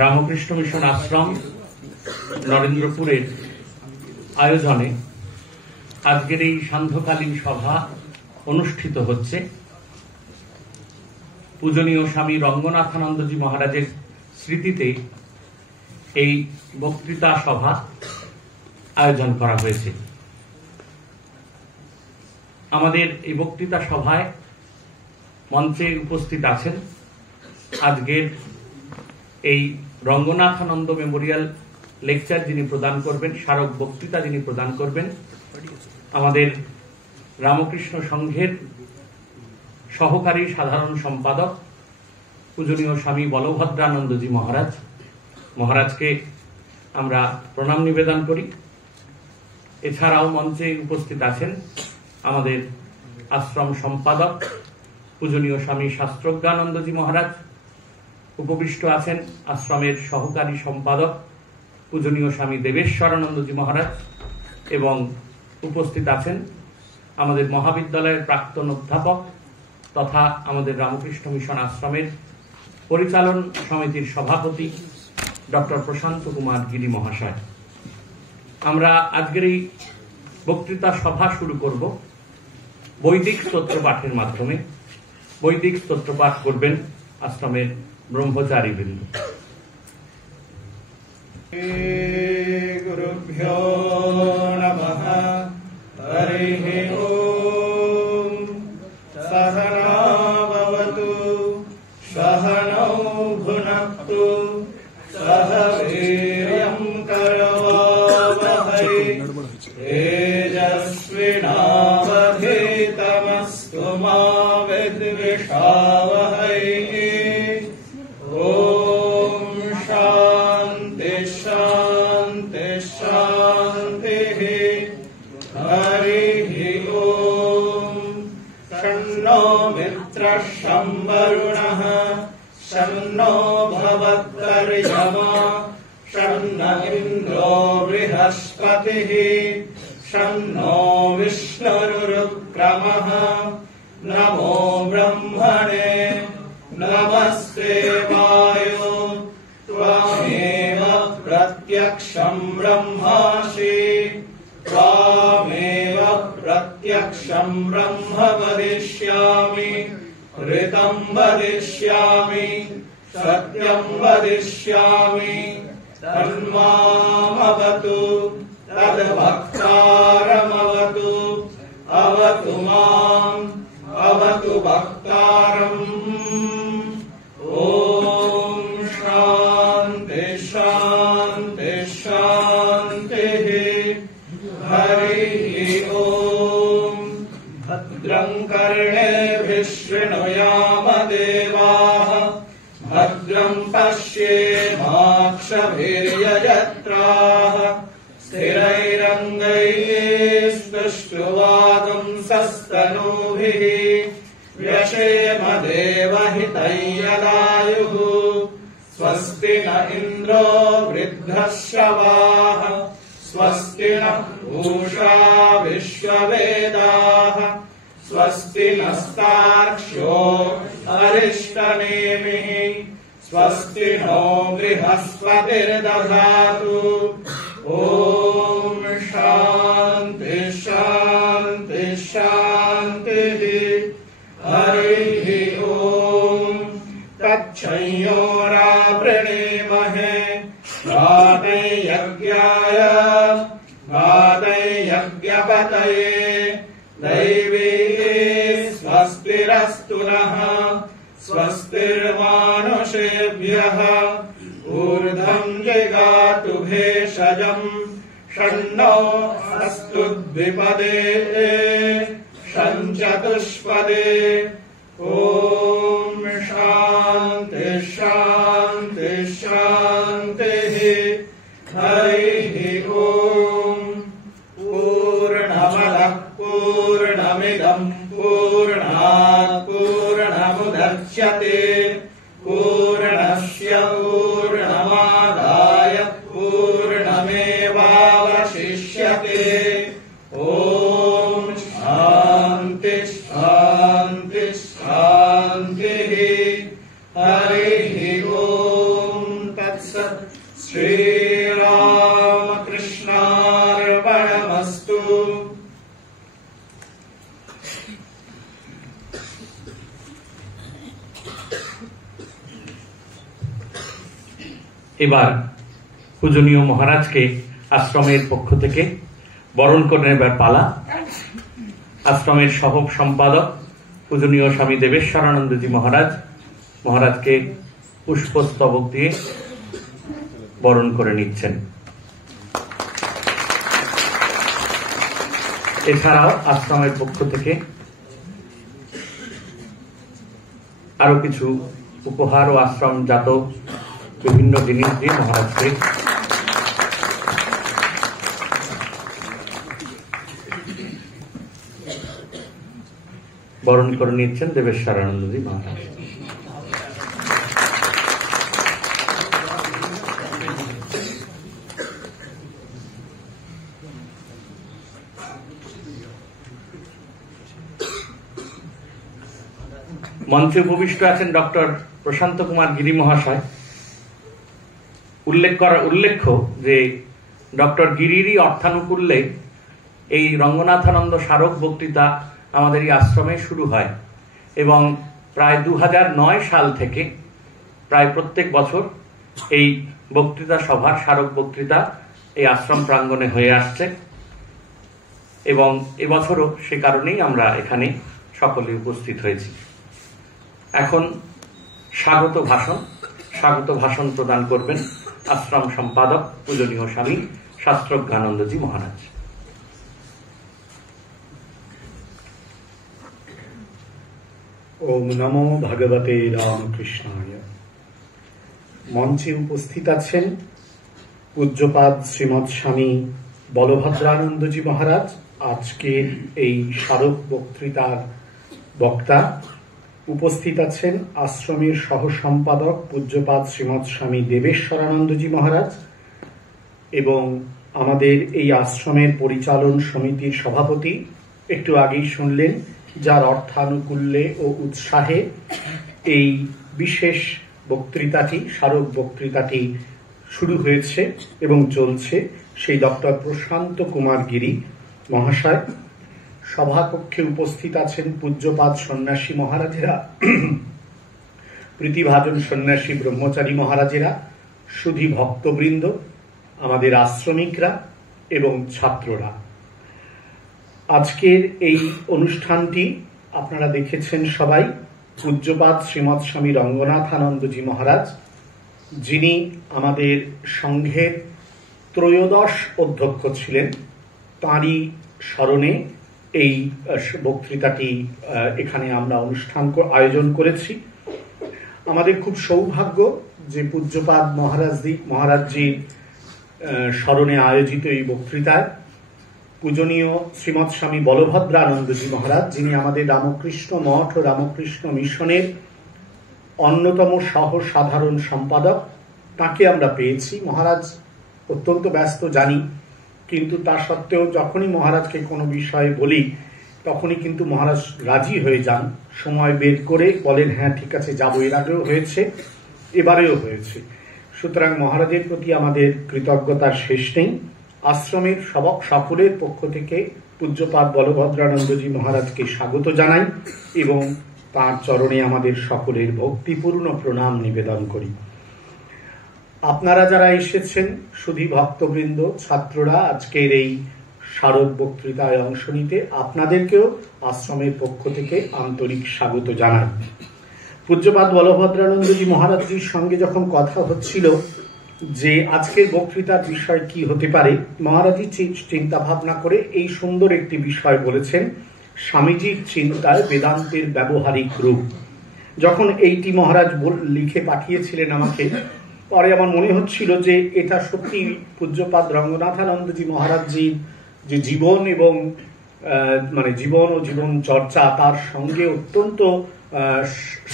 Ramakrishna mission আশ্রম নরেন্দ্রপুরের আয়োজনে আজকের এই সান্ধ্যকালীন সভা অনুষ্ঠিত হচ্ছে। পূজনীয় স্বামী রঙ্গনাথানন্দজি মহারাজের স্মৃতিতে এই বক্তৃতা সভা আয়োজন করা হয়েছে। আমাদের এই বক্তৃতা সভায় মঞ্চে উপস্থিত আছেন আজকের এই রঙ্গনাথানন্দ মেমোরিয়াল লেকচার যিনি প্রদান করবেন, স্মারক বক্তৃতা যিনি প্রদান করবেন, আমাদের রামকৃষ্ণ সংঘের সহকারী সাধারণ সম্পাদক পূজনীয় স্বামী বলভদ্রানন্দজি মহারাজকে আমরা প্রণাম নিবেদন করি। এছাড়াও মঞ্চে উপস্থিত আছেন আমাদের আশ্রম সম্পাদক পূজনীয় স্বামী শাস্ত্রজ্ঞানন্দজি মহারাজ, উপবিষ্ট আছেন আশ্রমের সহকারী সম্পাদক পূজনীয় স্বামী দেবেশ্বরানন্দজি মহারাজ, এবং উপস্থিত আছেন আমাদের মহাবিদ্যালয়ের প্রাক্তন অধ্যাপক তথা আমাদের রামকৃষ্ণ মিশন আশ্রমের পরিচালন সমিতির সভাপতি ডক্টর প্রশান্ত কুমার গিরি মহাশয়। আমরা আজকের এই বক্তৃতা সভা শুরু করব বৈদিক স্তোত্র পাঠের মাধ্যমে। বৈদিক স্তোত্র পাঠ করবেন আশ্রমের ব্রহ্মচারী বৃন্দ। গুরুভ্যো নমঃ। হরিঃ ওম। সহনা ভবতু সহনৌ ভুনক্তু সহ বীর্যং করবাবহৈ তেজস্বিনাবধীতমস্তু মা বিদ্বিষাবহৈ। ওম শান্তি শান্তি শান্তিঃ। হরিঃ ওম। শন্নো মিত্রঃ শং বরুণঃ শন্নো ভবৎকর্যমা শন্ন ইন্দ্রো বৃহস্পতিঃ শন্নো বিষ্ণুরুক্রমঃ। নমো ব্রহ্মণে নমস্তে वायो त्वमेव प्रत्यक्षं ब्रह्मासि त्वमेव प्रत्यक्षं ब्रह्म वदिष्यामि ऋतं वदिष्यामि सत्यं वदिष्यामि तन्मामवतु तद्भक्तारमवतु अवतु माम् अवतु भक्तारम्। ओम शांति शांति शांतिः। हरिः ओम। भद्रं कर्णेभिः शृणुयाम देवाः भद्रं पश्येमाक्षभिर्यजत्राः स्थिरैरङ्गैस्तुष्ट्वागुंसस्तनूभिः व्यशेम देवहितैयदायुः। स्वस्ति न इन्द्रो वृद्धश्रवाः स्वस्ति न पूषा विश्ववेदाः स्वस्ति नस्तार्क्ष्यो अरिष्टनेमिः स्वस्ति नो बृहस्पतिर्दधातु। ॐ शान्ति शान्ति शान्तिः। हरिः ॐ। तच्छंयोरावृणीमहे गादै यज्ञाय गादै यज्ञपतये दैवी स्वस्तिरस्तु नः स्वस्तिर्मानुषेभ्यः ऊर्ध्वं जगातु भेषजम् षण्णो अस्तु द्विपदे षञ्चतुष्पदे। ॐ शान्ति शान्ति शान्तिः। हरिः ॐ। पूर्णमदः पूर्णमिदं पूर्णात् पूर्णमुदच्यते पूर्णस्य पूर्णमादाय पूर्णमेवावशिष्यते। ॐ शान्ति शान्ति शान्तिः। हरिः ॐ। तत्सत्। এবার পূজনীয় মহারাজকে আশ্রমের পক্ষ থেকে বরণ করে নেবার পালা। আশ্রমের সহ সম্পাদক পূজনীয় স্বামী দেবেশ্বরানন্দজি মহারাজকে পুষ্পস্তবক দিয়ে বরণ করে নিচ্ছেন। এছাড়াও আশ্রমের পক্ষ থেকে আরো কিছু উপহার ও আশ্রমজাত বিভিন্ন জিনিস দিয়ে মহারাজকে বরণ করে নিচ্ছেন দেবেশ্বরানন্দজি মহারাজ। মঞ্চে উপবিষ্ট আছেন ডক্টর প্রশান্ত কুমার গিরি মহাশয়। উল্লেখ্য যে ডক্টর গিরিরই অর্থানুকূল্যে এই রঙ্গনাথানন্দ স্মারক বক্তৃতা আমাদের এই আশ্রমে শুরু হয় এবং প্রায় 2009 সাল থেকে প্রায় প্রত্যেক বছর এই বক্তৃতা সভার স্মারক বক্তৃতা এই আশ্রম প্রাঙ্গণে হয়ে আসছে এবং এবছরও সে কারণেই আমরা এখানে সকলে উপস্থিত হয়েছি। এখন স্বাগত ভাষণ প্রদান করবেন আশ্রম সম্পাদক পূজনীয় স্বামী শাস্ত্রজ্ঞানন্দজি মহারাজ। ওম নমো ভগবতে রামকৃষ্ণায়। মঞ্চে উপস্থিত আছেন পূজ্যপাদ শ্রীমৎ স্বামী বলভদ্রানন্দজি মহারাজ, আজকের এই স্মারক বক্তৃতার বক্তা। উপস্থিত আছেন আশ্রমের সহ সম্পাদক পূজ্যপাদ শ্রীমৎ স্বামী দেবেশ্বরানন্দজি মহারাজ এবং আমাদের এই আশ্রমের পরিচালন সমিতির সভাপতি, একটু আগেই শুনলেন, যার অর্থানুকূল্যে ও উৎসাহে এই বিশেষ বক্তৃতাটি, স্মারক বক্তৃতাটি শুরু হয়েছে এবং চলছে, সেই ডক্টর প্রশান্ত কুমার গিরি মহাশয়। সভাকক্ষে উপস্থিত আছেন পূজ্যপাদ সন্ন্যাসী মহারাজেরা, প্রীতিভাজন সন্ন্যাসী ব্রহ্মচারী মহারাজেরা, সুধী ভক্তবৃন্দ, আমাদের আশ্রমিকরা এবং ছাত্ররা। আজকের এই অনুষ্ঠানটি আপনারা দেখেছেন সবাই। পূজ্যপাদ শ্রীমৎ স্বামী রঙ্গনাথানন্দজি মহারাজ, যিনি আমাদের সংঘের ত্রয়োদশ অধ্যক্ষ ছিলেন, তাঁরই স্মরণে এই বক্তৃতাটি এখানে আমরা আয়োজন করেছি। আমাদের খুব সৌভাগ্য যে পূজ্যপাদ মহারাজজির স্মরণে আয়োজিত এই বক্তৃতায় পূজনীয় শ্রীমৎ স্বামী বলভদ্রানন্দজি মহারাজ, যিনি আমাদের রামকৃষ্ণ মঠ ও রামকৃষ্ণ মিশনের অন্যতম সহ সাধারণ সম্পাদক, তাকে আমরা পেয়েছি। মহারাজ অত্যন্ত ব্যস্ত জানি, কিন্তু তা সত্ত্বেও যখনই মহারাজকে কোনো বিষয়ে বলি তখনই কিন্তু মহারাজ রাজি হয়ে যান, সময় বের করে বলেন হ্যাঁ ঠিক আছে যাবো। এর আগেও হয়েছে, এবারেও হয়েছে। সুতরাং মহারাজের প্রতি আমাদের কৃতজ্ঞতার শেষ নেই। আশ্রমের সকলের পক্ষ থেকে পূজ্যপাদ বলভদ্রানন্দজি মহারাজকে স্বাগত জানাই এবং তাঁর চরণে আমাদের সকলের ভক্তিপূর্ণ প্রণাম নিবেদন করি। আপনারা যারা এসেছেন, সুধী ভক্তবৃন্দ, ছাত্ররা, আজকের এই স্মারক বক্তৃতায় অংশ নিতে, আপনাদেরকেও আশ্রমের পক্ষ থেকে আন্তরিক স্বাগত জানাই। পূজ্যপাদ বলভদ্রানন্দজি মহারাজজির সঙ্গে যখন কথা হচ্ছিল যে আজকের বক্তৃতার বিষয় কি হতে পারে, মহারাজজি চিন্তা ভাবনা করে এই সুন্দর একটি বিষয় বলেছেন, স্বামীজির চিন্তায় বেদান্তের ব্যবহারিক রূপ। যখন এইটি মহারাজ লিখে পাঠিয়েছিলেন আমাকে, পরে আমার মনে হচ্ছিল যে এটা সত্যি পূজ্যপাদ রঙ্গনাথানন্দজি মহারাজজির যে জীবন এবং জীবন ও জীবন চর্চা, তার সঙ্গে অত্যন্ত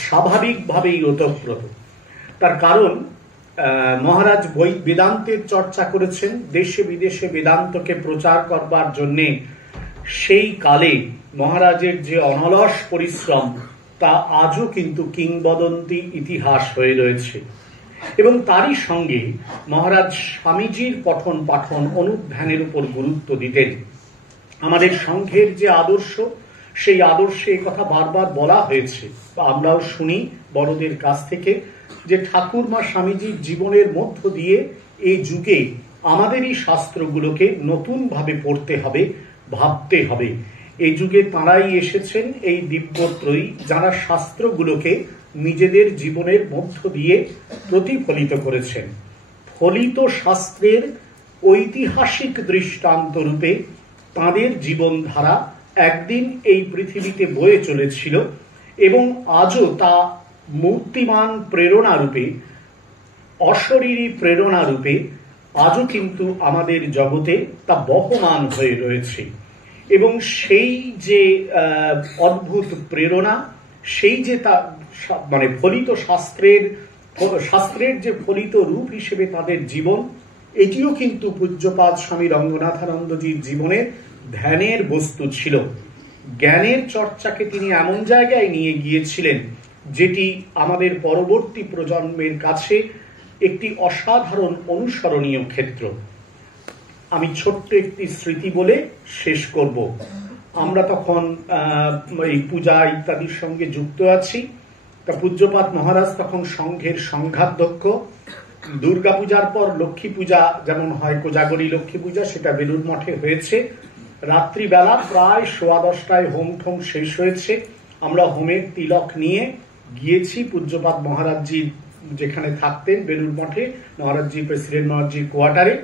স্বাভাবিকভাবেই ওতপ্রোত। তার কারণ মহারাজ বেদান্তের চর্চা করেছেন, দেশে বিদেশে বেদান্তকে প্রচার করবার জন্যে। সেই কালে মহারাজের যে অনলস পরিশ্রম, তা আজও কিন্তু কিংবদন্তি ইতিহাস হয়ে রয়েছে। এবং তারই সঙ্গে মহারাজ স্বামীজির পঠন পাঠন অনুধ্যানের উপর গুরুত্ব দিতেন। আমাদের সংঘের যে আদর্শ, সেই আদর্শে কথা বারবার বলা হয়েছে, বা আমরাও শুনি বড়দের কাছ থেকে, যে ঠাকুরমা স্বামীজির জীবনের মধ্য দিয়ে এই যুগে আমাদেরই শাস্ত্রগুলোকে নতুনভাবে পড়তে হবে, ভাবতে হবে। এই যুগে তাঁরাই এসেছেন, এই দিব্যত্রয়ী, যারা শাস্ত্রগুলোকে নিজেদের জীবনের মধ্য দিয়ে প্রতিফলিত করেছেন। ফলিত শাস্ত্রের ঐতিহাসিক দৃষ্টান্ত রূপে তাঁদের জীবনধারা একদিন এই পৃথিবীতে বয়ে চলেছিল এবং আজও তা মূর্তিমান প্রেরণা রূপে, অশরীরী প্রেরণা রূপে আজও কিন্তু আমাদের জগতে তা বহমান হয়ে রয়েছে। এবং সেই যে অদ্ভুত প্রেরণা, সেই যে তা মানে ফলিত শাস্ত্রের যে ফলিত রূপ হিসেবে তাদের জীবন, এটিও কিন্তু পূজ্যপাদ স্বামী রঙ্গনাথানন্দজির জীবনের ধ্যানের বস্তু ছিল। জ্ঞানের চর্চাকে তিনি এমন জায়গায় নিয়ে গিয়েছিলেন যেটি আমাদের পরবর্তী প্রজন্মের কাছে একটি অসাধারণ অনুসরণীয় ক্ষেত্র। আমি ছোট্ট একটি স্মৃতি বলে শেষ করব। আমরা তখন এই পূজা ইত্যাদির সঙ্গে যুক্ত আছি। তা পূজ্যপাদ মহারাজ তখন সংঘের সংঘাধ্যক্ষ। দুর্গা পূজার পর লক্ষ্মী পূজা যেমন হয়, কোজাগরী লক্ষ্মী পূজা, সেটা বেলুড় মঠে হয়েছে। রাত্রিবেলা প্রায় 10:15 হোম ঠোম শেষ হয়েছে। আমরা হোমের তিলক নিয়ে গিয়েছি পূজ্যপাদ মহারাজজির যেখানে থাকতেন বেলুড় মঠে, মহারাজজি প্রেসিডেন্ট মহারাজজির কোয়ার্টারে।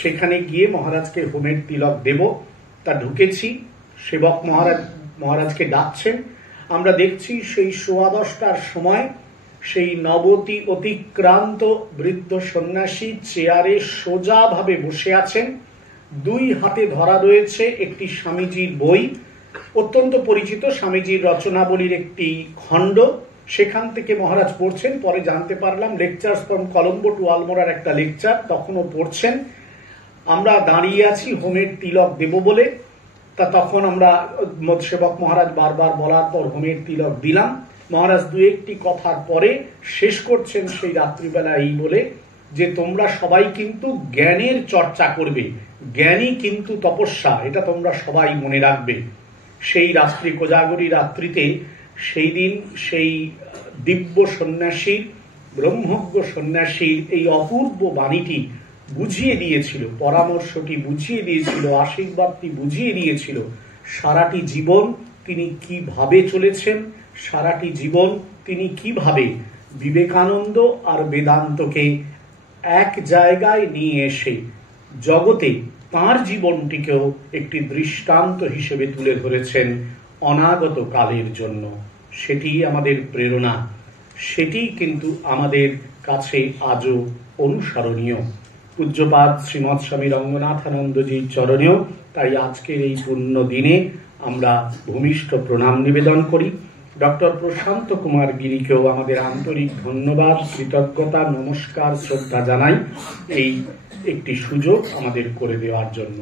সেখানে গিয়ে মহারাজকে হোমের তিলক দেব। তা ঢুকেছি, সেবক মহারাজকে ডাকছেন। আমরা দেখছি সেই 10:15টার সময় সেই নবতী অতিক্রান্ত বৃদ্ধ সন্ন্যাসী চেয়ারে সোজাভাবে বসে আছেন। দুই হাতে ধরা রয়েছে একটি স্বামীজির বই, অত্যন্ত পরিচিত স্বামীজির রচনাবলীর একটি খণ্ড। সেখান থেকে মহারাজ পড়ছেন। পরে জানতে পারলাম লেকচার্স ফ্রম কলম্বো টু আলমোড়ার একটা লেকচার, তখনও পড়ছেন। আমরা দাঁড়িয়ে আছি হোমের তিলক দেব বলে। তা তখন আমরা সেবক মহারাজ বারবার বলার পর হোমের তিলক দিলাম। মহারাজ দু একটি কথার পরে শেষ করছেন সেই রাত্রিবেলা এই বলে যে তোমরা সবাই কিন্তু জ্ঞানের চর্চা করবে, জ্ঞানই কিন্তু তপস্যা, এটা তোমরা সবাই মনে রাখবে। সেই রাত্রি, কোজাগরী রাত্রিতে সেই দিন সেই দিব্য সন্ন্যাসীর, ব্রহ্মজ্ঞ সন্ন্যাসীর এই অপূর্ব বাণীটি বুঝিয়ে দিয়েছিল, পরামর্শটি বুঝিয়ে দিয়েছিল, আশীর্বাদটি বুঝিয়ে দিয়েছিল সারাটি জীবন তিনি কিভাবে চলেছেন, সারাটি জীবন তিনি কিভাবে বিবেকানন্দ আর বেদান্তকে এক জায়গায় নিয়ে এসে জগতে তাঁর জীবনটিকেও একটি দৃষ্টান্ত হিসেবে তুলে ধরেছেন অনাগত কালের জন্য। সেটি আমাদের প্রেরণা, সেটি কিন্তু আমাদের কাছে আজও অনুসরণীয়। পূজ্যপাদ শ্রীমৎ স্বামী রঙ্গনাথানন্দজির চরণেও তাই আজকের এই পুণ্য দিনে আমরা ভূমিষ্ঠ প্রণাম নিবেদন করি। ডক্টর প্রশান্ত কুমার গিরিকেও আমাদের আন্তরিক ধন্যবাদ, কৃতজ্ঞতা, নমস্কার, শ্রদ্ধা জানাই এই একটি সুযোগ আমাদের করে দেওয়ার জন্য।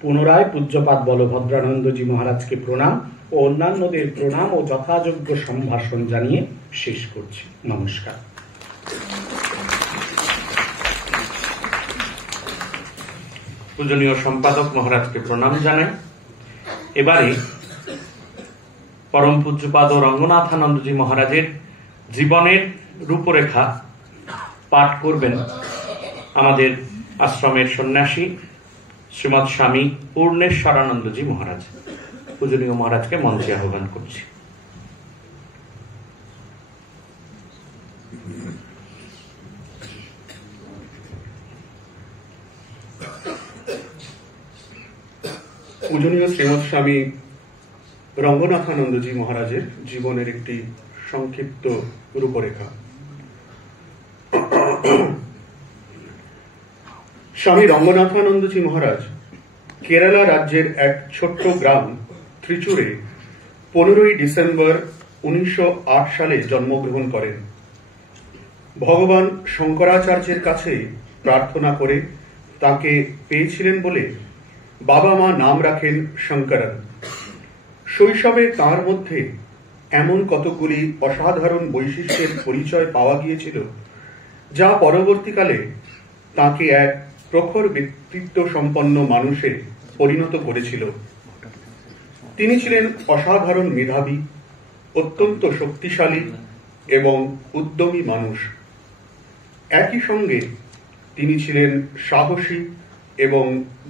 পুনরায় পূজ্যপাদ বলভদ্রানন্দজি মহারাজকে প্রণাম ও অন্যান্যদের প্রণাম ও যথাযোগ্য সম্ভাষণ জানিয়ে শেষ করছি। নমস্কার। পূজনীয় সম্পাদক মহারাজকে প্রণাম জানাই। এবারে পরম পূজ্যপাদ রঙ্গনাথানন্দজি মহারাজের জীবনের রূপরেখা পাঠ করবেন আমাদের আশ্রমের সন্ন্যাসী শ্রীমৎ স্বামী পূর্ণেশ্বরানন্দজি মহারাজ। পূজনীয় মহারাজকে মঞ্চে আহ্বান করছি। পূজনীয় শ্রীমৎ স্বামী রঙ্গনাথানন্দজি মহারাজের জীবনের একটি সংক্ষিপ্ত রূপরেখা। স্বামী রঙ্গনাথানন্দজি মহারাজ কেরালা রাজ্যের এক ছোট্ট গ্রাম ত্রিচুরে 15ই ডিসেম্বর 1908 সালে জন্মগ্রহণ করেন। ভগবান শঙ্করাচার্যের কাছে প্রার্থনা করে তাকে পেয়েছিলেন বলে বাবা মা নাম রাখেন শঙ্করন। শৈশবে তাঁর মধ্যে এমন কতগুলি অসাধারণ বৈশিষ্ট্যের পরিচয় পাওয়া গিয়েছিল যা পরবর্তীকালে তাকে এক প্রখর ব্যক্তিত্ব সম্পন্ন মানুষে পরিণত করেছিল। তিনি ছিলেন অসাধারণ মেধাবী, অত্যন্ত শক্তিশালী এবং উদ্যমী মানুষ। একই সঙ্গে তিনি ছিলেন সাহসী এবং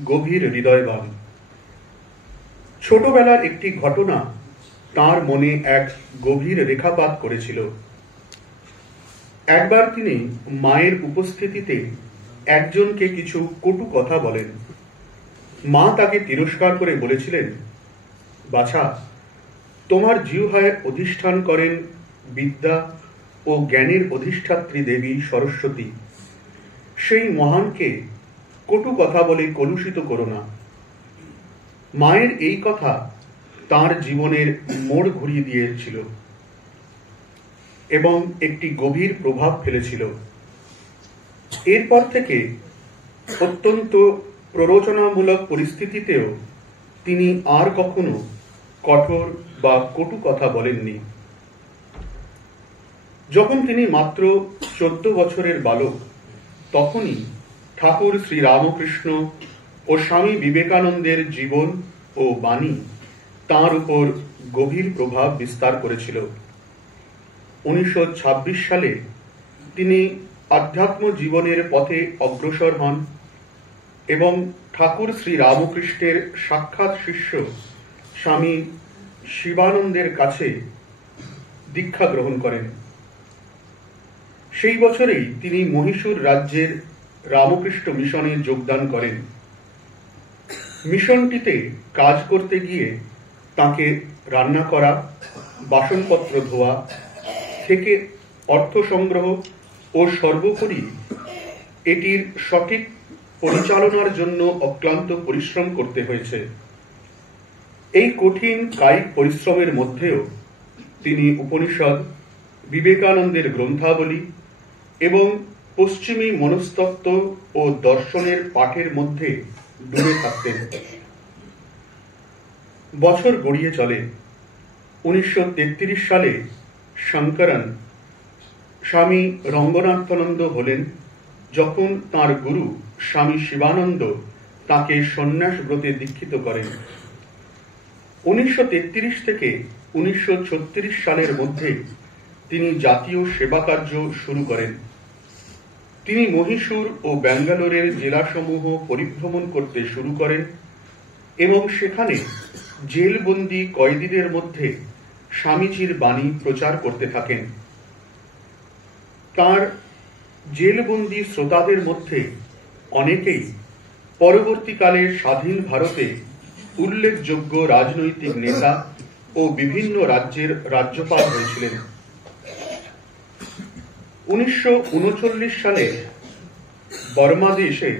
গভীর হৃদয়বান। ছোটবেলার একটি ঘটনা তার মনে এক গভীর রেখাপাত করেছিল। একবার তিনি মায়ের উপস্থিতিতে একজনকে কিছু কটু কথা বলেন। মা তাকে তিরস্কার করে বলেছিলেন, বাছা, তোমার জিহ্বায় অধিষ্ঠান করেন বিদ্যা ও জ্ঞানের অধিষ্ঠাত্রী দেবী সরস্বতী। সেই মহানকে কটু কথা বলে কলুষিত করো না। মায়ের এই কথা তার জীবনের মোড় ঘুরিয়ে দিয়েছিল এবং একটি গভীর প্রভাব ফেলেছিল। এরপর থেকে অত্যন্ত প্ররোচনামূলক পরিস্থিতিতেও তিনি আর কখনো কঠোর বা কটু কথা বলেননি। যখন তিনি মাত্র 14 বছরের বালক, তখনই ঠাকুর শ্রী রামকৃষ্ণ ও স্বামী বিবেকানন্দের জীবন ও বাণী তাঁর উপর গভীর প্রভাব বিস্তার করেছিল। 1926 সালে তিনি আধ্যাত্ম জীবনের পথে অগ্রসর হন এবং ঠাকুর শ্রী রামকৃষ্ণের সাক্ষাৎ শিষ্য স্বামী শিবানন্দের কাছে দীক্ষা গ্রহণ করেন। সেই বছরেই তিনি মহীশূর রাজ্যের রামকৃষ্ণ মিশনে যোগদান করেন। মিশনটিতে কাজ করতে গিয়ে তাকে রান্না করা, বাসনপত্র ধোয়া থেকে অর্থ সংগ্রহ ও সর্বোপরি এটির সঠিক পরিচালনার জন্য অক্লান্ত পরিশ্রম করতে হয়েছে। এই কঠিন কায়িক পরিশ্রমের মধ্যেও তিনি উপনিষদ, বিবেকানন্দের গ্রন্থাবলী এবং পশ্চিমী মনস্তত্ত্ব ও দর্শনের পাঠের মধ্যে ডুবে থাকতেন। বছর গড়িয়ে চলে। 1933 সালে শঙ্করন স্বামী রঙ্গনাথানন্দ হলেন, যখন তাঁর গুরু স্বামী শিবানন্দ তাকে সন্ন্যাস ব্রতে দীক্ষিত করেন। 1933 থেকে 1936 সালের মধ্যে তিনি জাতীয় সেবা কার্য শুরু করেন। তিনি মহীশূর ও ব্যাঙ্গালোরের জেলাসমূহ পরিভ্রমণ করতে শুরু করেন এবং সেখানে জেলবন্দি কয়েদিদের মধ্যে স্বামীজির বাণী প্রচার করতে থাকেন। তার জেলবন্দি শ্রোতাদের মধ্যে অনেকেই পরবর্তীকালে স্বাধীন ভারতে উল্লেখযোগ্য রাজনৈতিক নেতা ও বিভিন্ন রাজ্যের রাজ্যপাল হয়েছিলেন। 1939 সালে বর্মা দেশে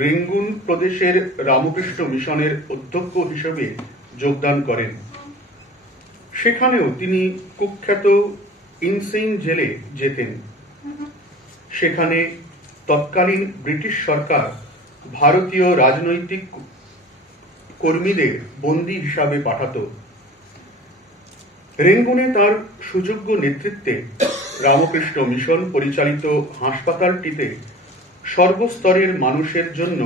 রেঙ্গুন প্রদেশের রামকৃষ্ণ মিশনের অধ্যক্ষ হিসেবে যোগদান করেন। সেখানেও তিনি কুখ্যাত ইনসেইন জেলে যেতেন। সেখানে তৎকালীন ব্রিটিশ সরকার ভারতীয় রাজনৈতিক কর্মীদের বন্দী হিসাবে পাঠাত। রেঙ্গুনে তার সুযোগ্য নেতৃত্বে রামকৃষ্ণ মিশন পরিচালিত হাসপাতালটিতে সর্বস্তরের মানুষের জন্য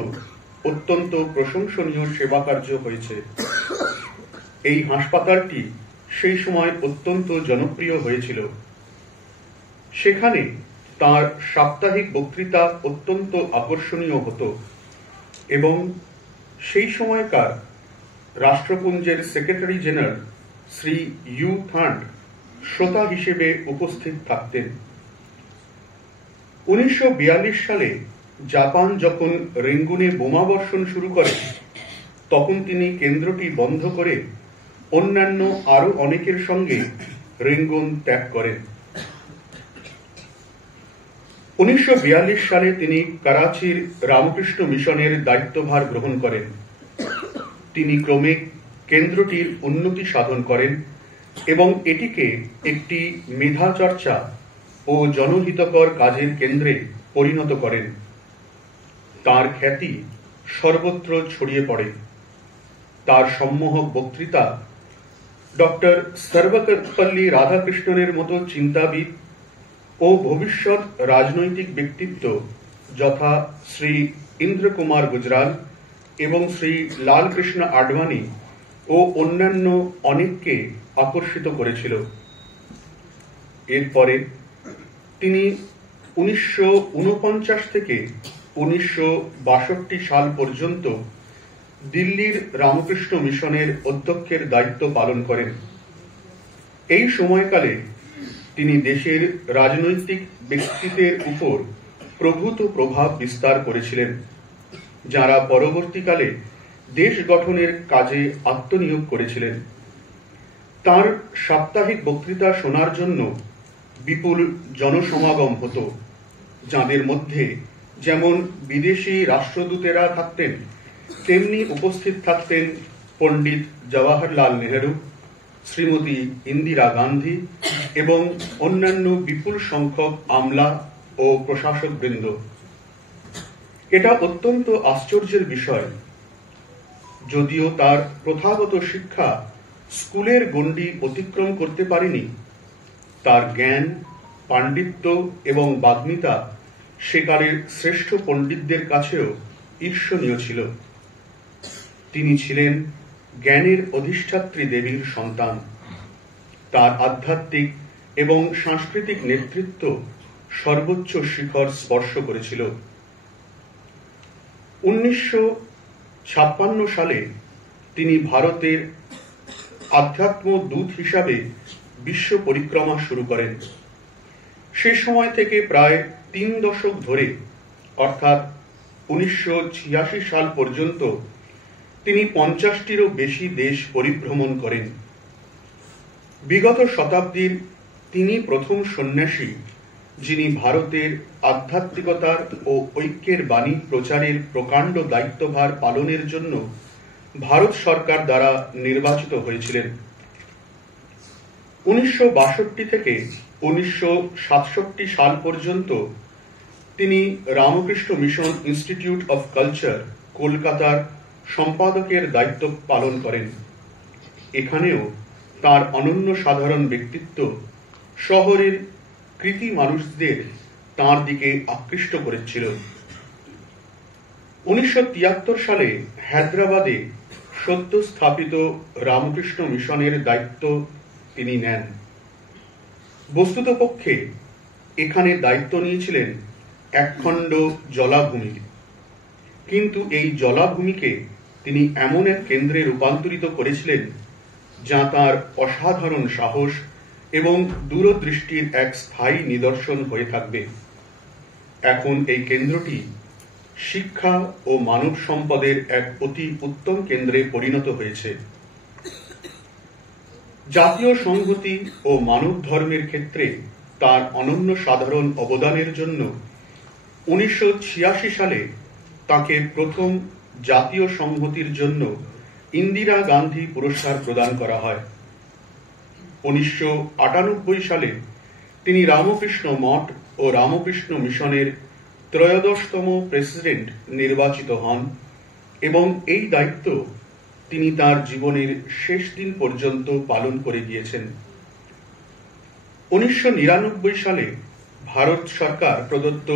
অত্যন্ত প্রশংসনীয় সেবা কার্য হয়েছে। এই হাসপাতালটি সেই সময় অত্যন্ত জনপ্রিয় হয়েছিল। সেখানে তার সাপ্তাহিক বক্তৃতা অত্যন্ত আকর্ষণীয় হতো এবং সেই সময়কার রাষ্ট্রপুঞ্জের সেক্রেটারি জেনারেল শ্রী ইউ থান্ড শ্রোতা হিসেবে উপস্থিত থাকতেন। 1942 সালে জাপান যখন রেঙ্গুনে বোমাবর্ষণ শুরু করে, তখন তিনি কেন্দ্রটি বন্ধ করে অন্যান্য আরো অনেকের সঙ্গে রেঙ্গুন ত্যাগ করেন। 1942 সালে তিনি করাচির রামকৃষ্ণ মিশনের দায়িত্বভার গ্রহণ করেন। তিনি ক্রমে কেন্দ্রটির উন্নতি সাধন করেন এবং এটিকে একটি মেধা চর্চা ও জনহিতকর কাজের কেন্দ্রে পরিণত করেন। তার খ্যাতি সর্বত্র ছড়িয়ে পড়ে। তার সম্মোহক বক্তৃতা ডক্টর সর্বপল্লী রাধাকৃষ্ণনের মতো চিন্তাবিদ ও ভবিষ্যৎ রাজনৈতিক ব্যক্তিত্ব যথা শ্রী ইন্দ্র কুমার গুজরাল এবং শ্রী লালকৃষ্ণ আডবাণী ও অন্যান্য অনেককে আকর্ষিত করেছিল। এরপরে তিনি 1949 থেকে 1962 সাল পর্যন্ত দিল্লির রামকৃষ্ণ মিশনের অধ্যক্ষের দায়িত্ব পালন করেন। এই সময়কালে তিনি দেশের রাজনৈতিক ব্যক্তিত্বের উপর প্রভূত প্রভাব বিস্তার করেছিলেন, যারা পরবর্তীকালে দেশ গঠনের কাজে আত্মনিয়োগ করেছিলেন। তার সাপ্তাহিক বক্তৃতা শোনার জন্য বিপুল জনসমাগম হতো, যাদের মধ্যে যেমন বিদেশি রাষ্ট্রদূতেরা থাকতেন, তেমনি উপস্থিত থাকতেন পণ্ডিত জওয়াহরলাল নেহেরু, শ্রীমতী ইন্দিরা গান্ধী এবং অন্যান্য বিপুল সংখ্যক আমলা ও প্রশাসকবৃন্দ। এটা অত্যন্ত আশ্চর্যের বিষয়, যদিও তার প্রথাগত শিক্ষা স্কুলের গণ্ডি অতিক্রম করতে পারেনি, তার জ্ঞান, পাণ্ডিত্য এবং বাগ্মিতা সেকালের শ্রেষ্ঠ পণ্ডিতদের কাছেও ঈর্ষণীয় ছিল। তিনি ছিলেন জ্ঞানের অধিষ্ঠাত্রী দেবীর সন্তান। তার আধ্যাত্মিক এবং সাংস্কৃতিক নেতৃত্ব সর্বোচ্চ শিখর স্পর্শ করেছিল। 1956 সালে তিনি ভারতের আধ্যাত্ম দূত হিসাবে বিশ্ব পরিক্রমা শুরু করেন। সে সময় থেকে প্রায় 3 দশক ধরে, অর্থাৎ 1986 সাল পর্যন্ত তিনি 50টিরও বেশি দেশ পরিভ্রমণ করেন। বিগত শতাব্দীর তিনি প্রথম সন্ন্যাসী যিনি ভারতের আধ্যাত্মিকতার ও ঐক্যের বাণী প্রচারের প্রকাণ্ড দায়িত্বভার পালনের জন্য ভারত সরকার দ্বারা নির্বাচিত হয়েছিলেন। 1962 থেকে 1967 সাল পর্যন্ত তিনি Ramakrishna mission institute of culture, কলকাতার সম্পাদকের দায়িত্ব পালন করেন। এখানেও তার অনন্য সাধারণ ব্যক্তিত্ব শহরের কৃতি মানুষদের তাঁর দিকে আকৃষ্ট করেছিল। 1973 সালে হায়দ্রাবাদে সদ্য স্থাপিত রামকৃষ্ণ মিশনের দায়িত্ব তিনি নেন। বস্তুতপক্ষে এখানে দায়িত্ব নিয়েছিলেন একখণ্ড জলাভূমির, কিন্তু এই জলাভূমিকে তিনি এমন এক কেন্দ্রে রূপান্তরিত করেছিলেন যা তার অসাধারণ সাহস এবং দূরদৃষ্টির এক স্থায়ী নিদর্শন হয়ে থাকবে। এখন এই কেন্দ্রটি শিক্ষা ও মানব সম্পদের এক অতি উত্তম কেন্দ্রে পরিণত হয়েছে। জাতীয় সংহতি ও মানব ধর্মের ক্ষেত্রে তার অনন্য সাধারণ অবদানের জন্য 1986 সালে তাকে প্রথম জাতীয় সংহতির জন্য ইন্দিরা গান্ধী পুরস্কার প্রদান করা হয়। 1998 সালে তিনি রামকৃষ্ণ মঠ ও রামকৃষ্ণ মিশনের 13তম প্রেসিডেন্ট নির্বাচিত হন এবং এই দায়িত্ব তিনি তার জীবনের শেষ দিন পর্যন্ত পালন করে গিয়েছেন। 1999 সালে ভারত সরকার প্রদত্ত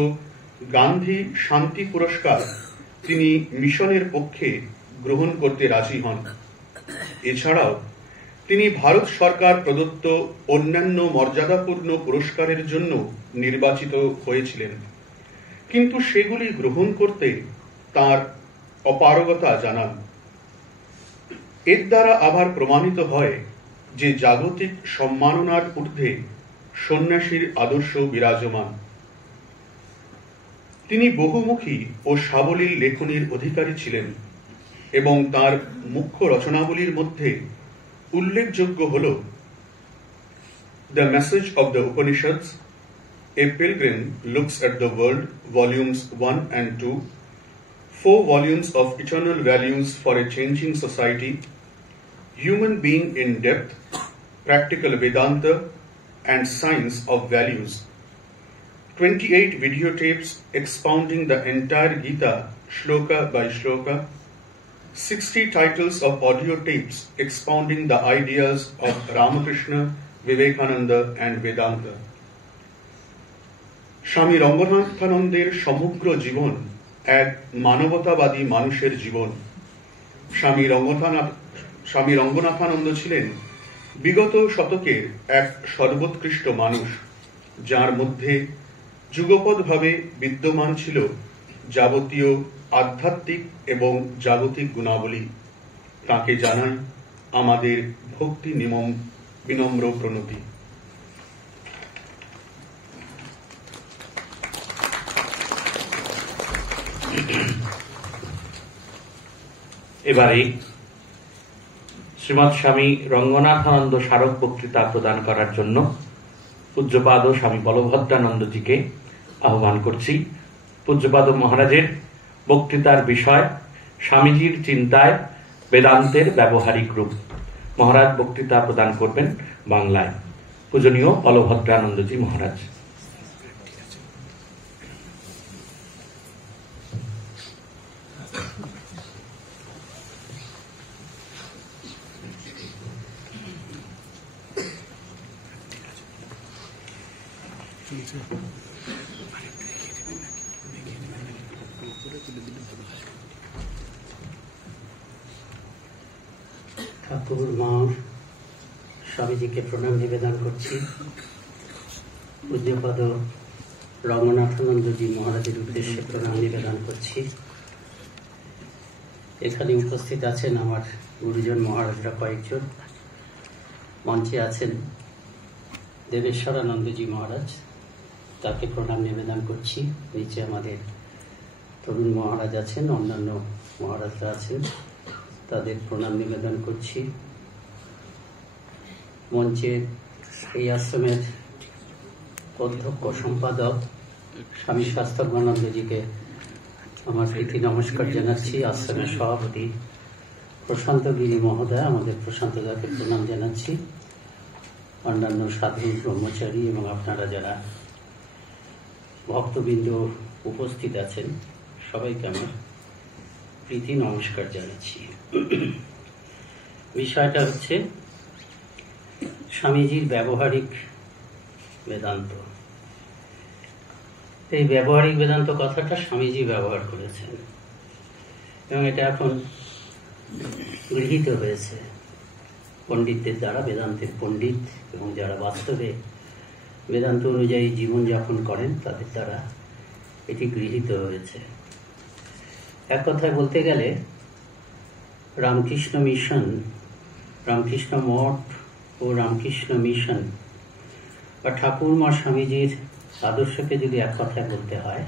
গান্ধী শান্তি পুরস্কার তিনি মিশনের পক্ষে গ্রহণ করতে রাজি হন। এছাড়াও তিনি ভারত সরকার প্রদত্ত অন্যান্য মর্যাদাপূর্ণ পুরস্কারের জন্য নির্বাচিত হয়েছিলেন, কিন্তু সেগুলি গ্রহণ করতে তার অপারগতা জানান। এর দ্বারা আবার প্রমাণিত হয় যে জাগতিক সম্মাননার ঊর্ধ্বে সন্ন্যাসীর আদর্শ বিরাজমান। তিনি বহুমুখী ও সাবলীল লেখনীর অধিকারী ছিলেন এবং তার মুখ্য রচনাবলীর মধ্যে উল্লেখযোগ্য হল the message of the Upanishads, A pilgrim looks at the world, volumes 1 and 2, 4 volumes of eternal values for a changing society, human being in depth, practical Vedanta and science of values, 28 videotapes expounding the entire Gita shloka by shloka, 60 titles of audio tapes expounding the ideas of Ramakrishna, Vivekananda and Vedanta. স্বামী রঙ্গনাথানন্দের সমগ্র জীবন এক মানবতাবাদী মানুষের জীবন। স্বামী রঙ্গনাথানন্দ ছিলেন বিগত শতকের এক সর্বোৎকৃষ্ট মানুষ, যার মধ্যে যুগপৎভাবে বিদ্যমান ছিল যাবতীয় আধ্যাত্মিক এবং জাগতিক গুণাবলী। তাকে জানাই আমাদের ভক্তি বিনম্র প্রণতি। এবারে শ্রীমৎ স্বামী রঙ্গনাথানন্দ স্মারক বক্তৃতা প্রদান করার জন্য পূজ্যপাদ স্বামী বলভদ্রানন্দজিকে আহ্বান করছি। পূজ্যপাদ মহারাজের বক্তৃতার বিষয় স্বামীজির চিন্তায় বেদান্তের ব্যবহারিক রূপ। মহারাজ বক্তৃতা প্রদান করবেন বাংলায়। পূজনীয় বলভদ্রানন্দজি মহারাজ। ঠাকুর মা স্বামীজিকে প্রণাম নিবেদন করছি। পূজ্যপাদ রঙ্গনাথানন্দজি মহারাজের উদ্দেশ্যে প্রণাম নিবেদন করছি। এখানে উপস্থিত আছেন আমার গুরুজন মহারাজরা কয়েকজন। মঞ্চে আছেন দেবেশ্বরানন্দজি মহারাজ, তাকে প্রণাম নিবেদন করছি। নিচে আমাদের তরুণ মহারাজ আছেন, অন্যান্য মহারাজরা আছেন, তাদের প্রণাম নিবেদন করছি। মঞ্চে এই আশ্রমের অধ্যক্ষ সম্পাদক স্বামী শাস্ত্রানন্দজিকে আমার প্রীতি নমস্কার জানাচ্ছি। আশ্রমের সভাপতি প্রশান্ত গিরি মহোদয়, আমাদের প্রশান্ত দাকে প্রণাম জানাচ্ছি। অন্যান্য সাধু ব্রহ্মচারী এবং আপনারা যারা ভক্তবৃন্দ উপস্থিত আছেন, সবাইকে আমার প্রীতি নমস্কার জানাচ্ছি। বিষয়টা হচ্ছে স্বামীজির ব্যবহারিক বেদান্ত। এই ব্যবহারিক বেদান্ত কথাটা স্বামীজি ব্যবহার করেছেন এবং এটা এখন গৃহীত হয়েছে পণ্ডিতদের দ্বারা, বেদান্তের পণ্ডিত এবং যারা বাস্তবে বেদান্ত অনুযায়ী জীবনযাপন করেন তাদের দ্বারা এটি গৃহীত হয়েছে। এক কথায় বলতে গেলে রামকৃষ্ণ মিশন, রামকৃষ্ণ মঠ ও রামকৃষ্ণ মিশন বা ঠাকুরমা স্বামীজির আদর্শকে যদি এক কথায় বলতে হয়,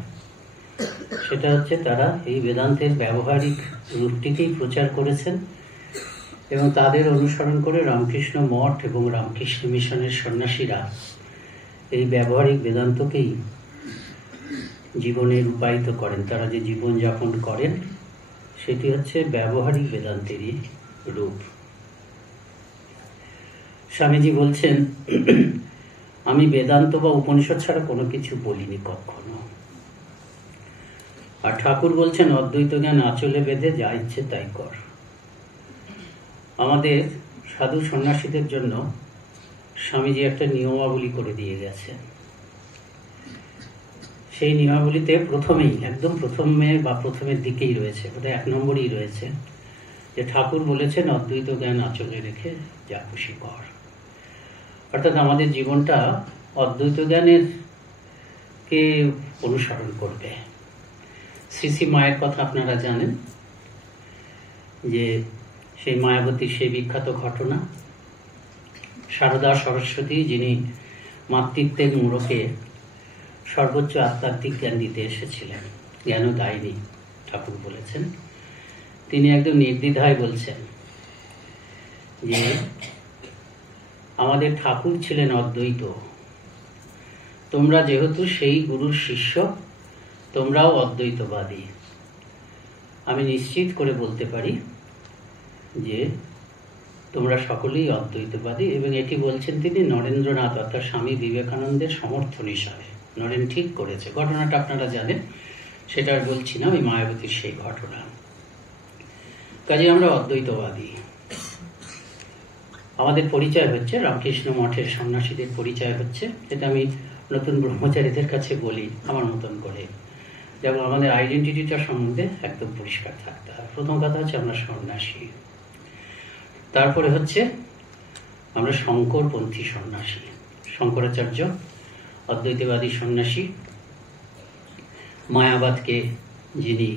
সেটা হচ্ছে তারা এই বেদান্তের ব্যবহারিক রূপটিকেই প্রচার করেছেন এবং তাদের অনুসরণ করে রামকৃষ্ণ মঠ এবং রামকৃষ্ণ মিশনের সন্ন্যাসীরা এই ব্যবহারিক বেদান্তকেই জীবনে রূপায়িত করেন। তারা যে জীবনযাপন করেন সেটি হচ্ছে ব্যবহারিক বেদান্তেরই রূপ। স্বামীজি বলছেন, আমি বেদান্ত বা উপনিষদ ছাড়া কোনো কিছু বলিনি কখনো। আর ঠাকুর বলছেন, অদ্বৈত জ্ঞান আঁচলে বেঁধে যা ইচ্ছে তাই কর। আমাদের সাধু সন্ন্যাসীদের জন্য স্বামীজি একটা নিয়মাবলী করে দিয়ে গেছেন। সেই নিয়মাবলীতে প্রথমেই, একদম প্রথমে বা প্রথমের দিকেই রয়েছে, বোধহয় 1 নম্বরেই রয়েছে যে ঠাকুর বলেছেন অদ্বৈত জ্ঞান আঁচলে রেখে যা খুশি কর। অর্থাৎ আমাদের জীবনটা অদ্বৈত জ্ঞানের কে অনুসরণ করবে। শ্রী শ্রী মায়ের কথা আপনারা জানেন, যে সেই মায়াবতীর সেই বিখ্যাত ঘটনা, সারদা সরস্বতী যিনি মাতৃত্বের মূরকে সর্বোচ্চ আধ্যাত্মিক জ্ঞান দিতে এসেছিলেন, জ্ঞানও দায়নি ঠাকুর বলেছেন, তিনি একদম নির্দ্বিধায় বলছেন যে আমাদের ঠাকুর ছিলেন অদ্বৈত, তোমরা যেহেতু সেই গুরুর শিষ্য, তোমরাও অদ্বৈতবাদী। আমি নিশ্চিত করে বলতে পারি যে তোমরা সকলেই অদ্বৈতবাদী। এবং এটি বলছেন তিনি নরেন্দ্রনাথ অর্থাৎ স্বামী বিবেকানন্দের সমর্থন হিসাবে। নরেন ঠিক করেছে, ঘটনাটা আপনারা জানেন, সেটা আর বলছি না, ওই মায়াবতীর সেই ঘটনা। কাজে আমরা অদ্বৈতবাদী। আমাদের পরিচয় হচ্ছে রামকৃষ্ণ মঠের সন্ন্যাসীদের পরিচয় হচ্ছে, এটা আমি নতুন ব্রহ্মচারীদের কাছে বলি আমার মতন করে, যেমন আমাদের আইডেন্টিটিটা সম্বন্ধে একদম পরিষ্কার থাকতে হয়। প্রথম কথা হচ্ছে আমরা সন্ন্যাসী। তারপরে হচ্ছে আমরা শঙ্করপন্থী সন্ন্যাসী। শঙ্করাচার্য অদ্বৈতবাদী সন্ন্যাসী, মায়াবাদকে যিনি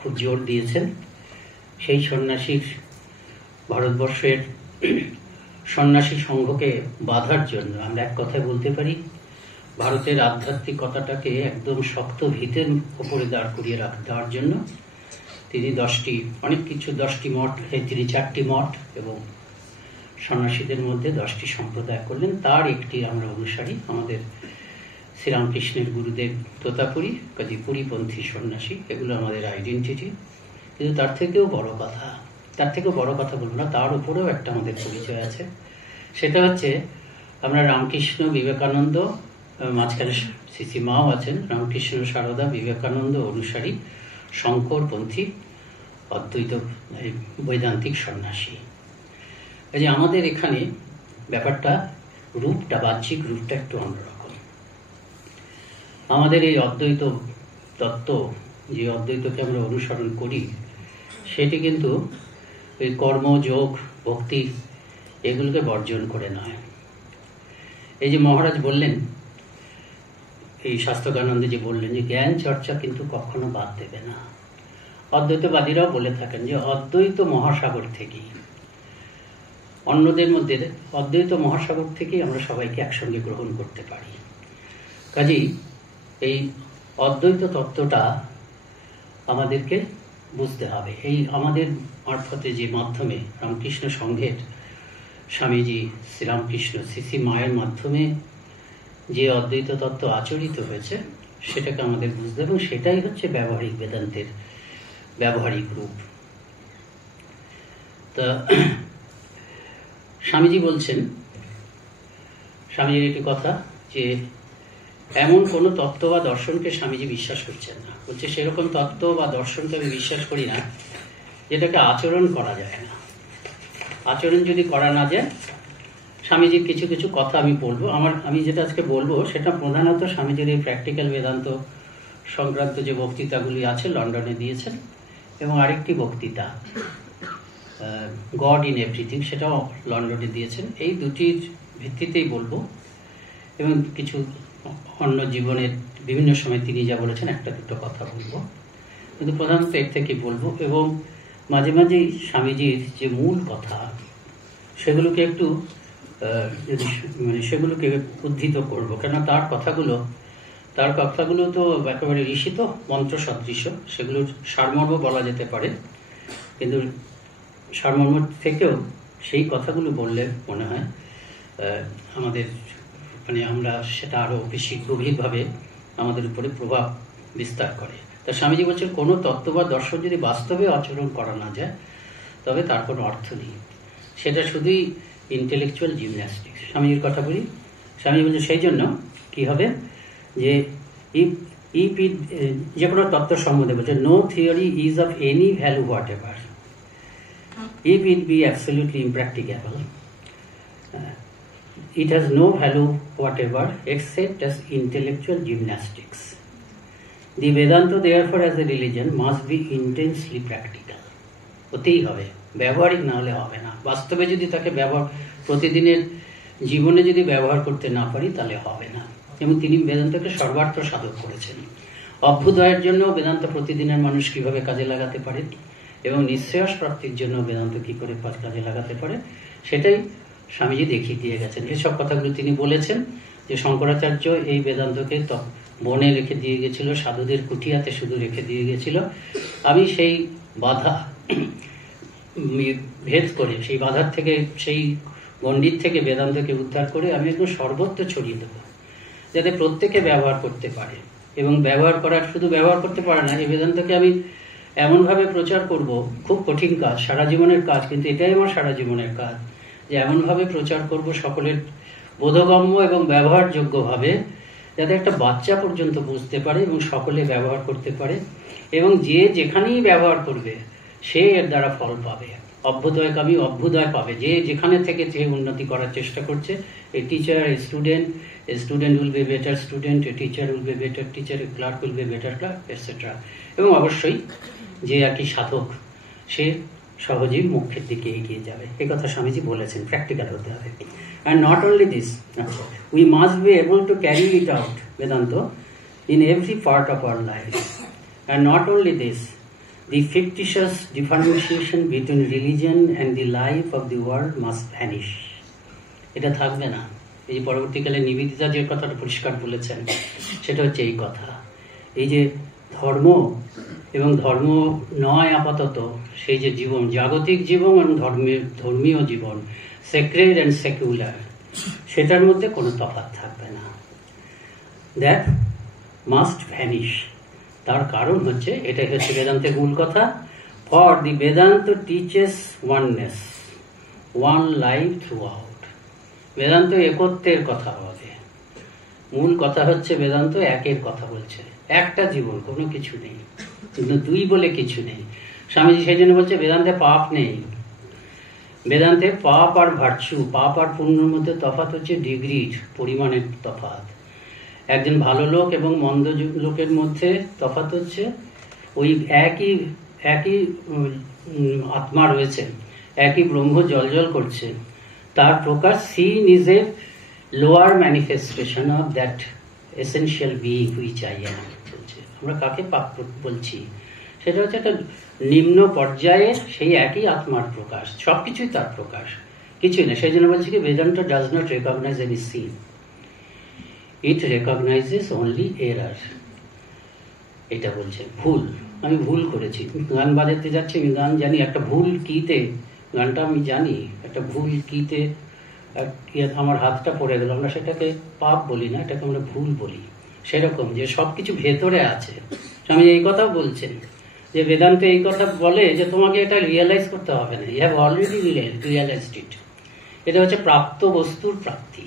খুব জোর দিয়েছেন, সেই সন্ন্যাসীর ভারতবর্ষের সন্ন্যাসী সংঘকে বাঁধার জন্য আমরা এক কথায় বলতে পারি ভারতের আধ্যাত্মিকতাটাকে একদম শক্ত ভিতের উপরে দাঁড় করিয়ে দেওয়ার জন্য তিনি 10টি মঠ, তিনি 4টি মঠ এবং সন্ন্যাসীদের মধ্যে 10টি সম্প্রদায় করলেন। তার একটি আমরা অনুসারী, আমাদের শ্রীরামকৃষ্ণের গুরুদেব তোতাপুরী, কাজী পুরীপন্থী সন্ন্যাসী, এগুলো আমাদের আইডেন্টিটি। কিন্তু তার থেকেও বড় কথা বলবো না, তার উপরেও একটা আমাদের পরিচয় আছে। সেটা হচ্ছে আমরা রামকৃষ্ণ, বিবেকানন্দ, মাঝখানে শ্রী মাও আছেন, রামকৃষ্ণ, সারদা, বিবেকানন্দ অনুসারী শঙ্করপন্থী অদ্বৈত বৈদান্তিক সন্ন্যাসী। কাজে আমাদের এখানে ব্যাপারটা বাহ্যিক রূপটা একটু অন্যরকম। আমাদের এই অদ্বৈত তত্ত্ব, যে অদ্বৈতকে আমরা অনুসরণ করি, সেটি কিন্তু এই কর্ম, যোগ, ভক্তি এগুলোকে বর্জন করে নয়। এই যে মহারাজ বললেন, এই শাস্ত্রজ্ঞানন্দে যে বললেন যে জ্ঞান চর্চা কিন্তু কখনো বাদ দেবে না। অদ্বৈতবাদীরাও বলে থাকেন যে অদ্বৈত মহাসাগর থেকেই, অন্যদের মধ্যে অদ্বৈত মহাসাগর থেকেই আমরা সবাইকে একসঙ্গে গ্রহণ করতে পারি। কাজেই এই অদ্বৈত তত্ত্বটা আমাদেরকে বুঝতে হবে। এই আমাদের মারফতে যে মাধ্যমে রামকৃষ্ণ সংঘের স্বামীজি, শ্রীরামকৃষ্ণ, শ্রী মায়ের মাধ্যমে যে অদ্বৈত তত্ত্ব আচরিত হয়েছে, সেটাকে আমাদের বুঝতে হবে, এবং সেটাই হচ্ছে ব্যবহারিক বেদান্তের ব্যবহারিক রূপ। তা স্বামীজি বলছেন, স্বামীজির একটি কথা, যে এমন কোনো তত্ত্ব বা দর্শনকে স্বামীজি বিশ্বাস করছেন না। বলছে সেরকম তত্ত্ব বা দর্শনকে আমি বিশ্বাস করি না যেটাকে আচরণ করা যায় না। আচরণ যদি করা না যায়, স্বামীজির কিছু কিছু কথা আমি বলবো। আমি যেটা আজকে বলবো সেটা প্রধানত স্বামীজির এই প্র্যাকটিক্যাল বেদান্ত সংক্রান্ত যে বক্তৃতাগুলি আছে লন্ডনে দিয়েছেন, এবং আরেকটি বক্তৃতা গড ইন এভরিথিং, সেটাও লন্ডনে দিয়েছেন। এই দুটির ভিত্তিতেই বলবো, এবং কিছু অন্য জীবনের বিভিন্ন সময় তিনি যা বলেছেন একটা দুটো কথা বলবো, কিন্তু প্রধানত এর থেকে বলবো। এবং মাঝে মাঝেই স্বামীজির যে মূল কথা সেগুলোকে একটু সেগুলোকে উদ্ধৃত করব, কেন তার কথাগুলো তো একেবারে ঋষিত মন্ত্র সদৃশ্য। সেগুলোর সারমর্ম বলা যেতে পারে, কিন্তু সারমর্ম থেকেও সেই কথাগুলো বললে মনে হয় আমাদের আমরা সেটা আরো বেশি গভীরভাবে আমাদের উপরে প্রভাব বিস্তার করে। তা স্বামীজি বলছেন, কোনো তত্ত্ব বা দর্শন যদি বাস্তবে আচরণ করা না যায় তবে তার কোনো অর্থ নেই, সেটা শুধুই ইন্টেলেকচুয়াল জিমন্যাস্টিক্স। স্বামীজির কথা বলি, স্বামীজি বলছেন সেই জন্য কি হবে, যে যে কোনো তত্ত্ব সম্বন্ধে বলছে, no theory is of any value whatever if it be absolutely impracticable. It has no value whatever except as intellectual gymnastics. The Vedanta therefore as a religion must be intensely practical. হতেই হবে, ব্যবহারিক না হলে হবে না। বাস্তবে যদি তাকে প্রতিদিনের জীবনে যদি ব্যবহার করতে না পারি তাহলে হবে না। এবং তিনি বেদান্তকে সর্বার্থ সাধক করেছেন। অভ্যুদয়ের জন্য বেদান্ত প্রতিদিনের মানুষ কিভাবে কাজে লাগাতে পারে, এবং নিঃশ্রেয়স প্রাপ্তির জন্য বেদান্ত কি করে কাজে লাগাতে পারে, সেটাই স্বামীজি দেখিয়ে দিয়ে গেছেন। এসব কথাগুলো তিনি বলেছেন যে শঙ্করাচার্য এই বেদান্তকে বনে রেখে দিয়ে গেছিল, সাধুদের কুটিয়াতে শুধু রেখে দিয়ে গেছিল। আমি সেই বাধা ভেদ করে, সেই বাধার থেকে, সেই গণ্ডির থেকে বেদান্তকে উদ্ধার করে আমি একদম সর্বত্র ছড়িয়ে দেবো, যাতে প্রত্যেকে ব্যবহার করতে পারে। এবং শুধু ব্যবহার করতে পারে না, এই বেদান্তকে আমি এমনভাবে প্রচার করব, খুব কঠিন কাজ, সারা জীবনের কাজ, কিন্তু এটাই আমার সারা জীবনের কাজ, যে এমনভাবে প্রচার করব সকলের বোধগম্য এবং ব্যবহারযোগ্যভাবে, যাতে একটা বাচ্চা পর্যন্ত বুঝতে পারে এবং সকলে ব্যবহার করতে পারে, এবং যে যেখানেই ব্যবহার করবে সে এর দ্বারা ফল পাবে। অভ্যুদয়কামী অভ্যুদয় পাবে, যে যেখানে থেকে যে উন্নতি করার চেষ্টা করছে। A teacher, a student will be better student, a teacher will be better teacher, a clerk will be better clerk, etcetera. এবং অবশ্যই যে আর কি সাধক, সে সহজেই মোক্ষের দিকে এগিয়ে যাবে। এই কথা স্বামীজি বলেছেন, প্র্যাকটিক্যাল হতে হবে। And not only this, we must be able to carry it out Vedanta in every part of our life. And not only this, the fictitious differentiation between religion and the life of the world must vanish. এটা থাকবে না। এই পরবর্তীকালে নিবেদিতা যে কথাটা পরিষ্কার বলেছেন সেটা হচ্ছে এই কথা, এই যে ধর্ম এবং ধর্ম নয় আপাতত সেই যে জীবন, জাগতিক জীবন এবং ধর্মীয় জীবন, সেক্রেড অ্যান্ড সেকুলার, সেটার মধ্যে কোনো তফাৎ থাকবে না। That must vanish. তার কারণ হচ্ছে, এটাই হচ্ছে বেদান্তের মূল কথা, for the Vedanta teaches oneness, one life throughout. Vedanta একত্বের কথা বলে, মূল কথা হচ্ছে বেদান্ত একের কথা বলছে, একটা জীবন, কোনো কিছু নেই, কিন্তু দুই বলে কিছু নেই। স্বামীজি সেই জন্য বলছে বেদান্তে পাপ নেই। বেদান্তে পাপ আর ভার্চু, পাপ আর পুণ্যের মধ্যে তফাৎ হচ্ছে ডিগ্রির, পরিমাণের তফাৎ। একজন ভালো লোক এবং মন্দ লোকের মধ্যে তফাৎ হচ্ছে ওই একই আত্মা রয়েছে, একই ব্রহ্ম জল করছে, তার প্রকাশ sin is a lower manifestation of that essential being which I am. আমরা কাকে পাপ বলছি? সেটা হচ্ছে একটা নিম্ন পর্যায়ের সেই একই আত্মার প্রকাশ, সবকিছুই তার প্রকাশ, কিছুই না। সেই জন্য বলছি কি Vedanta does not recognize any sin, it recognizes only error. এটা বলছে ভুল, আমি ভুল করেছি, গান বাজাতে যাচ্ছি, আমি গান জানি, একটা ভুল কিতে গানটা আমি জানি, একটা ভুল কিতে আমার হাতটা পড়ে গেল, আমরা সেটাকে পাপ বলি না, এটাকে আমরা ভুল বলি। সেরকম যে সবকিছু ভেতরে আছে। স্বামী এই কথাও বলছেন যে বেদান্তে এই কথা বলে যে তোমাকে এটা রিয়েলাইজ করতে হবে না, ইউ হ্যাভ অলরেডি রিয়েলাইজড ইট। এটা হচ্ছে প্রাপ্ত বস্তুর প্রাপ্তি,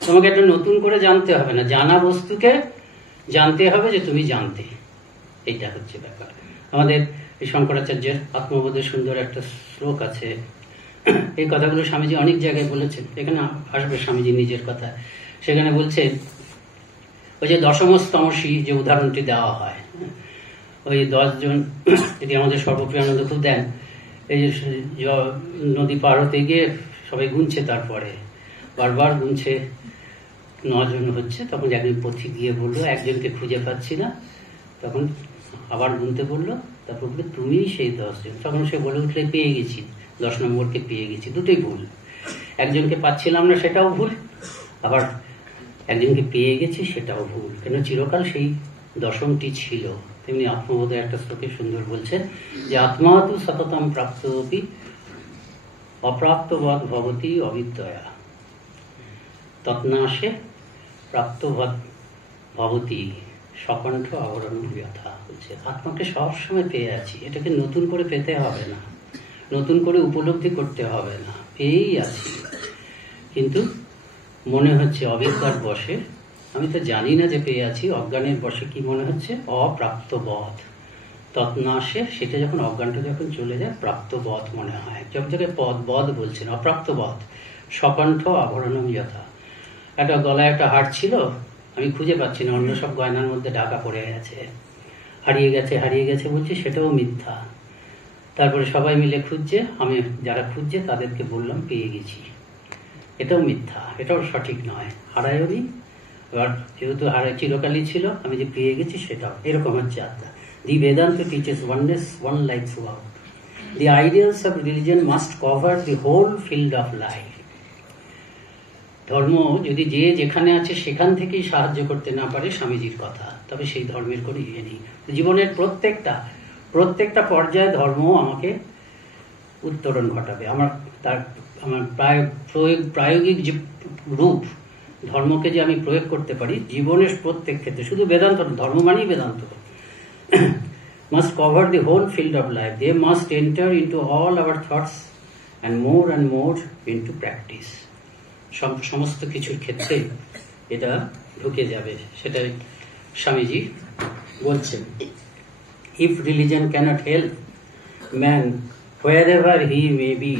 তোমাকে একটা নতুন করে জানতে হবে না, জানা বস্তুকে জানতে হবে যে তুমি জানতে। এইটা হচ্ছে ব্যাপার। আমাদের এই শঙ্করাচার্যের আত্মবোধের সুন্দর একটা শ্লোক আছে, এই কথাগুলো স্বামীজি অনেক জায়গায় বলেছেন, এখানে আসবে স্বামীজি নিজের কথা। সেখানে বলছে ওই যে দশমস্তমসী যে উদাহরণটি দেওয়া হয়, ওই 10 জন, এটি আমাদের সর্বপ্রিয়ানন্দ খুব দেন, এই যে নদী পার হতে গিয়ে সবাই গুনছে, তারপরে বারবার গুনছে, 9 জন হচ্ছে, তখন একজন পথিক গিয়ে বললো একজনকে খুঁজে পাচ্ছি না, তখন আবার গুনতে বললো, তারপর বললো তুমি সেই 10 জন। তখন সে বলে উঠলে পেয়ে গেছি, 10 নম্বরকে পেয়ে গেছি। দুটোই ভুল, একজনকে পাচ্ছিলাম না সেটাও ভুল, আবার একজনকে পেয়ে গেছি সেটাও ভুল, কেন চিরকাল সেই দশমটি ছিল। তেমনি আত্মবোধে একটা শ্লোকে সুন্দর বলছে যে আত্মা তু সততম প্রাপ্তপি অপ্রাপ্তবৎ ভবতি অবিদ্যয়া তৎনাশে প্রাপ্তবৎ ভবতি সকণ্ঠ আবরণ ব্যথা। বলছে আত্মাকে সবসময় পেয়ে আছি, এটাকে নতুন করে পেতে হবে না, নতুন করে উপলব্ধি করতে হবে না, পেয়েই আছি। কিন্তু মনে হচ্ছে অবিদ্যার বশে, আমি তো জানি না যে পেয়ে আছি, অজ্ঞানের বশে কি মনে হচ্ছে অপ্রাপ্ত বধ তৎনাশে, সেটা যখন অজ্ঞানটা যখন চলে যায় প্রাপ্তবধ মনে হয়। সব জায়গায় বধ বলছেন, অপ্রাপ্ত বধ সকণ্ঠ আভরণম যথা। একটা গলায় একটা হার ছিল, আমি খুঁজে পাচ্ছি না, অন্য সব গয়নার মধ্যে ঢাকা পড়ে গেছে, হারিয়ে গেছে বলছি, সেটাও মিথ্যা। তারপরে সবাই মিলে খুঁজছে, আমি যারা খুঁজছে তাদেরকে বললাম পেয়ে গেছি, এটাও মিথ্যা, এটাও সঠিক নয়, হারায়নি। এবার যেহেতু চিরকালই ছিল, আমি যে পেয়ে গেছি সেটাও। এরকম হচ্ছে আত্মা। The Vedanta teaches oneness, one life throughout. The ideals of religion must cover the whole field of life. ধর্ম যদি যে যেখানে আছে সেখান থেকেই সাহায্য করতে না পারে, স্বামীজির কথা, তবে সেই ধর্মের কোনো ইয়ে নেই। জীবনের প্রত্যেকটা পর্যায়ে ধর্ম আমাকে উত্তরণ ঘটাবে। আমার প্রায়োগিক যে রূপ ধর্মকে যে আমি প্রয়োগ করতে পারি জীবনের প্রত্যেক ক্ষেত্রে, শুধু বেদান্ত, ধর্ম মানেই Vedanta. Must cover the whole field of life, they must enter into all our thoughts and more into practice. সমস্ত কিছুর ক্ষেত্রে এটা ঢুকে যাবে, সেটাই স্বামীজি বলছেন। If religion cannot help man wherever he may be,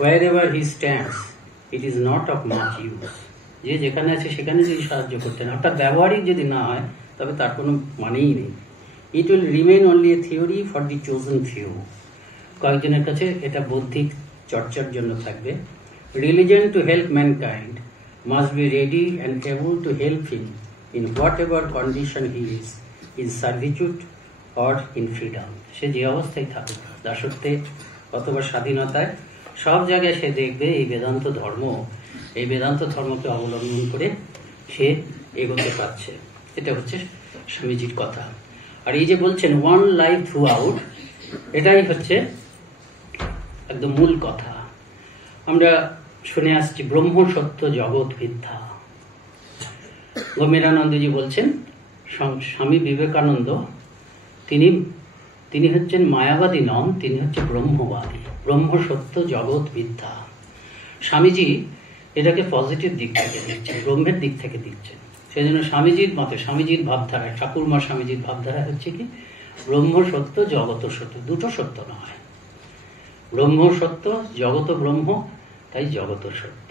wherever he stands, it is not of much use. যে যেখানে আছে সেখানে যদি সাহায্য করতেন, অর্থাৎ ব্যবহারিক যদি না হয় তবে তার কোনো মানেই নেই। It will remain only a theory for the chosen few. কয়েকজনের কাছে এটা বৌদ্ধিক চর্চার জন্য থাকবে। Religion to help mankind must be ready and able to help him in whatever condition he is, in servitude or in freedom. সে যে অবস্থায় থাকুক, দাসত্বে অথবা স্বাধীনতায়, সব জায়গায় সে দেখবে এই বেদান্ত ধর্মকে অবলম্বন করে সে এগোতে পারছে। এটা হচ্ছে স্বামীজির কথা। আর এই যে বলছেন ওয়ান লাইফ থ্রু আউট, এটাই হচ্ছে একদম মূল কথা। আমরা শুনে আসছি ব্রহ্ম সত্য জগৎ মিথ্যা। গম্ভীরানন্দজি বলছেন স্বামী বিবেকানন্দ তিনি হচ্ছেন মায়াবাদী নন, তিনি হচ্ছে ব্রহ্মবাদী। ব্রহ্ম সত্য জগৎ মিথ্যা। স্বামীজি এটাকে পজিটিভ দিক থেকে দিচ্ছেন, ব্রহ্মের দিক থেকে দিচ্ছেন। সেই জন্য স্বামীজির মতে, স্বামীজির ভাবধারা, ঠাকুরমা স্বামীজির ভাবধারা হচ্ছে কি ব্রহ্ম সত্য জগৎ সত্য, দুটো সত্য নয়। ব্রহ্ম সত্য, জগৎ ব্রহ্ম, তাই জগৎ সত্য।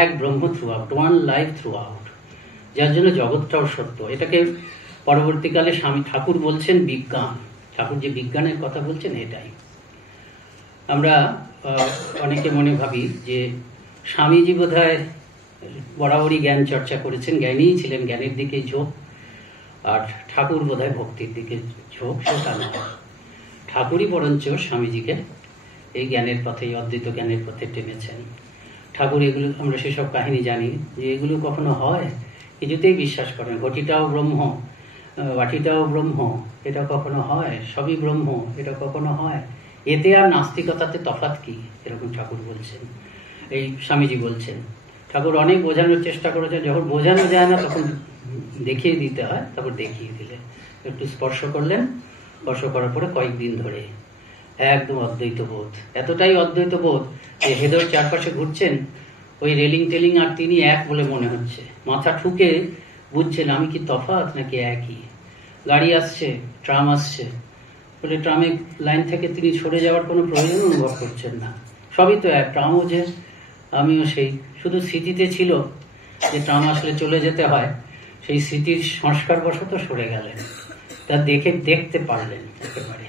এক ব্রহ্ম through out, one life through out, যার জন্য জগৎটাও সত্য। এটাকে পরবর্তীকালে স্বামী ঠাকুর বলছেন বিজ্ঞান। ঠাকুর যে বিজ্ঞানের কথা বলছেন এটাই। আমরা অনেকে মনে ভাবি যে স্বামীজি বোধহয় বরাবরই জ্ঞান চর্চা করেছেন, জ্ঞানীই ছিলেন, জ্ঞানের দিকে ঝোঁক, আর ঠাকুর বোধহয় ভক্তির দিকে ঝোঁক। সেটা নয়, ঠাকুরই বরঞ্চ স্বামীজিকে এই জ্ঞানের পথে, এই অদ্বৈত জ্ঞানের পথে টেনেছেন। ঠাকুর এগুলো, আমরা সেসব কাহিনী জানি যে এগুলো কখনো হয়, কিছুতেই বিশ্বাস করেন। ঘটিটাও ব্রহ্ম, বাটিটাও ব্রহ্ম, এটা কখনো হয়? সবই ব্রহ্ম, এটা কখনো হয়? এতে আর নাস্তিকতাতে তফাৎ কি? এরকম ঠাকুর বলছেন, এই স্বামীজি বলছেন। ঠাকুর অনেক বোঝানোর চেষ্টা করেছেন, যখন বোঝানো যায় না তখন দেখিয়ে দিতে হয়, তারপর দেখিয়ে দিলে একটু স্পর্শ করলেন, স্পর্শ করার পরে কয়েকদিন ধরে একদম অদ্বৈত বোধ, এতটাই অদ্বৈত বোধ যে হেদর চারপাশে ঘুরছেন, ওই রেলিং টেলিং আর তিনি এক বলে মনে হচ্ছে। মাথা ঠুকে বুঝছেন আমি কি তফাৎ নাকি একই। গাড়ি আসছে, ট্রাম আসছে, বলে ট্রামের লাইন থেকে তিনি সরে যাওয়ার কোনো প্রয়োজন অনুভব করছেন না, সবই তো এক। ট্রামও যে, আমিও সেই, শুধু স্মৃতিতে ছিল যে ট্রাম আসলে চলে যেতে হয়, সেই স্মৃতির সংস্কার বশত সরে গেলেন। তা দেখতে পারলেন একেবারে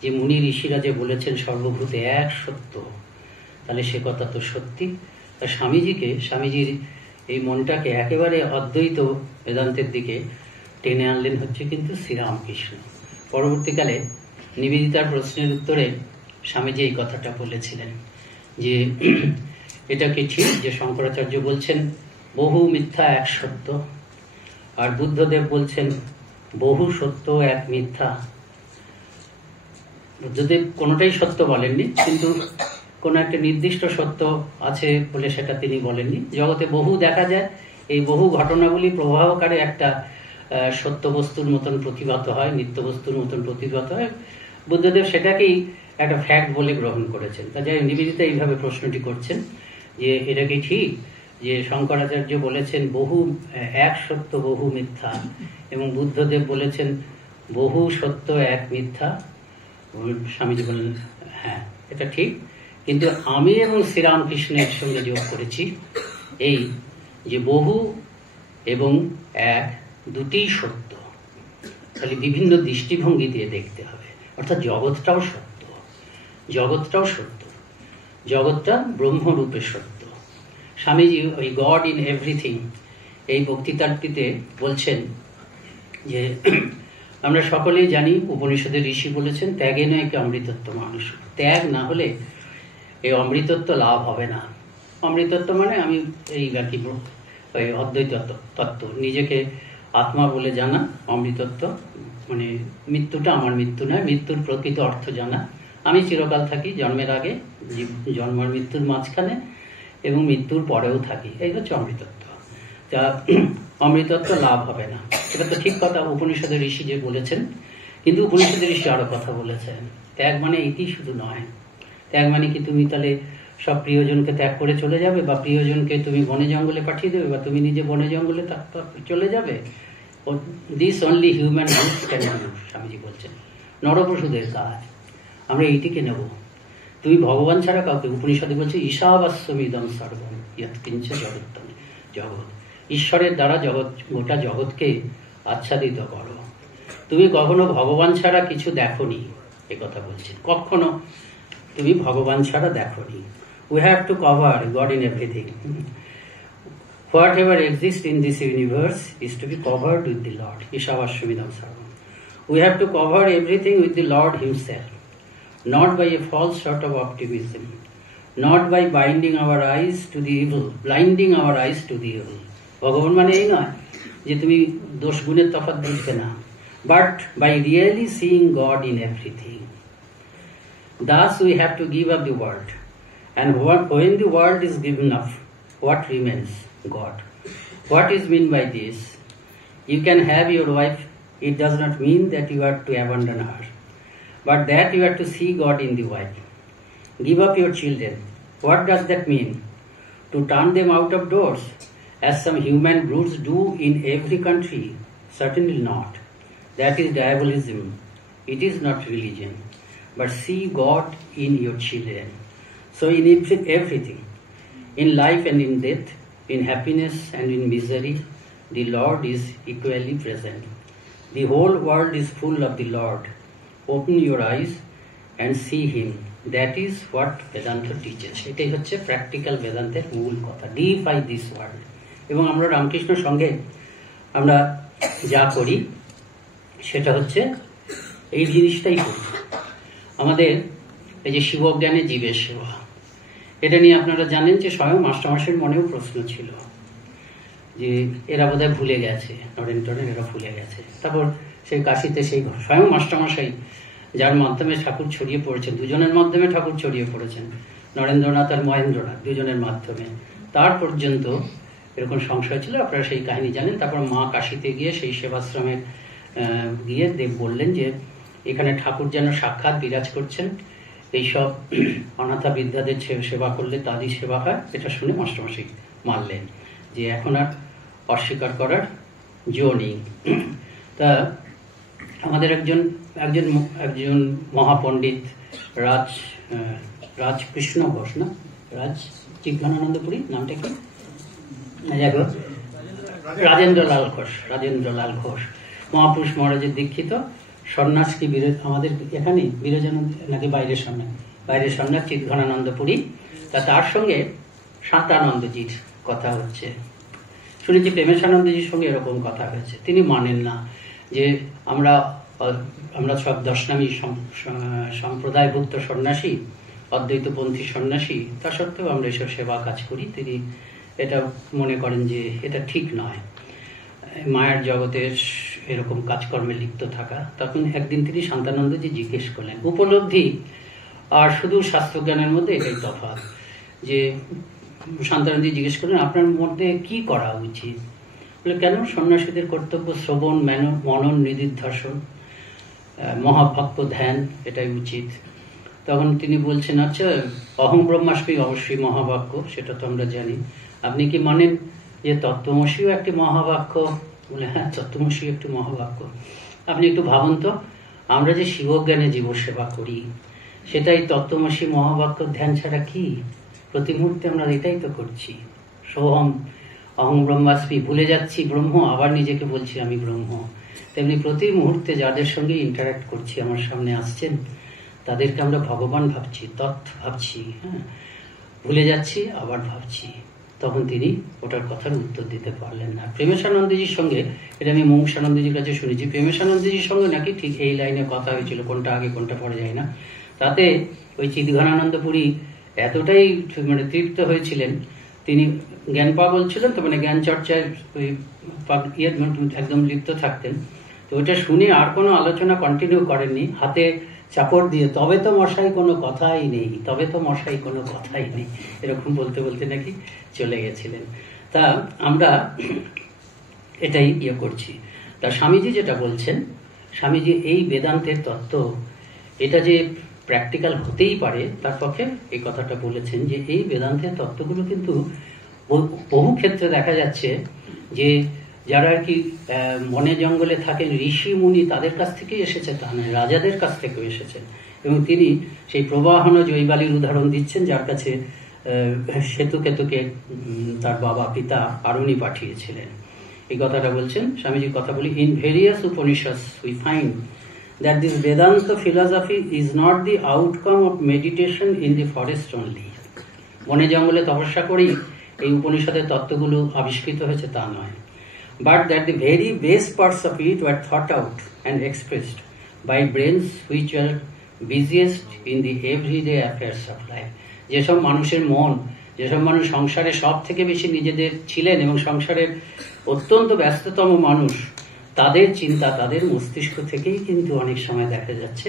যে মুনি ঋষিরা যে বলেছেন সর্বভূতে এক সত্য, তাহলে সে কথা তো সত্যি। আর স্বামীজির এই মনটাকে একেবারে অদ্বৈত বেদান্তের দিকে টেনে আনলেন হচ্ছে কিন্তু শ্রীরামকৃষ্ণ। পরবর্তীকালে নিবেদিতার প্রশ্নের উত্তরে স্বামীজি এই কথাটা বলেছিলেন যে এটা কি ঠিক যে শঙ্করাচার্য বলছেন বহু মিথ্যা এক সত্য, আর বুদ্ধদেব বলছেন বহু সত্য এক মিথ্যা। বুদ্ধদেব কোনোটাই সত্য বলেননি, কিন্তু কোনো একটা নির্দিষ্ট সত্য আছে বলে সেটা তিনি বলেননি। জগতে বহু দেখা যায়, এই বহু ঘটনাগুলি প্রবাহকারে একটা সত্য বস্তুর মতন প্রতিভাত হয়, নিত্য বস্তুর মতন প্রতিভাত হয়। বুদ্ধদেব সেটাকেই একটা ফ্যাক্ট বলে গ্রহণ করেছেন। তা যাই নিবেদিতা এইভাবে প্রশ্নটি করছেন যে এটা কি ঠিক যে শঙ্করাচার্য বলেছেন বহু এক সত্য বহু মিথ্যা, এবং বুদ্ধদেব বলেছেন বহু সত্য এক মিথ্যা। স্বামীজি বললেন হ্যাঁ এটা ঠিক, কিন্তু আমি এবং শ্রীরামকৃষ্ণের সঙ্গে যোগ করেছি এই যে বহু এবং এক দুটিই সত্য, তাহলে বিভিন্ন দৃষ্টিভঙ্গি দিয়ে দেখতে হবে। অর্থাৎ জগৎটাও সত্য, জগৎটাও সত্য, জগৎটা ব্রহ্মরূপে সত্য। স্বামীজি ওই গড ইন এভরিথিং এই বক্তৃতাটিতে বলছেন যে আমরা সকলেই জানি উপনিষদের ঋষি বলেছেন ত্যাগে নয় কি অমৃতত্ব মানুষ। ত্যাগ না হলে এই অমৃতত্ব লাভ হবে না। অমৃতত্ব মানে আমি এই আর কি ওই অদ্বৈত তত্ত্ব, নিজেকে আত্মা বলে জানা। অমৃতত্ব মানে মৃত্যুটা আমার মৃত্যু নয়, মৃত্যুর প্রকৃত অর্থ জানা। আমি চিরকাল থাকি, জন্মের আগে, জন্ম আর মৃত্যুর মাঝখানে, এবং মৃত্যুর পরেও থাকি, এই হচ্ছে অমৃতত্ব। তা অমৃতত্ব লাভ হবে না, এটা তো ঠিক কথা উপনিষদের ঋষি যে বলেছেন। কিন্তু উপনিষদের ঋষি আরো কথা বলেছেন, ত্যাগ মানে এটি শুধু নয়। ত্যাগ মানে কি তুমি তাহলে সব প্রিয়জনকে ত্যাগ করে চলে যাবে, বা প্রিয়জনকে তুমি বনে জঙ্গলে পাঠিয়ে দেবে, বা তুমি নিজে বনে জঙ্গলে চলে যাবে? This only human beings can do, Swamiji বলছেন, নরপশুদের কাজ। আমরা এইটিকে নেব। তুমি ভগবান ছাড়া কাউকে, উপনিষদে বলছে ঈশাবাস্যমিদং সর্বম ইয়ৎকিঞ্চ জগত্তম জগৎ, ঈশ্বরের দ্বারা জগৎ, গোটা জগৎকে আচ্ছাদিত করো। তুমি কখনো ভগবান ছাড়া কিছু দেখোনি, এ কথা বলছেন। কখনো তুমি ভগবান ছাড়া দেখোনি। We have to cover God in everything. Whatever exists in this universe is to be covered with the Lord. Ishavashamidam sarvam. We have to cover everything with the Lord Himself, not by a false sort of optimism, not by binding our eyes to the evil, blinding our eyes to the evil. ভগবান মানে এই নয় যে তুমি দোষ গুণের তফাৎ বুঝবে না, but by really seeing God in everything. Thus we have to give up the world. And when the world is given up, what remains? God. What is meant by this? You can have your wife, it does not mean that you are to abandon her, but that you are to see God in the wife. Give up your children. What does that mean? To turn them out of doors, as some human brutes do in every country? Certainly not. That is diabolism. It is not religion. But see God in your children. So in everything, in life and in death, in happiness and in misery, the Lord is equally present. The whole world is full of the Lord. Open your eyes and see Him. That is what Vedanta teaches. এটাই হচ্ছে practical বেদান্তের মূল কথা। Defy this world. এবং আমরা রামকৃষ্ণ সঙ্গে আমরা যা করি সেটা হচ্ছে এই জিনিসটাই করি। আমাদের এই যে শিবজ্ঞানে জীবের সেবা, এটা নিয়ে আপনারা জানেন যে স্বয়ং মাস্টারমশাইয়ের মনেও প্রশ্ন ছিল যে এরা বোধহয় ভুলে গেছে, নরেন এরা ভুলে গেছে। তারপর সেই কাশিতে সেই স্বয়ং মাস্টারমশাই, যার মাধ্যমে ঠাকুর ছড়িয়ে পড়েছেন, দুজনের মাধ্যমে ঠাকুর ছড়িয়ে পড়েছেন, নরেন্দ্রনাথ আর মহেন্দ্রনাথ দুজনের মাধ্যমে, তার পর্যন্ত এরকম সংশয় ছিল। আপনারা সেই কাহিনী জানেন। তারপর মা কাশিতে গিয়ে সেই সেবাশ্রমে গিয়ে দেব বললেন যে এখানে ঠাকুর যেন সাক্ষাৎ বিরাজ করছেন, এইসব অনাথা বিদ্যাদের সেবা করলে তাদের সেবা হয়। এটা শুনে মাস্টারমশাই মানলেন যে এখন আর অস্বীকার করার জো নেই। তা আমাদের একজন মহাপণ্ডিত রাজকৃষ্ণ ঘোষ, না চিজ্ঞানানন্দপুরী নামটা কি, রাজেন্দ্রলাল ঘোষ মহাপুরুষ মহারাজের দীক্ষিত সন্ন্যাস কি আমাদের এখানে বিরজানন্দ নাকি বাইরের সন্ন্যাস চিৎঘনানন্দপুরী। তার সঙ্গে শান্তানন্দজির কথা হচ্ছে, শুনেছি প্রেমেশানন্দজির সঙ্গে এরকম কথা হয়েছে। তিনি মানেন না যে আমরা সব দশনামী সম্প্রদায়ভুক্ত সন্ন্যাসী, অদ্বৈতপন্থী সন্ন্যাসী, তা সত্ত্বেও আমরা এসব সেবা কাজ করি। তিনি এটা মনে করেন যে এটা ঠিক নয়, মায়ের জগতের এরকম কাজকর্মে লিপ্ত থাকা। তখন একদিন তিনি শান্তানন্দজি জিজ্ঞেস করলেন, উপলব্ধি আর শুধু শাস্ত্রজ্ঞানের মধ্যে এটাই তফাৎ, যে শান্তানন্দজি জিজ্ঞেস করলেন আপনার মধ্যে কি করা উচিত? বলে কেন? সন্ন্যাসীদের কর্তব্য শ্রবণ, মনন, নিদিধ্যাসন, মহাবাক্য ধ্যান, এটাই উচিত। তখন তিনি বলছেন আচ্ছা অহং ব্রহ্মাস্মি অবশ্যই মহাবাক্য, সেটা তো আমরা জানি। আপনি কি মানেন যে তত্ত্বমসিও একটি মহাবাক্য? বলে হ্যাঁ, তত্ত্বমসি একটি মহাবাক্য। আপনি একটু ভাবুন তো, আমরা যে শিবজ্ঞানে জীব সেবা করি সেটাই তত্ত্বমসি মহাবাক্য ধ্যান ছাড়া কি? প্রতি মুহূর্তে আমরা এটাই তো করছি। সোহম অহং ব্রহ্মাস্মি, ভুলে যাচ্ছি ব্রহ্ম, আবার নিজেকে বলছি আমি ব্রহ্ম। তেমনি প্রতি মুহূর্তে যাদের সঙ্গে ইন্টারাক্ট করছি, আমার সামনে আসছেন, তাদেরকে আমরা ভগবান ভাবছি, তত্ত্ব ভাবছি, হ্যাঁ, ভুলে যাচ্ছি আবার ভাবছি। তখন তিনি ওটার কথার উত্তর দিতে পারলেন না। প্রেমেশানন্দজির সঙ্গে, এটা আমি মুমুক্ষানন্দজির কাছে শুনেছি, প্রেমেশানন্দজির সঙ্গে নাকি ঠিক এই লাইনে কথা হয়েছিল, কোনটা আগে কোনটা পরে যায় না। তাতে ওই চিৎঘনানন্দপুরী এতটাই মানে তৃপ্ত হয়েছিলেন, তিনি জ্ঞান পাগল ছিলেন তো, মানে জ্ঞান চর্চায় ওই একদম লিপ্ত থাকতেন। তো ওটা শুনে আর কোনো আলোচনা কন্টিনিউ করেননি, হাতে চাপড় দিয়ে তবে তো মশাই কোনো কথাই নেই, তবে তো মশাই কোনো কথাই নেই, এরকম বলতে বলতে নাকি চলে গেছিলেন। তা আমরা এটাই করছি। তা স্বামীজি যেটা বলছেন, স্বামীজি এই বেদান্তের তত্ত্ব এটা যে প্র্যাকটিক্যাল হতেই পারে তার পক্ষে এই কথাটা বলেছেন যে এই বেদান্তের তত্ত্বগুলো কিন্তু বহু ক্ষেত্রে দেখা যাচ্ছে যে যারা আর কি বনে জঙ্গলে থাকেন ঋষি মুনি, তাদের কাছ থেকেই এসেছে, তা নয়, রাজাদের কাছ থেকেও এসেছেন। এবং তিনি সেই প্রবাহন জৈবালির উদাহরণ দিচ্ছেন, যার কাছে সেতুকেতুকে তার বাবা পিতা আরুণী পাঠিয়েছিলেন। এই কথাটা বলছেন স্বামীজির কথা বলি। In various Upanishads we find that this Vedanta philosophy is not the outcome of meditation in the forest only. বনে জঙ্গলে তপস্যা করেই এই উপনিষদের তত্ত্বগুলো আবিষ্কৃত হয়েছে তা নয়, but that the very base parts of it were thought out and expressed by brains which are busiest in the everyday affairs of life. যেসব মানুষের মন, যেসব মানুষ সংসারে সব থেকে বেশি নিজেদের ছিলেন এবং সংসারের অত্যন্ত ব্যস্ততম মানুষ, তাদের চিন্তা, তাদের মস্তিষ্ক থেকেই কিন্তু অনেক সময় দেখা যাচ্ছে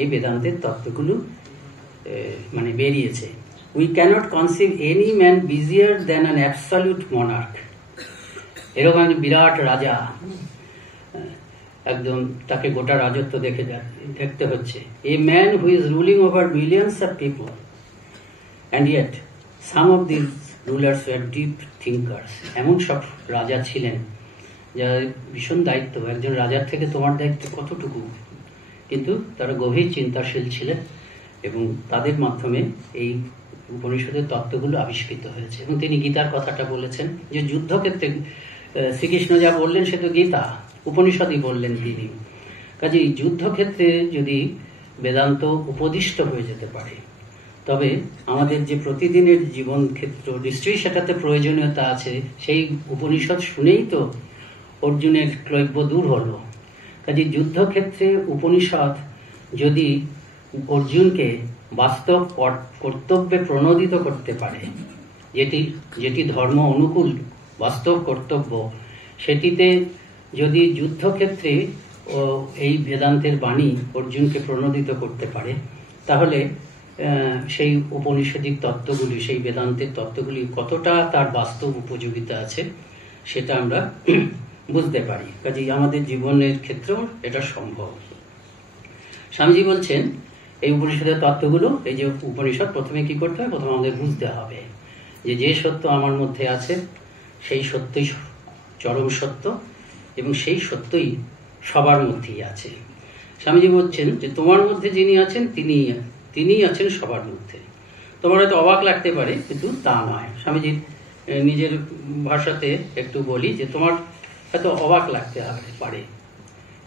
এই বেদান্তের তত্ত্বগুলো মানে বেরিয়েছে। We cannot conceive any man busier than an absolute monarch. এরকম বিরাট রাজা, একদম তাকে গোটা রাজত্ব দেখতে হচ্ছে। A man who is ruling over millions of people, and yet some of these rulers were deep thinkers. এমন সব রাজা ছিলেন যার ভীষণ দায়িত্ব, একজন রাজার থেকে তোমার দায়িত্ব কতটুকু, কিন্তু তারা গভীর চিন্তাশীল ছিলেন এবং তাদের মাধ্যমে এই উপনিষদের তত্ত্বগুলো আবিষ্কৃত হয়েছে। এবং তিনি গীতার কথাটা বলেছেন যে যুদ্ধক্ষেত্রে শ্রীকৃষ্ণ যা বললেন সে তো গীতা, উপনিষদই বললেন তিনি। কাজেই যুদ্ধক্ষেত্রে যদি বেদান্ত উপদিষ্ট হয়ে যেতে পারে, তবে আমাদের যে প্রতিদিনের জীবন ক্ষেত্র নিশ্চয়ই সেটাতে প্রয়োজনীয়তা আছে। সেই উপনিষদ শুনেই তো অর্জুনের ক্লৈব্য দূর হলো। কাজে যুদ্ধক্ষেত্রে উপনিষদ যদি অর্জুনকে বাস্তব কর্তব্যে প্রণোদিত করতে পারে, যেটি ধর্ম অনুকূল বাস্তব কর্তব্য, সেটিতে যদি যুদ্ধক্ষেত্রে এই বেদান্তের বাণী অর্জুনকে প্রণোদিত করতে পারে, তাহলে সেই উপনিষদিক তত্ত্বগুলি, সেই বেদান্তের তত্ত্বগুলি কতটা তার বাস্তব উপযোগিতা আছে সেটা আমরা বুঝতে পারি। কাজেই আমাদের জীবনের ক্ষেত্রেও এটা সম্ভব। স্বামীজি বলছেন এই উপনিষদের তত্ত্বগুলো, এই যে উপনিষদ প্রথমে কি করতে হবে, প্রথমে আমাদের বুঝতে হবে যে সত্য আমার মধ্যে আছে সেই সত্যই চরম সত্য এবং সেই সত্যই সবার মধ্যেই আছে। স্বামীজি বলছেন যে তোমার মধ্যে যিনি আছেন তিনি আছেন সবার মধ্যে। তোমার হয়তো অবাক লাগতে পারে, কিন্তু তা নয়। স্বামীজির নিজের ভাষাতে একটু বলি যে তোমার হয়তো অবাক লাগতে পারে,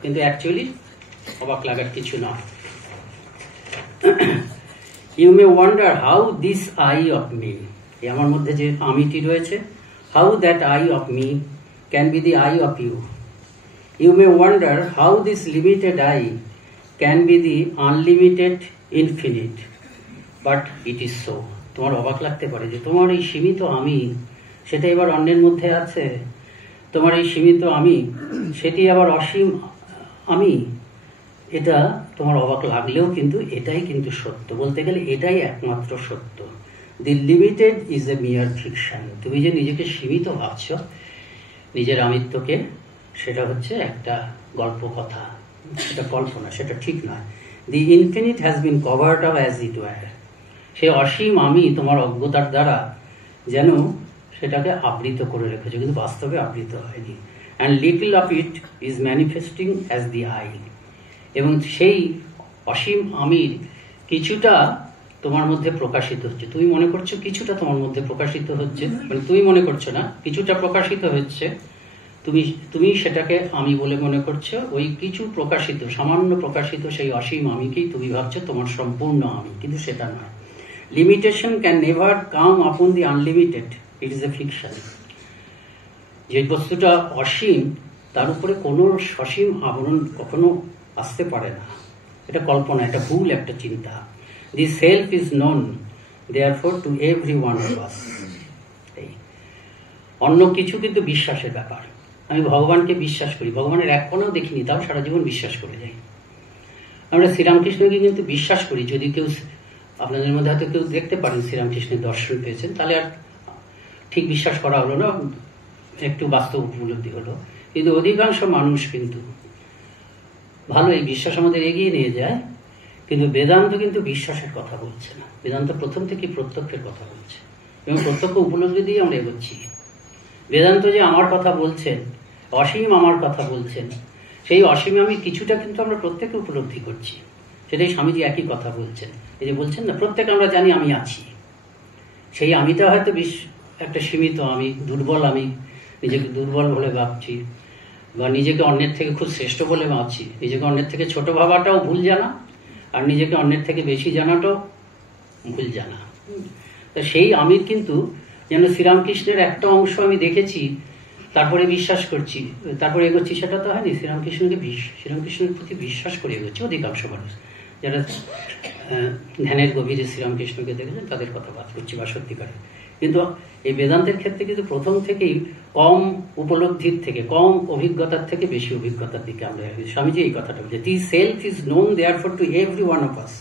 কিন্তু অ্যাকচুয়ালি অবাক লাগার কিছু নয়। You may wonder how this I of me, আমার মধ্যে যে আমিটি রয়েছে, how that I of me can be the I of you. You may wonder how this limited I can be the unlimited infinite, but it is so. তোমার অবাক লাগতে পারে যে তোমার এই সীমিত আমি সেটা এবার অন্যের মধ্যে আছে, তোমার এই সীমিত আমি সেটি আবার অসীম আমি। এটা তোমার অবাক লাগলেও কিন্তু এটাই কিন্তু সত্য, বলতে গেলে এটাই একমাত্র সত্য। দি লিমিটেড ইজ এ মিয়ার ফিকশন। তুমি যে নিজেকে সীমিত ভাবছ নিজের আমিত্বকে, সেটা হচ্ছে একটা গল্প কথা, সেটা কল্পনা, সেটা ঠিক নয়। The infinite has been covered up as it were. সে অসীম আমি তোমার অজ্ঞতার দ্বারা যেন সেটাকে আবৃত করে রেখেছে, কিন্তু বাস্তবে আবৃত হয়নি। And little of it is manifesting as the I. এবং সেই অসীম আমির কিছুটা তোমার মধ্যে প্রকাশিত হচ্ছে। তুমি মনে করছো কিছুটা তোমার মধ্যে প্রকাশিত হচ্ছে, মানে তুমি মনে করছো না, কিছুটা প্রকাশিত হচ্ছে, তুমি সেটাকে আমি বলে মনে করছো। ওই কিছু প্রকাশিত, সামান্য প্রকাশিত সেই অসীম আমিকেই তুমি ভাবছো তোমার সম্পূর্ণ আমি, কিন্তু সেটা নয়। Limitation can never come upon the unlimited, it is a fiction. যে বস্তুটা অসীম তার উপরে কোনো সসীম আবরণ কখনো আসতে পারে না, এটা কল্পনা, এটা ভুল একটা চিন্তা। The self is known therefore to every one of us. অন্য কিছু কিন্তু বিশ্বাসের ব্যাপার। আমি ভগবানকে বিশ্বাস করি, ভগবানের এক কোণাও দেখিনি, তাও সারা জীবন বিশ্বাস করে যাই। আমরা শ্রীরামকৃষ্ণকে কিন্তু বিশ্বাস করি। যদি কেউ আপনাদের মধ্যে হয়তো কেউ দেখতে পারেন শ্রীরামকৃষ্ণের দর্শন পেয়েছেন, তাহলে আর ঠিক বিশ্বাস করা হলো না, একটু বাস্তব উপলব্ধি হলো। কিন্তু অধিকাংশ মানুষ কিন্তু ভালো এই বিশ্বাস আমাদের এগিয়ে নিয়ে যায়, কিন্তু বেদান্ত কিন্তু বিশ্বাসের কথা বলছে না। বেদান্ত প্রথম থেকে প্রত্যক্ষের কথা বলছে এবং প্রত্যক্ষ উপলব্ধি দিয়ে আমরা এগোচ্ছি। বেদান্ত যে আমার কথা বলছেন, অসীম আমার কথা বলছেন, সেই অসীম আমি কিছুটা কিন্তু আমরা প্রত্যেকে উপলব্ধি করছি। সেটাই স্বামীজি একই কথা বলছেন। এই যে বলছেন না, প্রত্যেকে আমরা জানি আমি আছি, সেই আমিটা হয়তো একটা সীমিত আমি, দুর্বল আমি, নিজেকে দুর্বল বলে ভাবছি। বা নিজেকে অন্যের থেকে খুব শ্রেষ্ঠ বলে ভাবছি, নিজেকে অন্যের থেকে ছোট ভাবাটাও ভুল জানা, আর নিজেকে অন্যের থেকে বেশি জানাটাও ভুল জানা। তা সেই আমির কিন্তু যেন শ্রীরামকৃষ্ণের একটা অংশ আমি দেখেছি, তারপরে বিশ্বাস করছি, তারপরে এগোচ্ছি, সেটা তো হয়নি। শ্রীরামকৃষ্ণের প্রতি বিশ্বাস করে এগোচ্ছে অধিকাংশ মানুষ, যারা ধ্যানের গভীরে শ্রীরামকৃষ্ণকে দেখেছেন তাদের কথা বাদ করছি বা সত্যিকারে। কিন্তু এই বেদান্তের ক্ষেত্রে কিন্তু প্রথম থেকেই কম উপলব্ধির থেকে, কম অভিজ্ঞতার থেকে বেশি অভিজ্ঞতার দিকে আমরা স্বামীজি এই কথাটা বলছে, the self is known therefore to every one of us,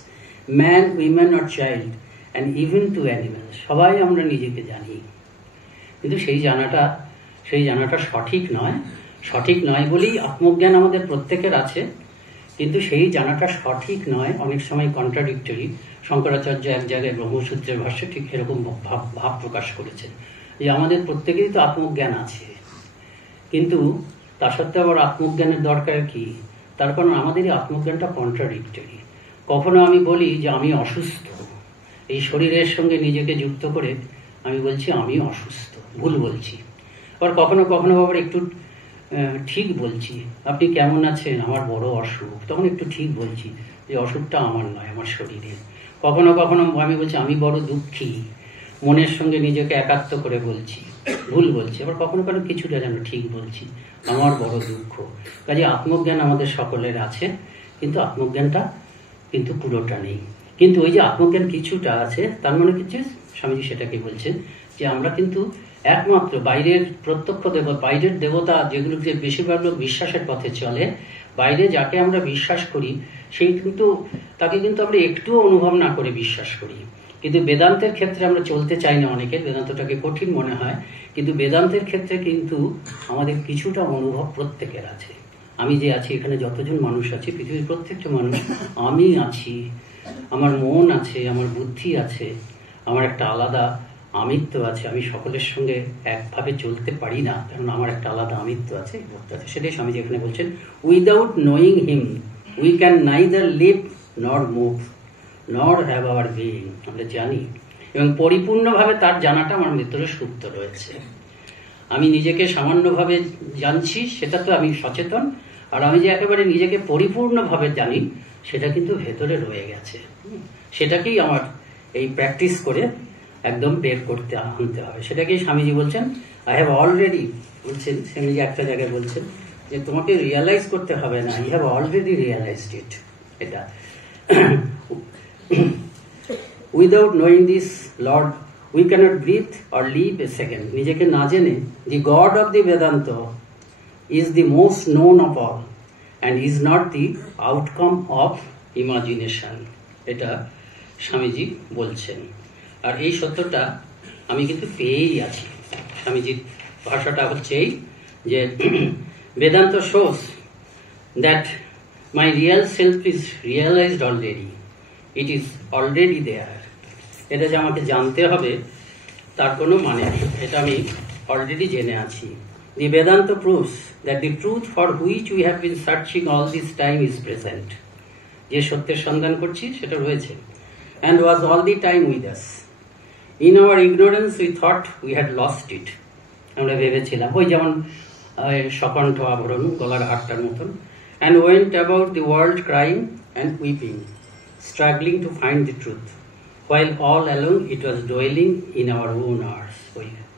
man, women or child and even to animals. সবাই আমরা নিজেকে জানি, কিন্তু সেই জানাটা সঠিক নয়। সঠিক নয় বলেই আত্মজ্ঞান আমাদের প্রত্যেকের আছে, কিন্তু সেই জানাটা সঠিক নয়, অনেক সময় কন্ট্রাডিক্টরি। শঙ্করাচার্য এক জায়গায় ব্রহ্মসূত্রের ভাষ্যে ঠিক এরকম ভাব প্রকাশ করেছেন যে আমাদের প্রত্যেকেরই তো আত্মজ্ঞান আছে, কিন্তু তা সত্ত্বেও আবার আত্মজ্ঞানের দরকার কি? তার কারণ আমাদের এই আত্মজ্ঞানটা কন্ট্রাডিক্টরি। কখনো আমি বলি যে আমি অসুস্থ, এই শরীরের সঙ্গে নিজেকে যুক্ত করে আমি বলছি আমি অসুস্থ, ভুল বলছি। আবার কখনো কখনো আবার একটু ঠিক বলছি, আপনি কেমন আছেন, আমার বড় অসুখ, তখন একটু ঠিক বলছি যে অসুখটা আমার নয়, আমার শরীরে। কখনো কখনো আমি বলছি আমি বড় দুঃখী, মনের সঙ্গে নিজেকে একাত্ম করে বলছি, ভুল বলছি। আবার কখনো কখনো কিছুটা যেন ঠিক বলছি, আমার বড় দুঃখ। কাজে আত্মজ্ঞান আমাদের সকলের আছে, কিন্তু আত্মজ্ঞানটা কিন্তু পুরোটা নেই। কিন্তু ওই যে আত্মজ্ঞান কিছুটা আছে, তার মানে কিছু স্বামীজি সেটাকে বলছেন যে আমরা কিন্তু একমাত্র বাইরের প্রত্যক্ষ দেবতা, বাইরের দেবতা যেগুলোকে বেশিরভাগ লোক বিশ্বাসের পথে চলে, বাইরে যাকে আমরা বিশ্বাস করি সেই কিন্তু তাকে কিন্তু আমরা একটুও অনুভব না করে বিশ্বাস করি। কিন্তু বেদান্তের ক্ষেত্রে আমরা চলতে চাই না, অনেকের বেদান্তটাকে কঠিন মনে হয়, কিন্তু বেদান্তের ক্ষেত্রে কিন্তু আমাদের কিছুটা অনুভব প্রত্যেকের আছে। আমি যে আছি, এখানে যতজন মানুষ আছে, পৃথিবীর প্রত্যেকটা মানুষ, আমি আছি, আমার মন আছে, আমার বুদ্ধি আছে, আমার একটা আলাদা আমিত্ব আছে। আমি সকলের সঙ্গে একভাবে চলতে পারি না, কারণ আমার একটা আলাদা আমিত্ব আছে, সেটাই স্বামীজি এখানে বলছেন, without knowing him we can neither live nor move nor have our being. আমরা জানি এবং পরিপূর্ণভাবে তার জানাটা আমার ভিতরে সুপ্ত রয়েছে। আমি নিজেকে সামান্যভাবে জানছি, সেটা তো আমি সচেতন, আর আমি যে একেবারে নিজেকে পরিপূর্ণভাবে জানি সেটা কিন্তু ভেতরে রয়ে গেছে। সেটাকেই আমার এই প্র্যাকটিস করে একদম বের করতে আনতে হবে। সেটাকেই স্বামীজি বলছেন আই হ্যাভ অলরেডি, বলছেন স্বামীজি একটা জায়গায় বলছেন যে তোমাকে রিয়ালাইজ করতে হবে না, you have already realised it. এটা without knowing this lord we cannot breathe or live a second. নিজেকে না জেনে the god of the Vedanta is the most known of all and is not the outcome of imagination. এটা স্বামীজি বলছেন। আর এই সত্যটা আমি কিন্তু পেয়েই আছি। স্বামীজির ভাষাটা হচ্ছে এই যে Vedanta shows that my real self is realised already, it is already there. এটা যে আমাকে জানতে হবে তার কোনো মানে নেই, এটা আমি অলরেডি জেনে আছি। The Vedanta proves that the truth for which we have been searching all this time is present. যে সত্যের সন্ধান করছি সেটা রয়েছে, and was all the time with us. In our ignorance we thought we had lost it. আমরা ভেবেছিলাম ওই যেমন সকণ্ঠ আভরণ, গলার হারটার মতন, and went about the world crying and weeping, struggling to find the truth, while all along it was dwelling in our own hearts.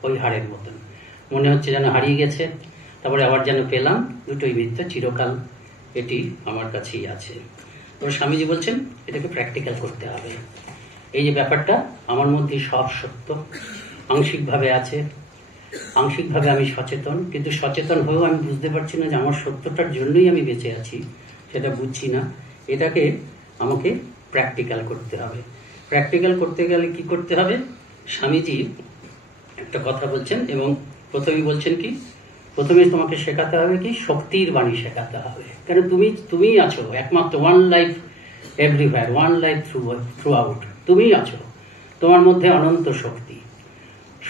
ওই হারের মতন মনে হচ্ছে যেন হারিয়ে গেছে, তারপরে আবার যেন পেলাম। দুটোই মিথ্যা, চিরকাল এটি আমার কাছেই আছে। তো স্বামীজি বলছেন এটাকে প্র্যাকটিক্যাল করতে হবে। এই যে ব্যাপারটা আমার মধ্যে সব সত্য আংশিকভাবে আছে, আংশিকভাবে আমি সচেতন, কিন্তু সচেতন হয়েও আমি বুঝতে পারছি না যে আমার সত্যটার জন্যই আমি বেঁচে আছি, সেটা বুঝছি না। এটাকে আমাকে প্র্যাকটিক্যাল করতে হবে। প্র্যাকটিক্যাল করতে গেলে কি করতে হবে? স্বামীজি একটা কথা বলছেন এবং প্রথমেই বলছেন কি, প্রথমে তোমাকে শেখাতে হবে কি, শক্তির বাণী শেখাতে হবে। কেন তুমি আছো একমাত্র, one life everywhere, one life through out, তুমি আছো, তোমার মধ্যে অনন্ত শক্তি,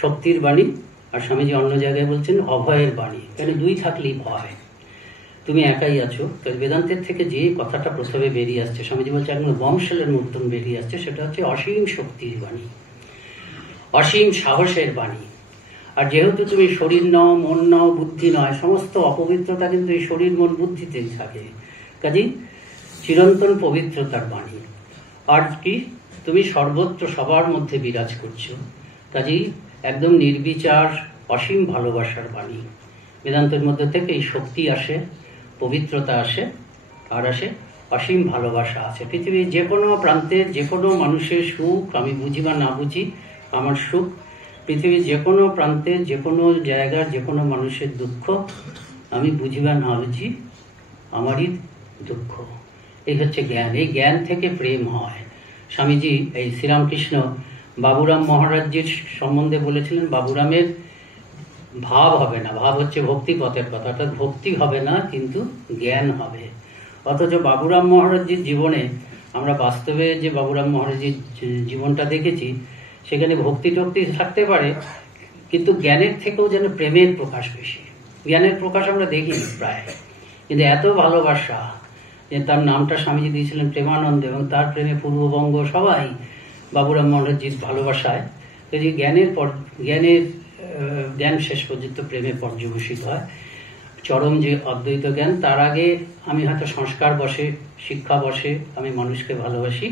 শক্তির বাণী। আর স্বামীজি অন্য জায়গায় বলছেন অভয়ের বাণী। কেন দুই থাকলেই ভয়, তুমি একাই আছো। তো বেদান্তের থেকে যে কথাটা প্রথমে বেরিয়ে আসছে, স্বামীজি বলছে একদম বংশের মতন বেরিয়ে আসছে, সেটা হচ্ছে অসীম শক্তির বাণী, অসীম সাহসের বাণী। আর যেহেতু তুমি শরীর নও, মন নও, বুদ্ধি নয়, সমস্ত অপবিত্রতা কিন্তু এই শরীর মন বুদ্ধিতেই থাকে। কাজেই চিরন্তন পবিত্রতার বাণী। আর কি, তুমি সর্বত্র সবার মধ্যে বিরাজ করছো, কাজেই একদম নির্বিচার অসীম ভালোবাসার বাণী। বেদান্তের মধ্যে থেকে এই শক্তি আসে, পবিত্রতা আসে, আর আসে অসীম ভালোবাসা আছে। পৃথিবীর যে কোনো প্রান্তের যে কোনো মানুষের সুখ আমি বুঝি বা না বুঝি, আমার সুখ। পৃথিবীর যে কোনো প্রান্তের যে কোনো জায়গার যে কোনো মানুষের দুঃখ আমি বুঝি বা না বুঝি, আমারই দুঃখ। এই হচ্ছে জ্ঞান। এই জ্ঞান থেকে প্রেম হয়। স্বামীজি এই শ্রীরামকৃষ্ণ বাবুরাম মহারাজজির সম্বন্ধে বলেছিলেন, বাবুরামের ভাব হবে না, ভাব হচ্ছে ভক্তি পথের কথা, অর্থাৎ ভক্তি হবে না কিন্তু জ্ঞান হবে। অথচ বাবুরাম মহারাজজির জীবনে আমরা বাস্তবে যে বাবুরাম মহারাজজির জীবনটা দেখেছি, সেখানে ভক্তি টক্তি থাকতে পারে, কিন্তু জ্ঞানের থেকেও যেন প্রেমের প্রকাশ বেশি। জ্ঞানের প্রকাশ আমরা দেখি প্রায়, কিন্তু এত ভালোবাসা, যে তার নামটা স্বামীজি দিয়েছিলেন প্রেমানন্দ, এবং তার প্রেমে পূর্ববঙ্গ সবাই বাবুরাম মহারাজজির ভালোবাসায়। যদি জ্ঞান শেষ পর্যন্ত প্রেমে পর্যবসিত হয়। চরম যে অদ্বৈত জ্ঞান, তার আগে আমি হয়তো সংস্কার বসে, শিক্ষা বসে আমি মানুষকে ভালোবাসি,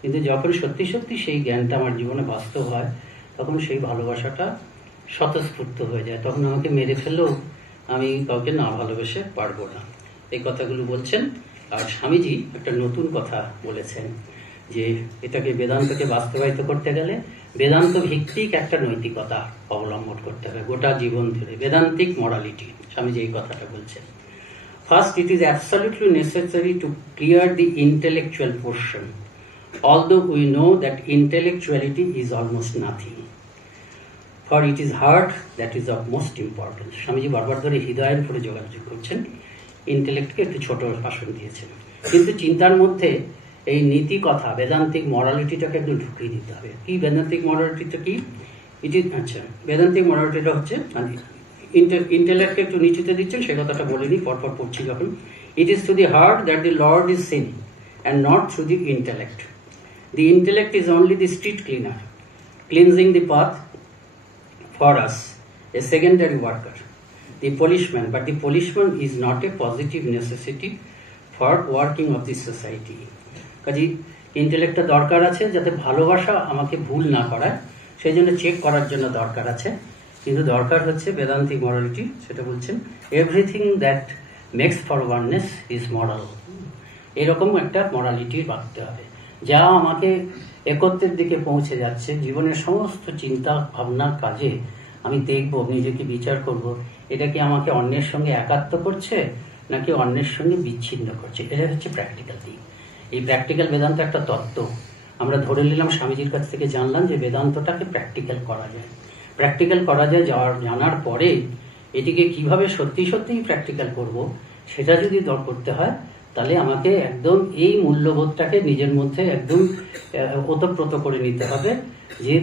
কিন্তু যখন সত্যি সত্যি সেই জ্ঞানটা আমার জীবনে বাস্তব হয়, তখন সেই ভালোবাসাটা স্বতঃস্ফূর্ত হয়ে যায়। তখন আমাকে মেরে ফেললেও আমি কাউকে না ভালোবেসে পারবো না। এই কথাগুলো বলছেন। আর স্বামীজি একটা নতুন কথা বলেছেন, যে এটাকে বেদান্তকে বাস্তবায়িত করতে গেলে বেদান্ত ভিত্তিক একটা নৈতিকতা অবলম্বন করতে হবে গোটা জীবন ধরে, বেদান্তিক মরালিটি। স্বামীজি এই কথাটা বলছেন। First, it is absolutely necessary to clear the intellectual portion, although we know that intellectuality is almost nothing, for it is heart that is of most importance. Swamiji বারবার ধরে হৃদয়ের উপরে যোগাযোগ করছেন, ইন্টেলেক্টকে একটু ছোট আসন দিয়েছেন। কিন্তু চিন্তার মধ্যে এই নীতি কথা, বেদান্তিক মরালিটিটাকে একটু ঢুকিয়ে দিতে হবে। কি বেদান্তিক মরালিটিটা কি? আচ্ছা, বেদান্তিক মরালিটিটা হচ্ছে, ইন্টেলেক্টকে একটু নিচুতে দিচ্ছেন, সে কথাটা বলিনি, পরপর পড়ছি যখন। It is to the heart that the Lord is seen and not through the intellect. The intellect is only the street cleaner, cleansing the path for us, a secondary worker, the policeman, but the policeman is not a positive necessity for working of the society. কাজে ইন্টেলেক্টটা দরকার আছে যাতে ভালোবাসা আমাকে ভুল না করায়, সেই জন্য চেক করার জন্য দরকার আছে। কিন্তু দরকার হচ্ছে বেদান্তিক মরালিটি, সেটা বলছেন everything that makes for oneness is moral. এরকম একটা মরালিটি রাখতে হবে যা আমাকে একত্রের দিকে পৌঁছে যাচ্ছে। জীবনের সমস্ত চিন্তা ভাবনা কাজে আমি দেখব, নিজেকে বিচার করব, এটা কি আমাকে অন্যের সঙ্গে একাত্ম করছে নাকি অন্যের সঙ্গে বিচ্ছিন্ন করছে। এটা হচ্ছে প্র্যাকটিক্যাল দিক। এই প্র্যাকটিক্যাল বেদান্ত একটা তত্ত্ব আমরা ধরে নিলাম, স্বামীজির কাছ থেকে জানলাম যে বেদান্তটাকে প্র্যাকটিক্যাল করা যায়। প্র্যাকটিক্যাল করা যায় জানার পরে এটিকে কিভাবে সত্যি সত্যিই প্র্যাকটিক্যাল করব, সেটা যদি করতে হয়, তাহলে আমাকে একদম এই মূল্যবোধটাকে নিজের মধ্যে একদম ওতপ্রোত করে নিতে হবে যে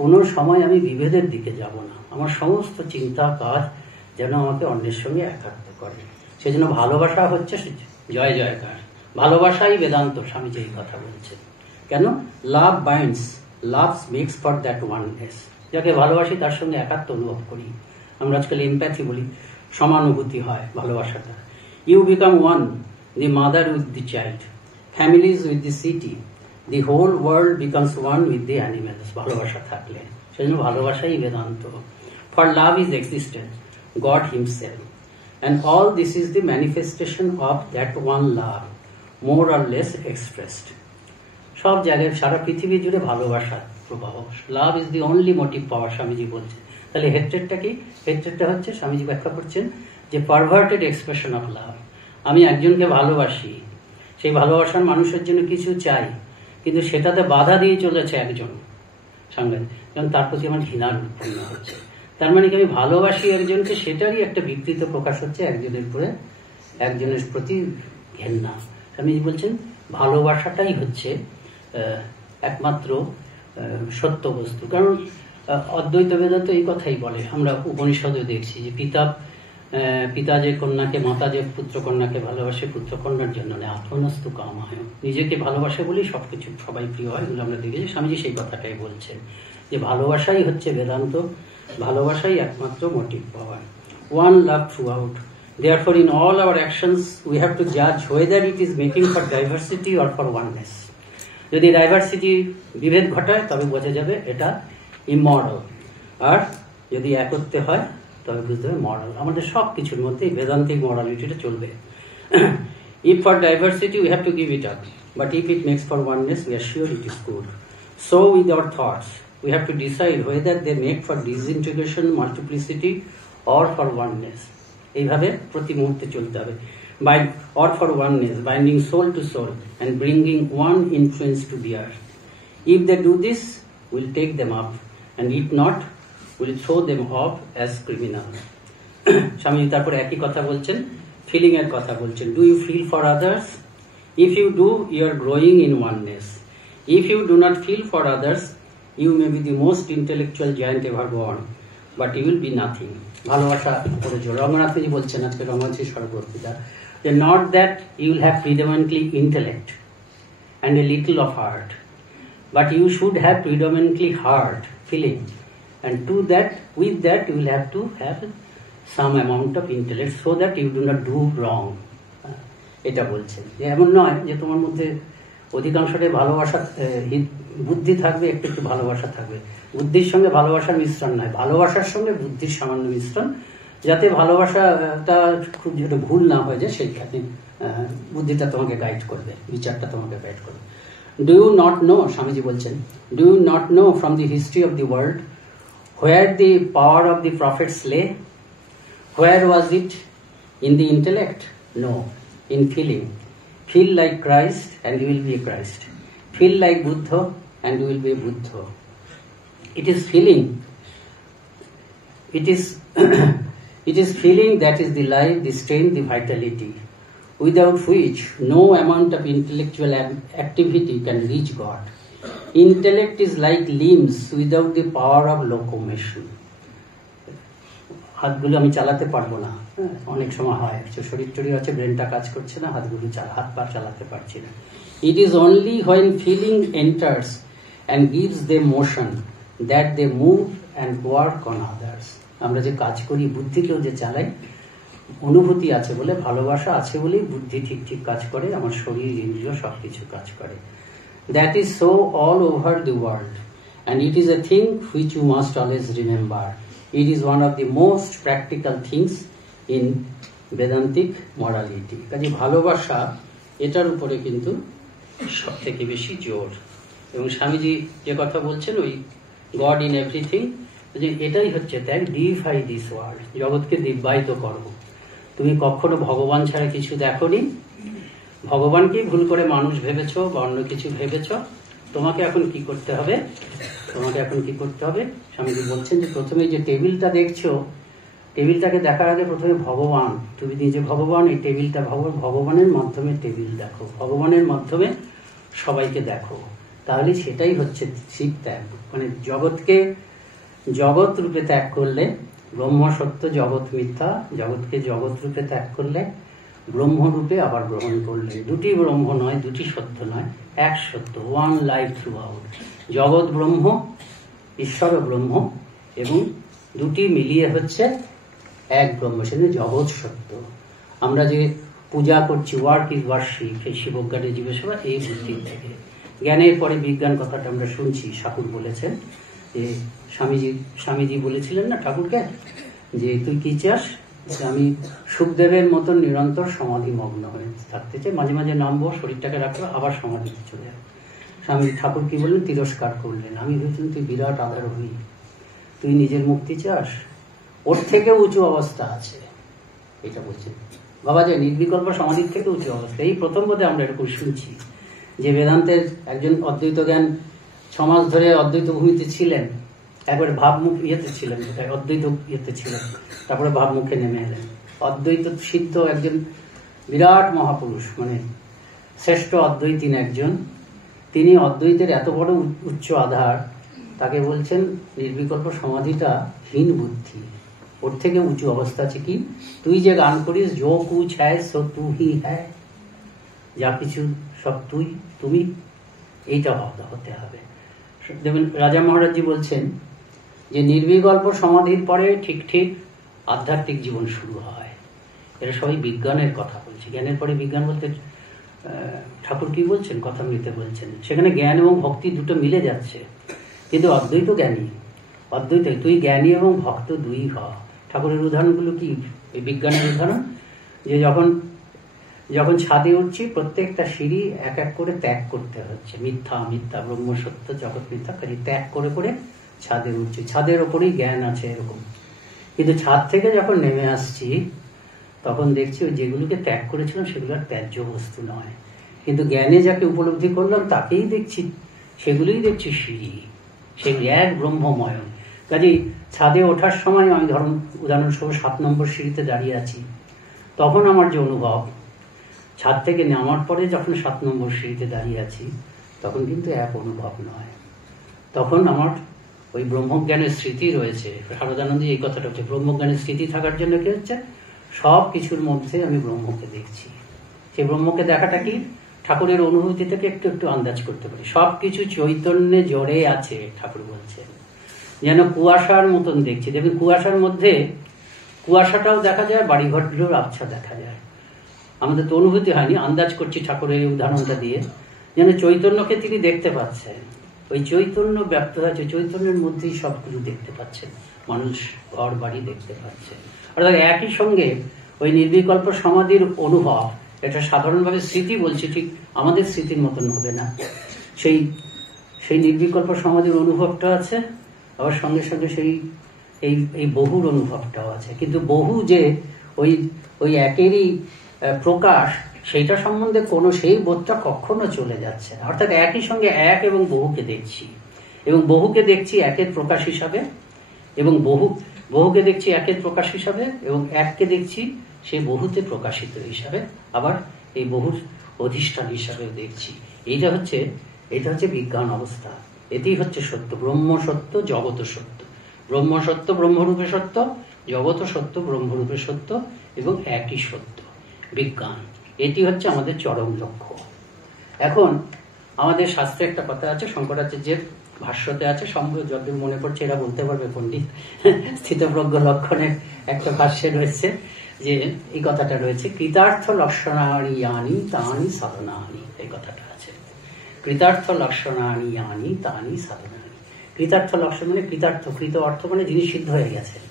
কোনো সময় আমি বিভেদের দিকে যাব না। আমার সমস্ত চিন্তা কাজ যেন আমাকে অন্যের সঙ্গে একাত্ম করে। সেজন্য ভালোবাসা হচ্ছে জয় জয়কার, ভালোবাসাই বেদান্ত। স্বামীজি এই কথা বলছেন। কেন? Love binds, love makes for that oneness. যাকে ভালোবাসি তার সঙ্গে একাত্ম অনুভব করি। আমরা আজকাল এমপ্যাথি বলি, সমানুভূতি হয় ভালোবাসাটা। You become one, the mother with the child, families with the city, the whole world becomes one with the animals. ভালোবাসা থাকলে, সেজন্য ভালোবাসাই Vedanta. For love is existence, God himself, and all this is the manifestation of that one love, more or less expressed. সব জায়গায় সারা পৃথিবী জুড়ে ভালোবাসা প্রবাহ। Love is the only motive power, Swamiji বলছেন। তাহলে হেট্রেডটা কি? হেট্রেডটা হচ্ছে, স্বামীজি ব্যাখ্যা করছেন, যে পারভার্টেড এক্সপ্রেশন অফ লাভ। আমি একজনকে ভালোবাসি, সেই ভালোবাসার মানুষের জন্য কিছু চাই, কিন্তু সেটাতে বাধা দিয়ে চলেছে একজন সাংঘাতিক, কারণ তার প্রতি আমার ঘৃণা উৎপন্ন হচ্ছে। তার মানে কি আমি ভালোবাসি একজনকে, সেটারই একটা বিকৃত প্রকাশ হচ্ছে একজনের প্রতি ঘেন্না। আমি বলছেন ভালোবাসাটাই হচ্ছে একমাত্র সত্য বস্তু। কারণ অদ্বৈত বেদান্ত এই কথাই বলে। আমরা উপনিষদে দেখছি যে পিতা যে কন্যাকে, মাতা যে পুত্র কন্যাকে ভালোবাসে, পুত্র কন্যার জন্য নেই, আত্মনস্তু কামায়। নিজেকে ভালোবাসে বলেই সবকিছু সবাই প্রিয় হয়, এগুলো আমরা দেখেছি। স্বামীজি সেই কথাটাই বলছেন যে ভালোবাসাই হচ্ছে বেদান্ত। ভালোবাসাই একমাত্র motive power. One love throughout. Therefore, in all our actions, we have to judge whether it is making for diversity or for oneness. যদি ডাইভার্সিটি বিভেদ ঘটায় তবে বোঝা যাবে এটা ইমরাল, আর যদি একত্রে হয় তবে বুঝতে হবে মরাল। আমাদের সব কিছুর মধ্যে বেদান্তিক মরালিটিটা চলবে। If for diversity we have to give it up, but if it makes for oneness, we are sure it is good. So with our thoughts, we have to decide whether they make for disintegration, multiplicity, or for oneness. এইভাবে প্রতি মুহূর্তে চলতে হবে। By or for oneness, binding soul to soul and bringing one influence to bear. If they do this, we'll take them up, and if not, we'll throw them off as criminal. Swamiji তারপর একই কথা বলছেন, feeling এর কথা বলছেন। Do you feel for others? If you do, you are growing in oneness. If you do not feel for others, you may be the most intellectual giant ever born, but you will be nothing. ভালোবাসা করেছ। রঙ্গনাথজি বলছেন আজকে রঙ্গনাথজি সর্ববর্তীটা, যে not that you will have predominantly intellect and a little of heart, but you should have predominantly heart, feeling, and to that, with that you will have to have some amount of intellect so that you do not do wrong. এটা বলছেন যে এমন নয় যে তোমার মধ্যে অধিকাংশটাই ভালোবাসা, বুদ্ধি থাকবে, একটু একটু ভালোবাসা থাকবে। বুদ্ধির সঙ্গে ভালোবাসার মিশ্রণ নয়, ভালোবাসার সঙ্গে বুদ্ধির সামান্য মিশ্রণ, যাতে ভালোবাসাটা খুব যেটা ভুল না হয়ে যায় সেই ক্ষেত্রে বুদ্ধিটা তোমাকে গাইড করবে, বিচারটা তোমাকে গাইড করবে। Do you not know, Swamiji বলছেন, do you not know from the history of the world where the power of the prophets lay? Where was it? In the intellect? No, in feeling. Feel like Christ and you will be a Christ. Feel like Buddha and you will be a Buddha. It is feeling. It is it is feeling that is the life, the strength, the vitality, without which no amount of intellectual activity can reach God. Intellect is like limbs without the power of locomotion. হাতগুলো আমি চালাতে পারবো না, অনেক সময় হয় শরীর টরীর আছে, ব্রেনটা কাজ করছে না, হাত পা চালাতে পারছি না। It is only when feeling enters and gives them motion that they move and work on others. আমরা যে কাজ করি, বুদ্ধিকেও যে চালাই, অনুভূতি আছে বলে, ভালোবাসা আছে বলেই বুদ্ধি ঠিক ঠিক কাজ করে, আমার শরীর ইন্দ্রিয় সবকিছু কাজ করে। That is so all over the world, and it is a thing which you must always remember. It is one of the most practical things in Vedantic morality. কাজে ভালোবাসা এটার উপরে কিন্তু সব থেকে বেশি জোর। এবং স্বামীজি যে কথা বলছেন ওই গড ইন এভরিথিং, যে এটাই হচ্ছে ত্যাগ, ডিফাই দিস ওয়ার্ল্ড, জগৎকে দিব্যায়িত করো। তুমি কখনো ভগবান ছাড়া কিছু দেখোনি, ভগবানকেই ভুল করে মানুষ ভেবেছো বা অন্য কিছু ভেবেছো, তোমাকে এখন কি করতে হবে? স্বামীজি বলছেন যে প্রথমে যে টেবিলটা দেখছো, টেবিলটাকে দেখার আগে প্রথমে ভগবান, তুমি নিজে ভগবান, এই টেবিলটা ভগবানের মাধ্যমে টেবিল দেখো, ভগবানের মাধ্যমে সবাইকে দেখো, তাহলে সেটাই হচ্ছে শিব ত্যাগ। মানে জগৎকে জগৎ রূপে ত্যাগ করলে ব্রহ্ম সত্য, জগৎ মিথ্যা, জগৎকে জগৎ রূপে ত্যাগ করলে ব্রহ্মরূপে আবার গ্রহণ করলেন। দুটি ব্রহ্ম নয়, দুটি সত্য নয়, এক সত্য, ওয়ান লাইফ থ্রু আউট। জগৎ ব্রহ্ম, ঈশ্বর ব্রহ্ম, এবং দুটি মিলিয়ে হচ্ছে এক ব্রহ্ম, সেটা জগৎ সত্য। আমরা যে পূজা করছি, ওয়ার্ক ইজ ওয়ার্শিপ, এই শিবজ্ঞানে জীবসেবা, এই বুদ্ধির থেকে। জ্ঞানের পরে বিজ্ঞান কথাটা আমরা শুনছি, ঠাকুর বলেছেন যে স্বামীজি বলেছিলেন না ঠাকুরকে যে তুই কি চাস? আমি সুখদেবের মতন নিরন্তর সমাধি মগ্ন হয়ে থাকতে চাই, মাঝে মাঝে নামবো, শরীরটাকে রাখবো, আবার সমাধিতে চলে যাবো। স্বামী ঠাকুর কি বললেন? তিরস্কার করলেন। আমি ভেবেছিলাম তুই বিরাট আধারোহী, তুই নিজের মুক্তি চাস, ওর থেকে উঁচু অবস্থা আছে, এটা বলছেন। বাবা যে নির্বিকল্প সমাধির থেকে উঁচু অবস্থা, এই প্রথম বোধে আমরা এরকম শুনছি যে বেদান্তের একজন অদ্বৈত জ্ঞান 6 মাস ধরে অদ্বৈত ভূমিতে ছিলেন, একবার ভাবমুখ ইয়েতে ছিলেন, অদ্বৈত ইয়েতে ছিলেন, তারপরে ভাবমুখে নেমে এলেন। অদ্বৈত সিদ্ধ একজন বিরাট মহাপুরুষ, মানে শ্রেষ্ঠ অদ্বৈতিন একজন, তিনি অদ্বৈতের এত বড় উচ্চ আধার, তাকে বলছেন নির্বিকল্প সমাধিটা হীন বুদ্ধি, ওর থেকে উঁচু অবস্থা আছে কি? তুই যে গান করিস, জো কুছ হ্যায় সো তু হি হ্যায়, যা কিছু সব তুমি, এইটা হতে হবে। দেখবেন রাজা মহারাজজি বলছেন যে নির্বিকল্প সমাধির পরে ঠিক ঠিক আধ্যাত্মিক জীবন শুরু হয়। এরা সবাই বিজ্ঞানের কথা বলছে। জ্ঞানের পরে বিজ্ঞান বলতে ঠাকুর কি বলছেন, কথামৃতে বলছেন, সেখানে জ্ঞান এবং ভক্তি দুটো মিলে যাচ্ছে। কিন্তু অদ্বৈত জ্ঞানী, অদ্বৈত তুই জ্ঞানী এবং ভক্ত দুই হ। ঠাকুরের উদাহরণগুলো কি এই বিজ্ঞানের উদাহরণ, যে যখন ছাদে উঠছি প্রত্যেকটা সিঁড়ি এক এক করে ত্যাগ করতে হচ্ছে, মিথ্যা মিথ্যা ব্রহ্ম সত্য জগৎ মিথ্যা, খালি ত্যাগ করে করে ছাদে উঠছি। ছাদের ওপরেই জ্ঞান আছে এরকম। কিন্তু ছাদ থেকে যখন নেমে আসছি তখন দেখছি ওই যেগুলোকে ত্যাগ করেছিলাম সেগুলো আর ত্যায্য বস্তু নয়, কিন্তু জ্ঞানে যাকে উপলব্ধি করলাম তাকেই দেখছি, সেগুলোই দেখছি সিঁড়ি, সেই এক ব্রহ্মময়। কাজেই ছাদে ওঠার সময় আমি ধরুন উদাহরণস্বরূপ 7 নম্বর সিঁড়িতে দাঁড়িয়ে আছি, তখন আমার যে অনুভব, ছাদ থেকে নামার পরে যখন 7 নম্বর সিঁড়িতে দাঁড়িয়ে আছি তখন কিন্তু এক অনুভব নয়। তখন আমার ওই ব্রহ্মজ্ঞানের স্মৃতি রয়েছে। শারদানন্দী এই কথাটা হচ্ছে, ব্রহ্মজ্ঞানের স্মৃতি থাকার জন্য কি হচ্ছে, সব কিছুর মধ্যে আমি ব্রহ্মকে দেখছি। সেই ব্রহ্মকে দেখাটা কি, ঠাকুরের অনুভূতি থেকে একটু একটু আন্দাজ করতে পারি। সবকিছু চৈতন্যে জড়ে আছে, ঠাকুর বলছেন, যেন কুয়াশার মতন দেখছি। দেখবেন কুয়াশার মধ্যে কুয়াশাটাও দেখা যায়, বাড়িঘরগুলোর আবছা দেখা যায়। আমাদের তো অনুভূতি হয়নি, আন্দাজ করছি ঠাকুরের এই উদাহরণটা দিয়ে, যেন চৈতন্যকে তিনি দেখতে পাচ্ছেন। ওই চৈতন্য ব্যক্ত হয়েছে, চৈতন্যের মধ্যেই সবগুলো দেখতে পাচ্ছেন, মানুষ ঘর বাড়ি দেখতে পাচ্ছেন। অর্থাৎ একই সঙ্গে ওই নির্বিকল্প সমাধির অনুভব, এটা সাধারণভাবে স্মৃতি বলছি, ঠিক আমাদের স্মৃতির মতন হবে না। সেই নির্বিকল্প সমাধির অনুভবটা আছে, আবার সঙ্গে সঙ্গে এই বহুর অনুভবটাও আছে। কিন্তু বহু যে ওই একেরই প্রকাশ, সেইটা সম্বন্ধে কোনো সেই বোধটা কখনো চলে যাচ্ছে না। অর্থাৎ একই সঙ্গে এক এবং বহুকে দেখছি, এবং বহুকে দেখছি একের প্রকাশ হিসাবে, এবং বহুকে দেখছি একের প্রকাশ হিসাবে, এবং এককে দেখছি সেই বহুতে প্রকাশিত হিসাবে, আবার এই বহুর অধিষ্ঠান হিসাবে দেখছি। এইটা হচ্ছে বিজ্ঞান অবস্থা। এটাই হচ্ছে সত্য, ব্রহ্ম সত্য, জগৎ সত্য। ব্রহ্ম সত্য ব্রহ্মরূপে সত্য, জগৎ সত্য ব্রহ্মরূপে সত্য, এবং একই সত্য বিজ্ঞান। এটি হচ্ছে আমাদের চরম লক্ষ্য। এখন আমাদের শাস্ত্রে একটা কথা আছে, শঙ্করাচার্যের ভাষ্যতে আছে, যতদূর মনে পড়ছে এরা বলতে পারবে পণ্ডিত, স্থিতপ্রজ্ঞ লক্ষণের একটা ভাষ্যে রয়েছে যে এই কথাটা রয়েছে, কৃতার্থ লক্ষণানি ইয়ানি তানি সাধনানি। এই কথাটা আছে, কৃতার্থ লক্ষণানি ইয়ানি তানি সাধনানি। কৃতার্থ লক্ষণ মানে কৃতার্থ, কৃত অর্থ মানে যিনি সিদ্ধ হয়ে গেছেন,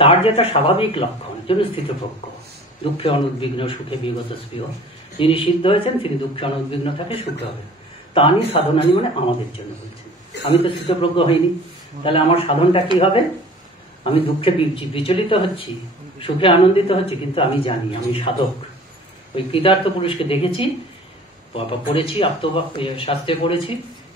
তার যেটা স্বাভাবিক লক্ষণ, জন্য স্থিতপ্রজ্ঞ, দুঃখে অনুদ্বিগ্ন সুখে বিগত স্পৃহ। যিনি সিদ্ধ হয়েছেন তিনি দুঃখে অনুদ্বিগ্ন থাকে, সুখে হবে। তানি সাধনানি মানে আমাদের জন্য বলছেন। আমি তো স্থিতপ্রজ্ঞ হইনি, তাহলে আমার সাধনটা কি হবে? আমি দুঃখে বিচলিত হচ্ছি, সুখে আনন্দিত হচ্ছি, কিন্তু আমি জানি আমি সাধক। ওই কৃতার্থ পুরুষকে দেখেছি, পড়েছি, শাস্ত্রে পড়েছি,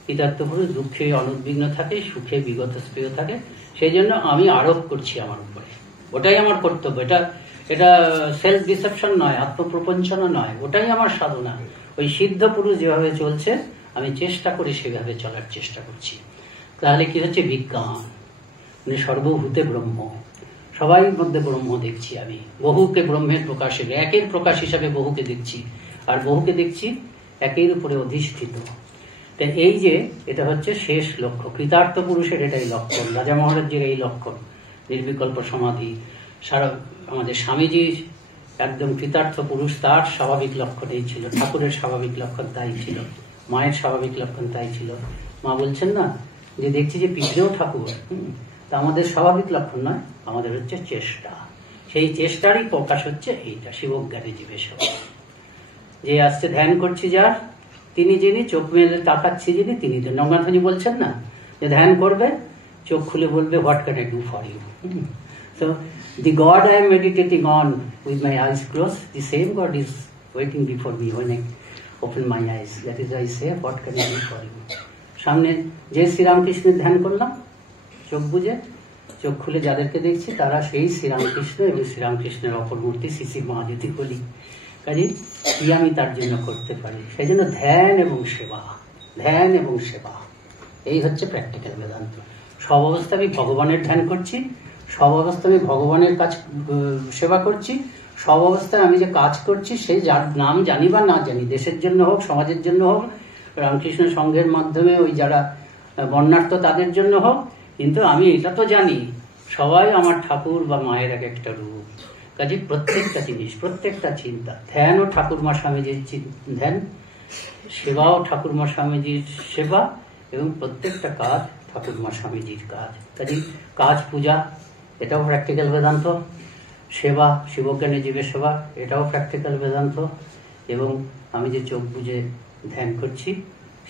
কৃতার্থ পুরুষ দুঃখে অনুদ্বিগ্ন থাকে, সুখে বিগত স্পৃহ থাকে। সেই জন্য আমি আরোপ করছি আমার উপরে, ওটাই আমার কর্তব্য। এটা সেলফ ডিসেপশন নয়, আত্মপ্রপঞ্চনা নয়, ওটাই আমার সাধনা। ওই সিদ্ধ পুরুষ যেভাবে চলছে আমি চেষ্টা করি সেভাবে চলার চেষ্টা করছি। তাহলে কি হচ্ছে? বিজ্ঞান, মানে সর্বভূতে ব্রহ্ম, সবাই মধ্যে ব্রহ্ম দেখছি আমি। বহুকে ব্রহ্মের প্রকাশে, একের প্রকাশ হিসাবে বহুকে দেখছি, আর বহুকে দেখছি একের উপরে অধিষ্ঠিত। তাই এই যে এটা হচ্ছে শেষ লক্ষ্য, কৃতার্থ পুরুষের এটাই লক্ষণ, রাজা মহারাজের এই লক্ষণ, নির্বিকল্প সমাধি। সারা আমাদের স্বামীজি একদম কৃতার্থ পুরুষ, তার স্বাভাবিক লক্ষণ এই ছিল, ঠাকুরের স্বাভাবিক লক্ষণ তাই ছিল, মায়ের স্বাভাবিক লক্ষণ তাই ছিল। মা বলছেন না যে দেখছি যে পিছলেও ঠাকুর, তা আমাদের স্বাভাবিক লক্ষণ নয়, আমাদের হচ্ছে চেষ্টা। সেই চেষ্টারই প্রকাশ হচ্ছে এইটা শিবজ্ঞানী জীবেশ। যে আজকে ধ্যান করছি যার, তিনি যিনি, চোখ মেলে তাকাচ্ছি যিনি, তিনি তো নঙ্গাধ্বনি বলছেন না যে ধ্যান করবে, চোখ খুলে বলবে what can I do for you. So the God I am meditating on with my eyes closed, the same God is waiting before me when I open my eyes. That is I say, what can I do for you? সামনে যে শ্রীরামকৃষ্ণের ধ্যান করলাম, চোখ বুঝে, চোখ খুলে যাদেরকে দেখছি তারা সেই শ্রীরামকৃষ্ণ এবং শ্রীরামকৃষ্ণের অপর মূর্তি শ্রী মহাজ্যোতি বলি। কাজে কি আমি তার জন্য করতে পারি? সেই জন্য ধ্যান এবং সেবা, ধ্যান এবং সেবা, এই হচ্ছে প্র্যাকটিক্যাল বেদান্ত। সব অবস্থা আমি ভগবানের ধ্যান করছি, সব অবস্থায় আমি ভগবানের কাজ সেবা করছি, সব অবস্থায় আমি যে কাজ করছি সেই যার নাম জানি বা না জানি, দেশের জন্য হোক, সমাজের জন্য হোক, রামকৃষ্ণ সংঘের মাধ্যমে ওই যারা বর্ণার্থ তাদের জন্য হোক, কিন্তু আমি এটা তো জানি সবাই আমার ঠাকুর বা মায়ের এক একটা রূপ। কাজে প্রত্যেকটা জিনিস, প্রত্যেকটা চিন্তা, ধ্যানও ঠাকুরমা স্বামীজির ধ্যান, সেবাও ঠাকুরমা স্বামীজির সেবা, এবং প্রত্যেকটা কাজ ঠাকুরমা স্বামীজির কাজ। কাজে কাজ পূজা এটাও প্র্যাকটিক্যাল বেদান্ত, সেবা শিবজ্ঞানী জীবের সেবা এটাও প্র্যাকটিক্যাল বেদান্ত, এবং আমি যে চোখ বুঝে ধ্যান করছি